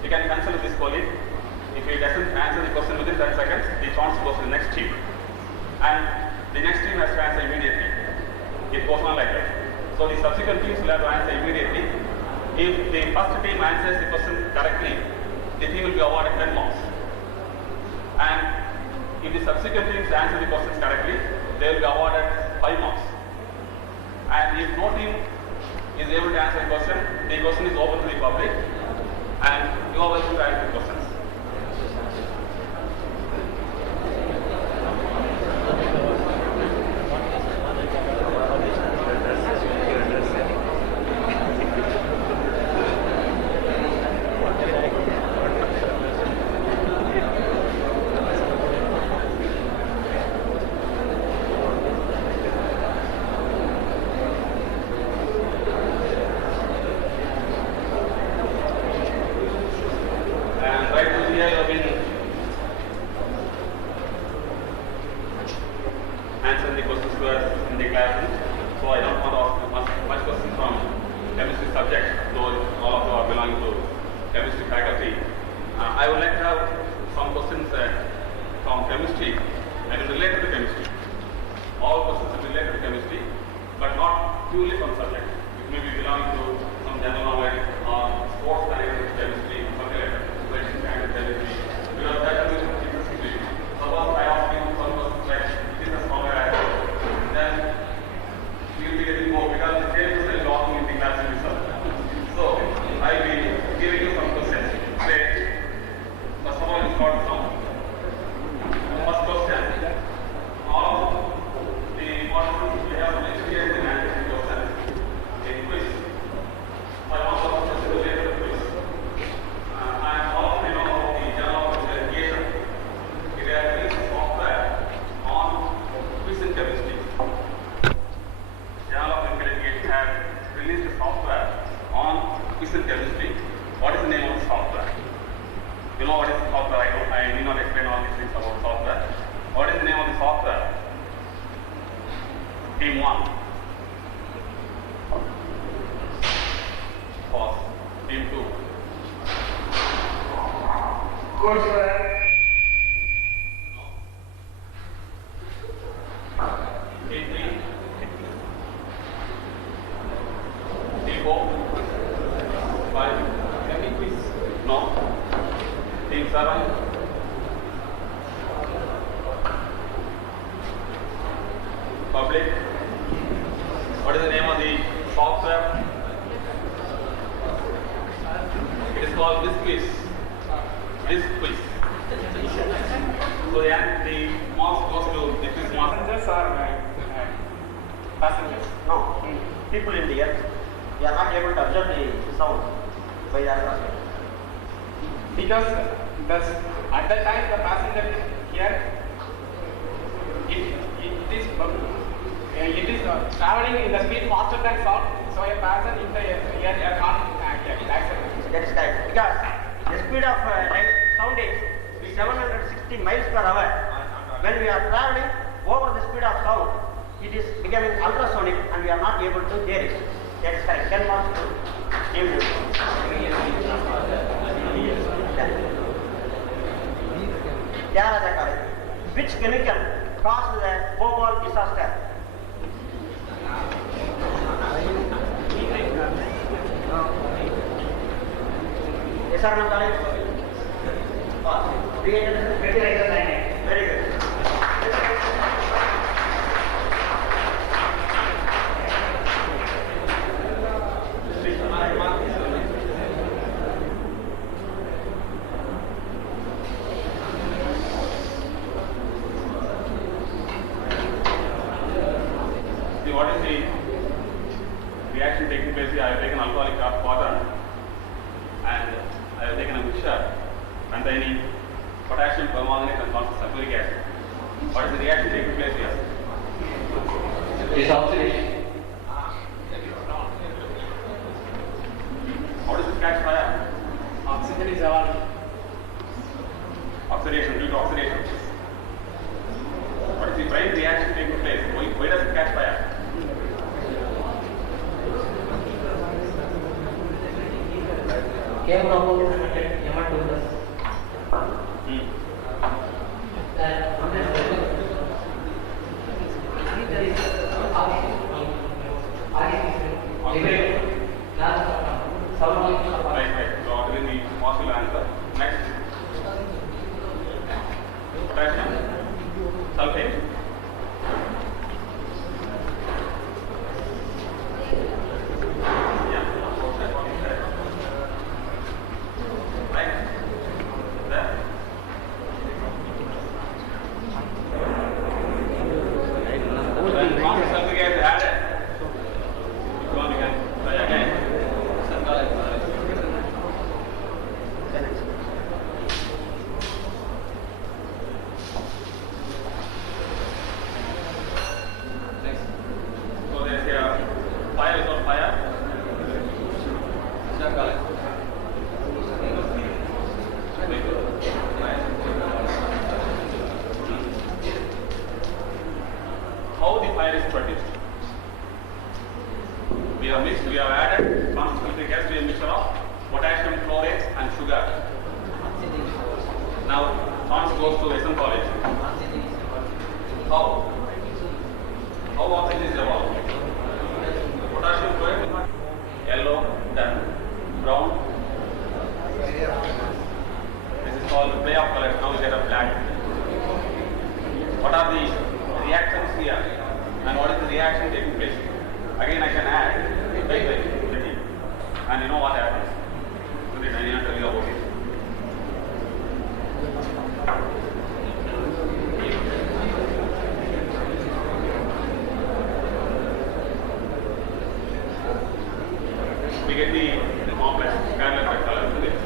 he can cancel with his colleague. If he doesn't answer the question within 10 seconds, the chance goes to the next team. And the next team has to answer immediately. It goes on like that. So the subsequent teams will have to answer immediately. If the first team answers the question correctly, the team will be awarded 10 marks. And if the subsequent teams answer the questions correctly, they will be awarded 5 marks. And if no team is able to answer the question is open to the public and you are welcome to answer the questions. Answer the questions to us in the classroom. So I don't want to ask much questions from chemistry subject, though all of you are belonging to chemistry faculty. I would like to have some questions from chemistry and related to chemistry. All questions are related to chemistry, but not purely from subject. It may be belonging to some general knowledge or sports science chemistry, something like that, medicine science chemistry. Because that will be interesting to you. Suppose I ask you some questions like then you will be getting more because the same person is talking in the classroom itself. So I will be giving you some questions. Say, first of all, you start from first question. All the participants will have some experience in answering questions in quiz. I want to ask a related quiz. And all of you know about the Journal of Education. It has released software on quiz in chemistry. Journal of Education has released a software on quiz in chemistry. What is the name of the software? You know what is the software? I need not explain all these things about software. What is the name of the software? Team 1. Pause. Team 2. Courseware. No. Team 3. Team 4. 5. No. Team 7. Public. What is the name of the software? It is called this quiz. This quiz. So the marks goes to the quiz marks. Passengers are passengers. No, people in the air, they are not able to observe the sound by the aircraft. Because at that time the passenger is here, it is traveling in the speed faster than sound, so a person in the air can't actually accept. So that is correct. Because this speed of sound is 760 miles per hour. When we are traveling over the speed of sound, it is becoming ultrasonic and we are not able to hear it. That is correct. 10 marks to team leader. Tyagaraja College. Which chemical caused the Bhopal disaster? SRM College? Very good. See, what is the reaction taking place here? I have taken alcoholic water and I have taken a mixture containing potassium permanganate and sulfuric acid. What is the reaction taking place here? It is oxidation. How does it catch fire? Oxygen is evolved. Oxidation, due to oxidation. What is the prime reaction taking place? Why does it catch fire? Came from hematomas. Right. So, what is the possible answer? Next. Potassium, sulfate. Yeah, that's what he said. Right? There. When sulfuric acid added, if you want, you can try again. So there is a fire is on fire. How the fire is produced? We have added concentrated gas to a mixture of potassium chlorate and sugar. Now, Hans goes to SN College. How oxygen is evolved? Potassium chlorate, yellow, then brown. This is called play of colors. Now we get a black. What are the reactions here? And what is the reaction taking place? Again, I can add and you know what happens. So I need to tell you about it. We get the complex parallel by color to this.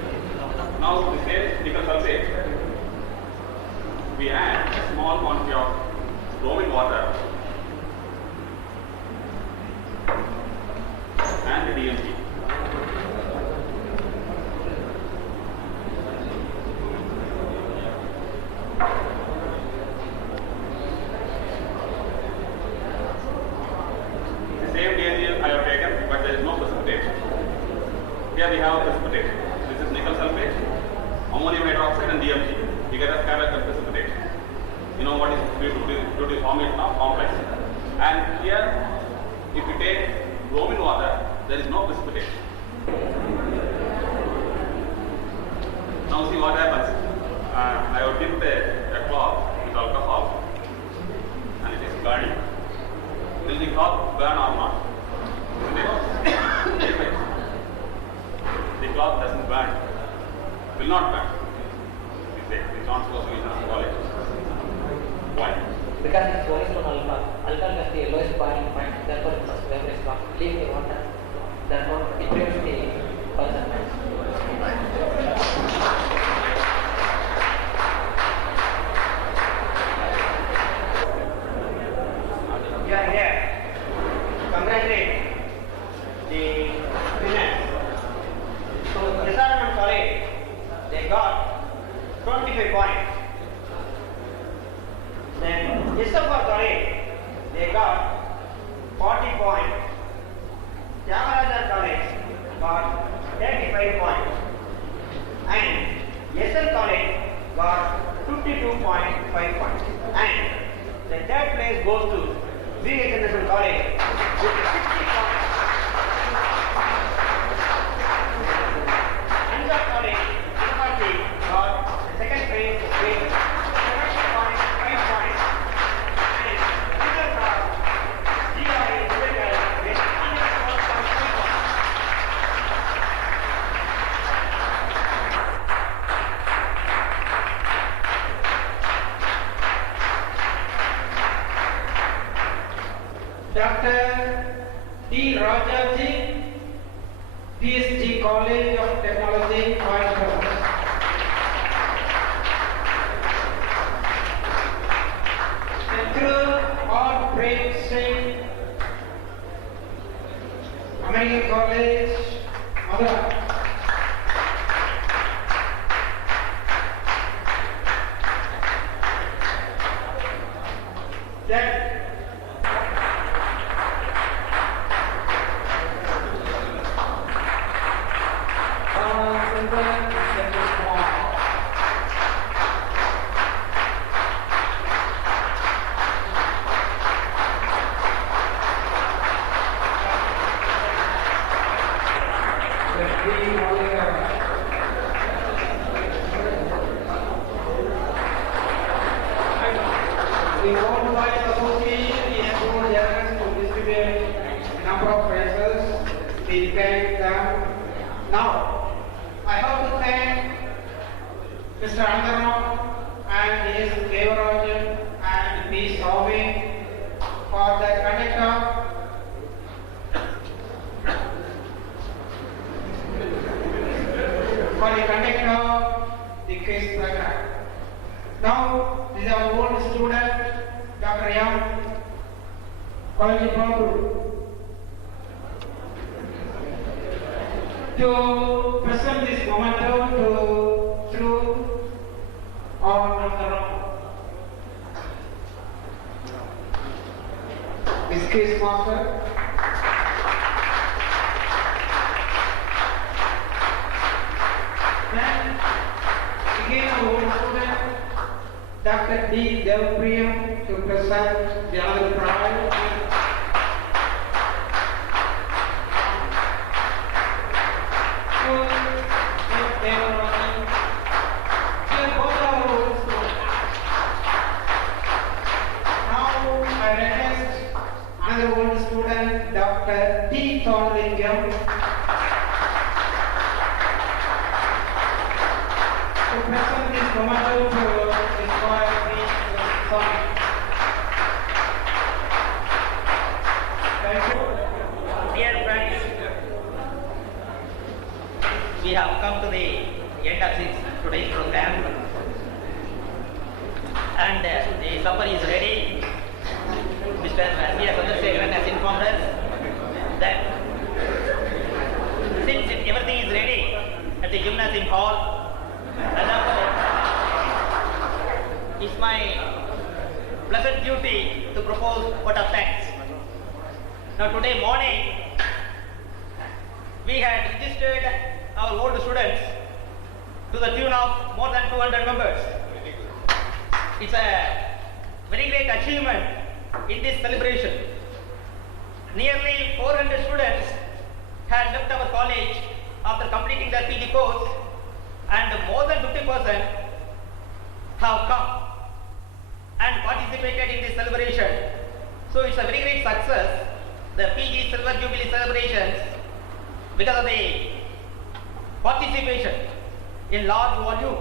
Now, this is nickel sulfate. We add a small quantity of bromine water and the DMT. The same DMT I have taken, but there is no precipitation. Here we have a precipitation. This is nickel sulfate, ammonium hydroxide and DMT. We get a scalar precipitation. You know what is due to formation of complex. And here, if you take bromine water, there is no precipitation. Now see what happens. I have dipped a cloth with alcohol and it is burning. Will the cloth burn or not? Isn't it? The cloth doesn't burn. Will not burn. The chance goes to college. Why? Because it's lowest on alcohol. Alcohol has the lowest boiling point, therefore it must vaporize strong. Leave the water, therefore it prevents the further noise. Yeah, here. Congratulate the winners. So, SRM College, they 25 points. Then SFR college, they got 40 points. Tyagaraja college got 35 points. And SL college got 52.5 points. And the third place goes to VHNSNC college with 60 points. Punjab college, University got the second place with 70.5 points. And results are GI Jubilee with 112.5 points. Dr. D. Rajaji, PSG College of Technology, Coimbatore. Central Art Trade Singh, American College, Madurai. Then the Worldwide Association is told journalists to distribute a number of prizes. We thank them. Now, I have to thank Mr. Andaram and his Devarajan and P. Swami for the conduct of the quiz program. Now, this is our old student, Dr. Yam Babu, to present this memento through our Andaram. This quiz master. Then, again, our old student, Dr. D. Devpriyam, to present the other prize. Now, I request another old student, Dr. T. Thorlingam, to present this memento to inspire me to song. Thank you. Dear friends, we have come to the end of today's program, and the supper is ready. Mr. V. Chandrasekharan has informed us that since everything is ready at the gymnasium hall, it's my pleasant duty to propose vote of thanks. Now today morning, we had registered our old students to the tune of more than 200 members. It's a very great achievement in this celebration. Nearly 400 students had left our college after completing their PG course, and more than 50% have come and participated in this celebration. So it's a very great success, the PG Silver Jubilee celebrations, because of the participation in large volume.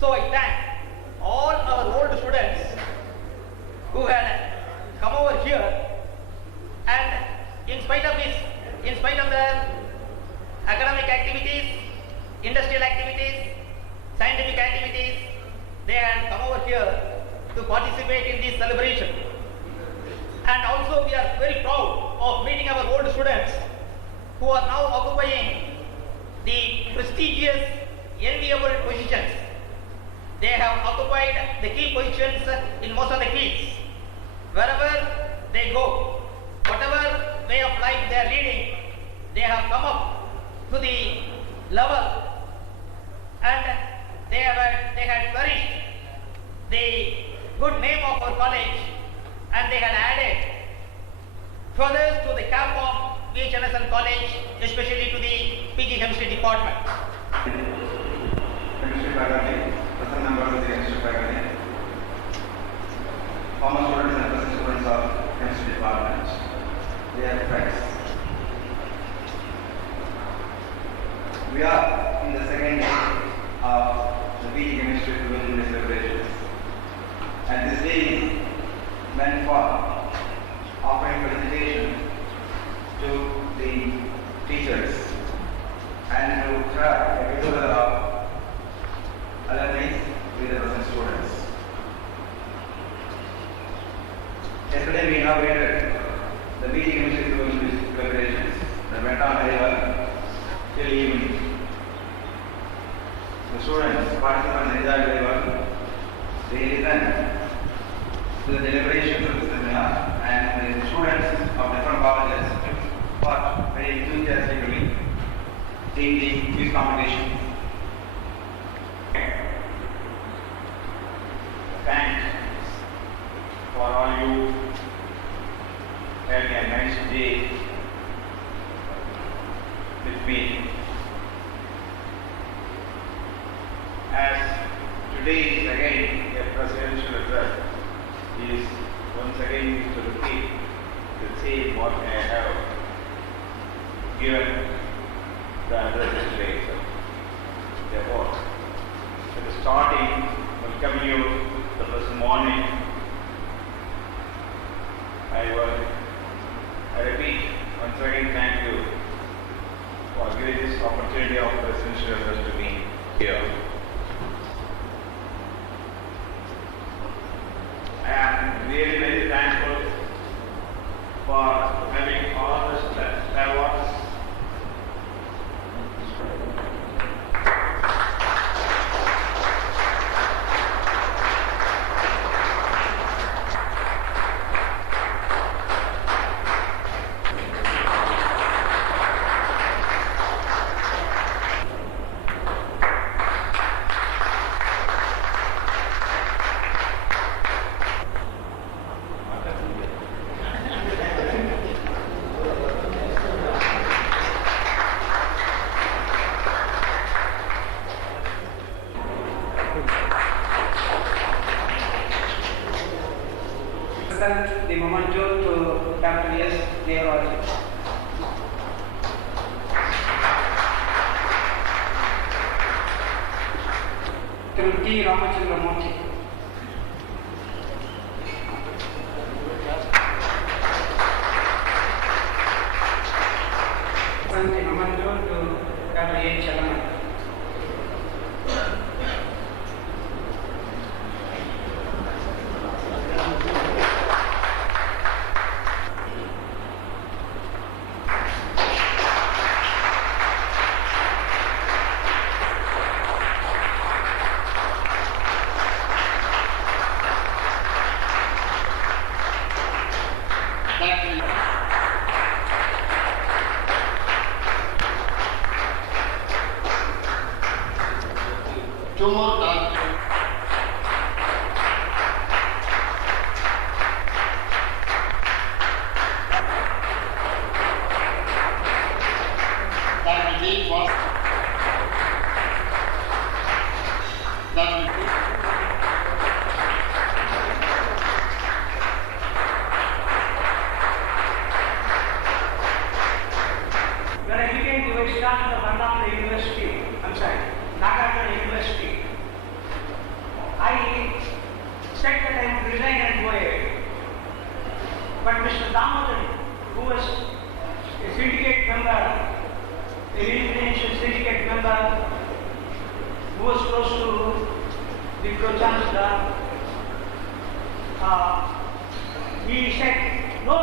So I thank all our old students who had come over here, and in spite of their academic activities, industrial activities, scientific activities, they had come over here to participate in this celebration. And also we are very proud of meeting our old students who are now occupying the prestigious, enviable positions. have occupied the key positions in most of the fields. Wherever they go, whatever way of life they are leading, they have come up to the level and they had flourished the good name of our college, and they had added further to the cap of VHNSNC college, especially to the PG Chemistry department. Chemistry faculty, present members of the chemistry faculty, former students and present students of chemistry department, dear friends. We are in the second day of the PG Chemistry Jubilee celebrations, and this day is meant for offering felicitation to the teachers and to have a together of alumni with the present students. Yesterday we inaugurated the PG Chemistry Jubilee celebrations that went on very well till evening. The students, participants enjoyed very well. They listened to the deliberations of the seminar, and the students of different colleges fought very enthusiastically in the quiz competition. Thanks for all you having a nice day with me. As today is again a presidential address, is once again to repeat the same what I have given the address today. Therefore, at the starting, welcome you the first morning. I repeat once again, thank you for giving this opportunity of presidential address to me here. I am really very thankful for having all the awards. The memento to Dr. S. Devaraj. Through T. Ramachandramurthy. The memento to Dr. A. Chalaman. Two more doctors. Dr. D. was Dr. D. When I became the vice chancellor of Annapurna University, Nagarjuna University, I said that I would resign and go away. But Mr. Damodaran, who was a syndicate member, a influential syndicate member, who was close to the pro-chancellor, he said, no,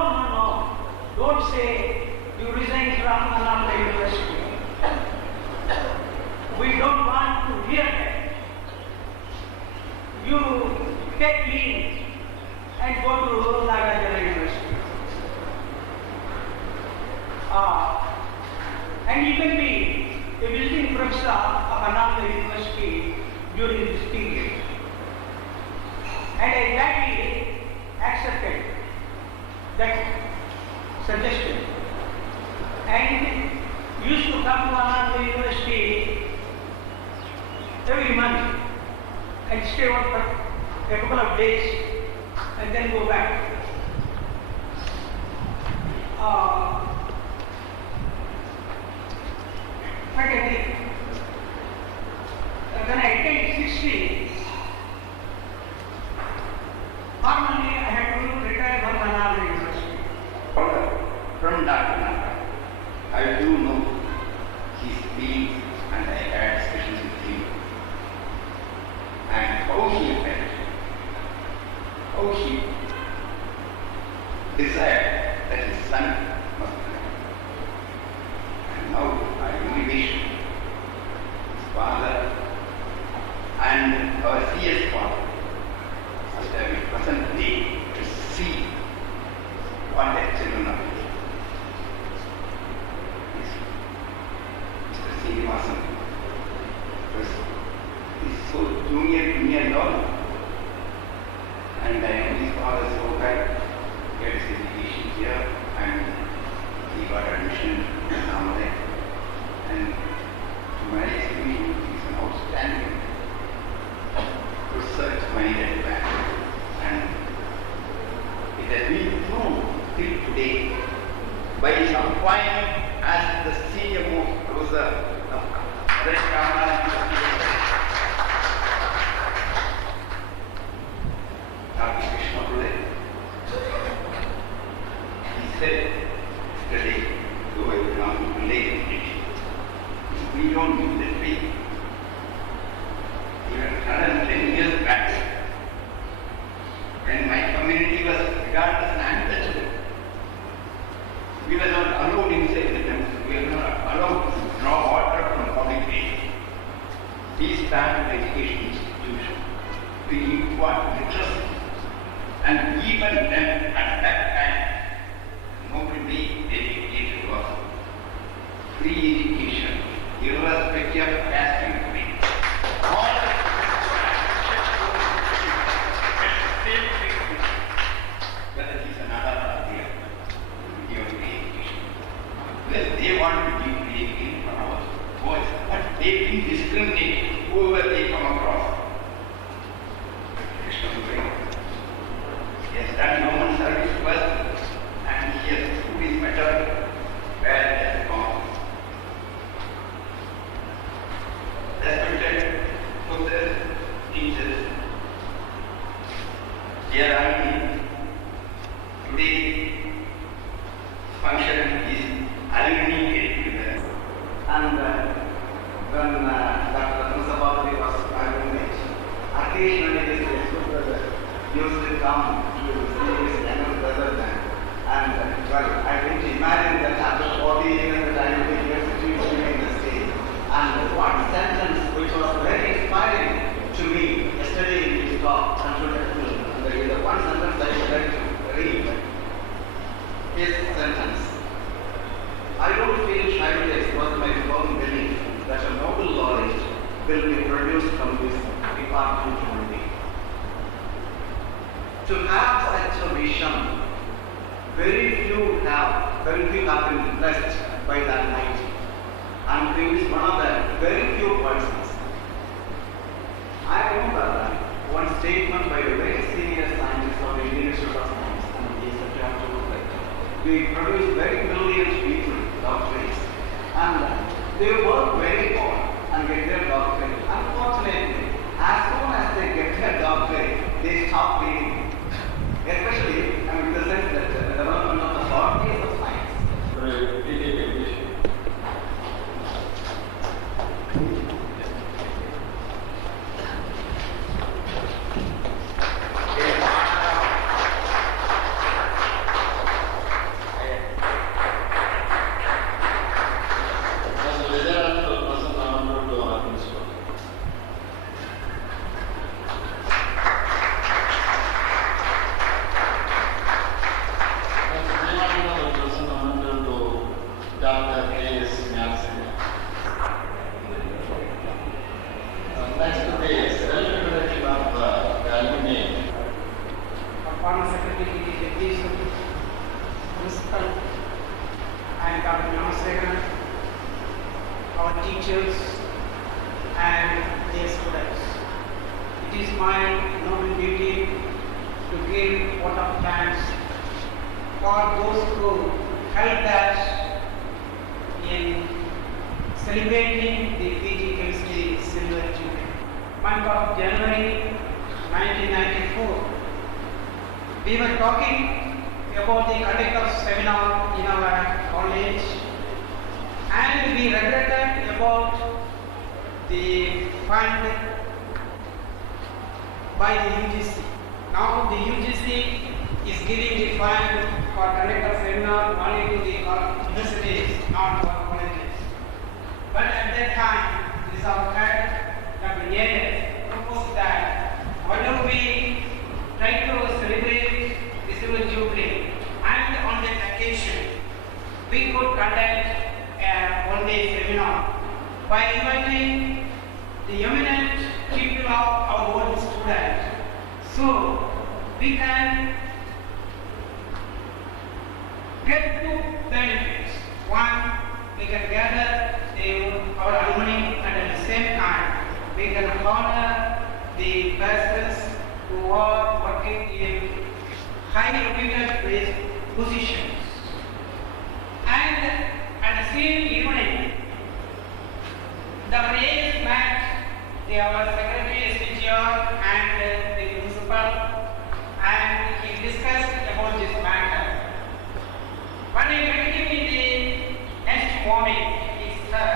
don't say you resign from Annapurna University. We don't want to hear that. take leave and go to Nagarjuna University. And you can be a visiting professor of another university during this period. And I gladly accepted that suggestion and used to come to another university every month and stay on for a couple of days and then go back. But when I attained 60, formally I had to retire from Ananda University. From Dr. Nanda, I do know his feelings and I had discussions with him. And how he felt, how he desired that his son must come. And now I only wish his father and our CS father must have been present day to see what their children are doing. Mr. Srinivasan is so junior to me and all. And I know his father so bad. He had his education here and he got admission in Namalai. And to my experience, he is an outstanding research-minded man. And it has been proved till today by his appointment as the senior most professor of he said yesterday, though I will not relate it, we don't use the tree. Even 110 years back, when my community was regarded as an untouchable, we were not allowed inside the temple. We were not allowed to draw water from public ways. We started an education institution to impart literacy. And even then, at that time, nobody dedicated was free education, irrespective of caste and creed. All the whether he's another idea, give free education. Because they want to give free education for our boys, but they didn't discriminate whoever they come across. He has done human service first, and he has put his better where he has gone. Respected professors, teachers, dear alumni, today function is alumni get-together. And when Dr. Musabali was my roommate, occasionally his brother used to come to see his younger brother then. And well, I didn't imagine that after 40 years that I would be here sitting in the stage. And one sentence which was very inspiring to me yesterday in his talk, and there is one sentence I would like to read. His sentence. I don't feel shy to express my firm belief that a Nobel laureate will be produced from this department only. To have such a vision, very few have been blessed by the Almighty. And he is one of the very few persons. I remember one statement by a very senior scientist of the Indian Institute of Science, and he said that we produce very brilliant people, doctorates, and they work very hard and get their doctorate. Unfortunately, as soon as they get their doctorate, they stop reading. Especially in the sense that the development of the authorities of science. As a result of the person it is my noble duty to give vote of thanks for those who helped us in celebrating the PG Chemistry Silver Jubilee. Month of January 1994, we were talking about the conduct of seminar in our college, and we regretted about the fund by the UGC. Now the UGC is giving the fund for conduct of seminar only to the universities, not for colleges. But at that time, this is our head, Dr. Yeager, proposed that why don't we try to celebrate the Silver Jubilee, and on that occasion we could conduct a one-day seminar by inviting the eminent people of our old students, so we can get two benefits. One, we can gather our alumni, and at the same time we can honor the persons who are working in high reputed positions. And at the same evening, the race met our secretary SPGR and the principal, and he discussed about this matter. When he met him in the next morning, he said,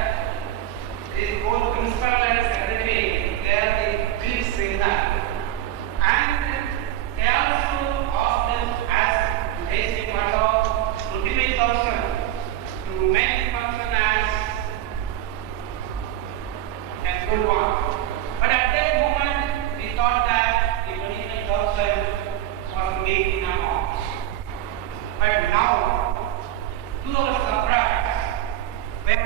both principal and secretary, they are the big singer, and they also asked them as basic fund of 25,000 to make the function as a good one. But at that moment, we thought that the 25,000 was made in amount. But now, to our surprise, when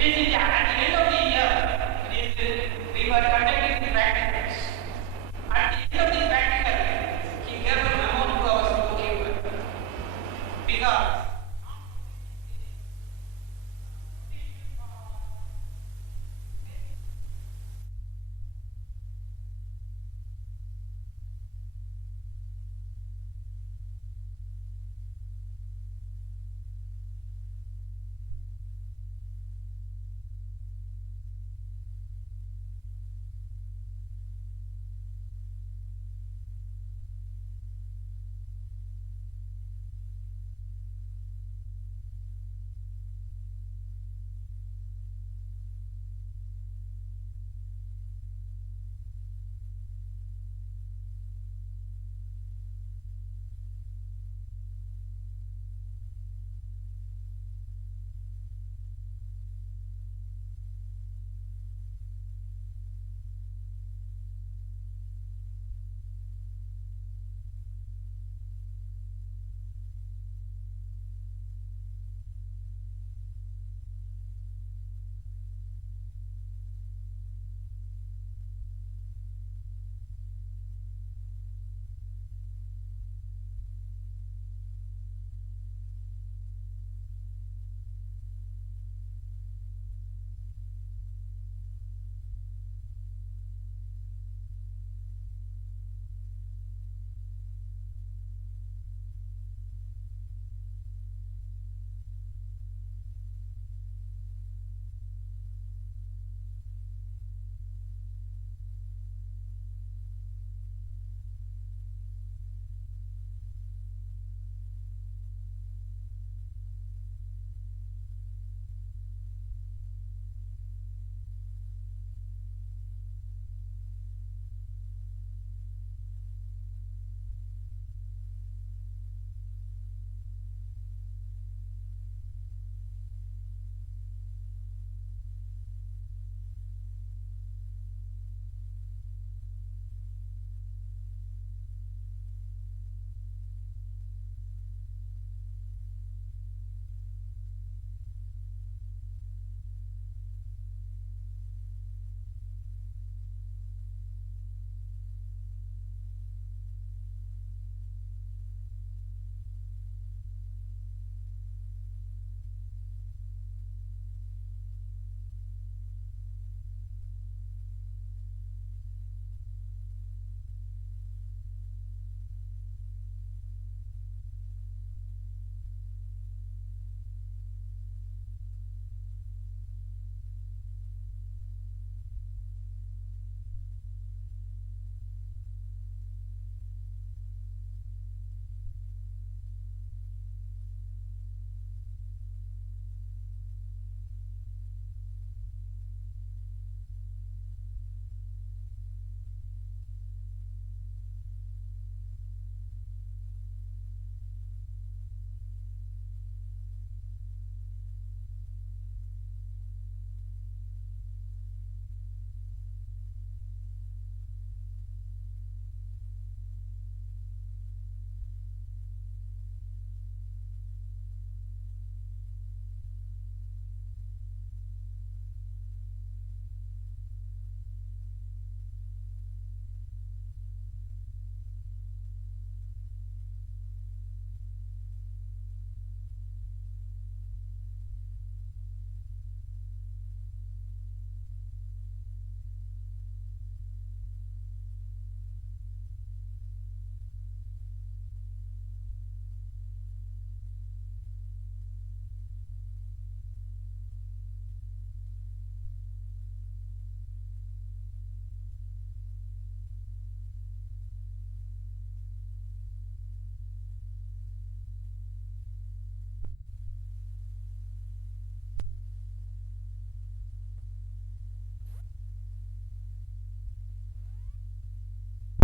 it is in the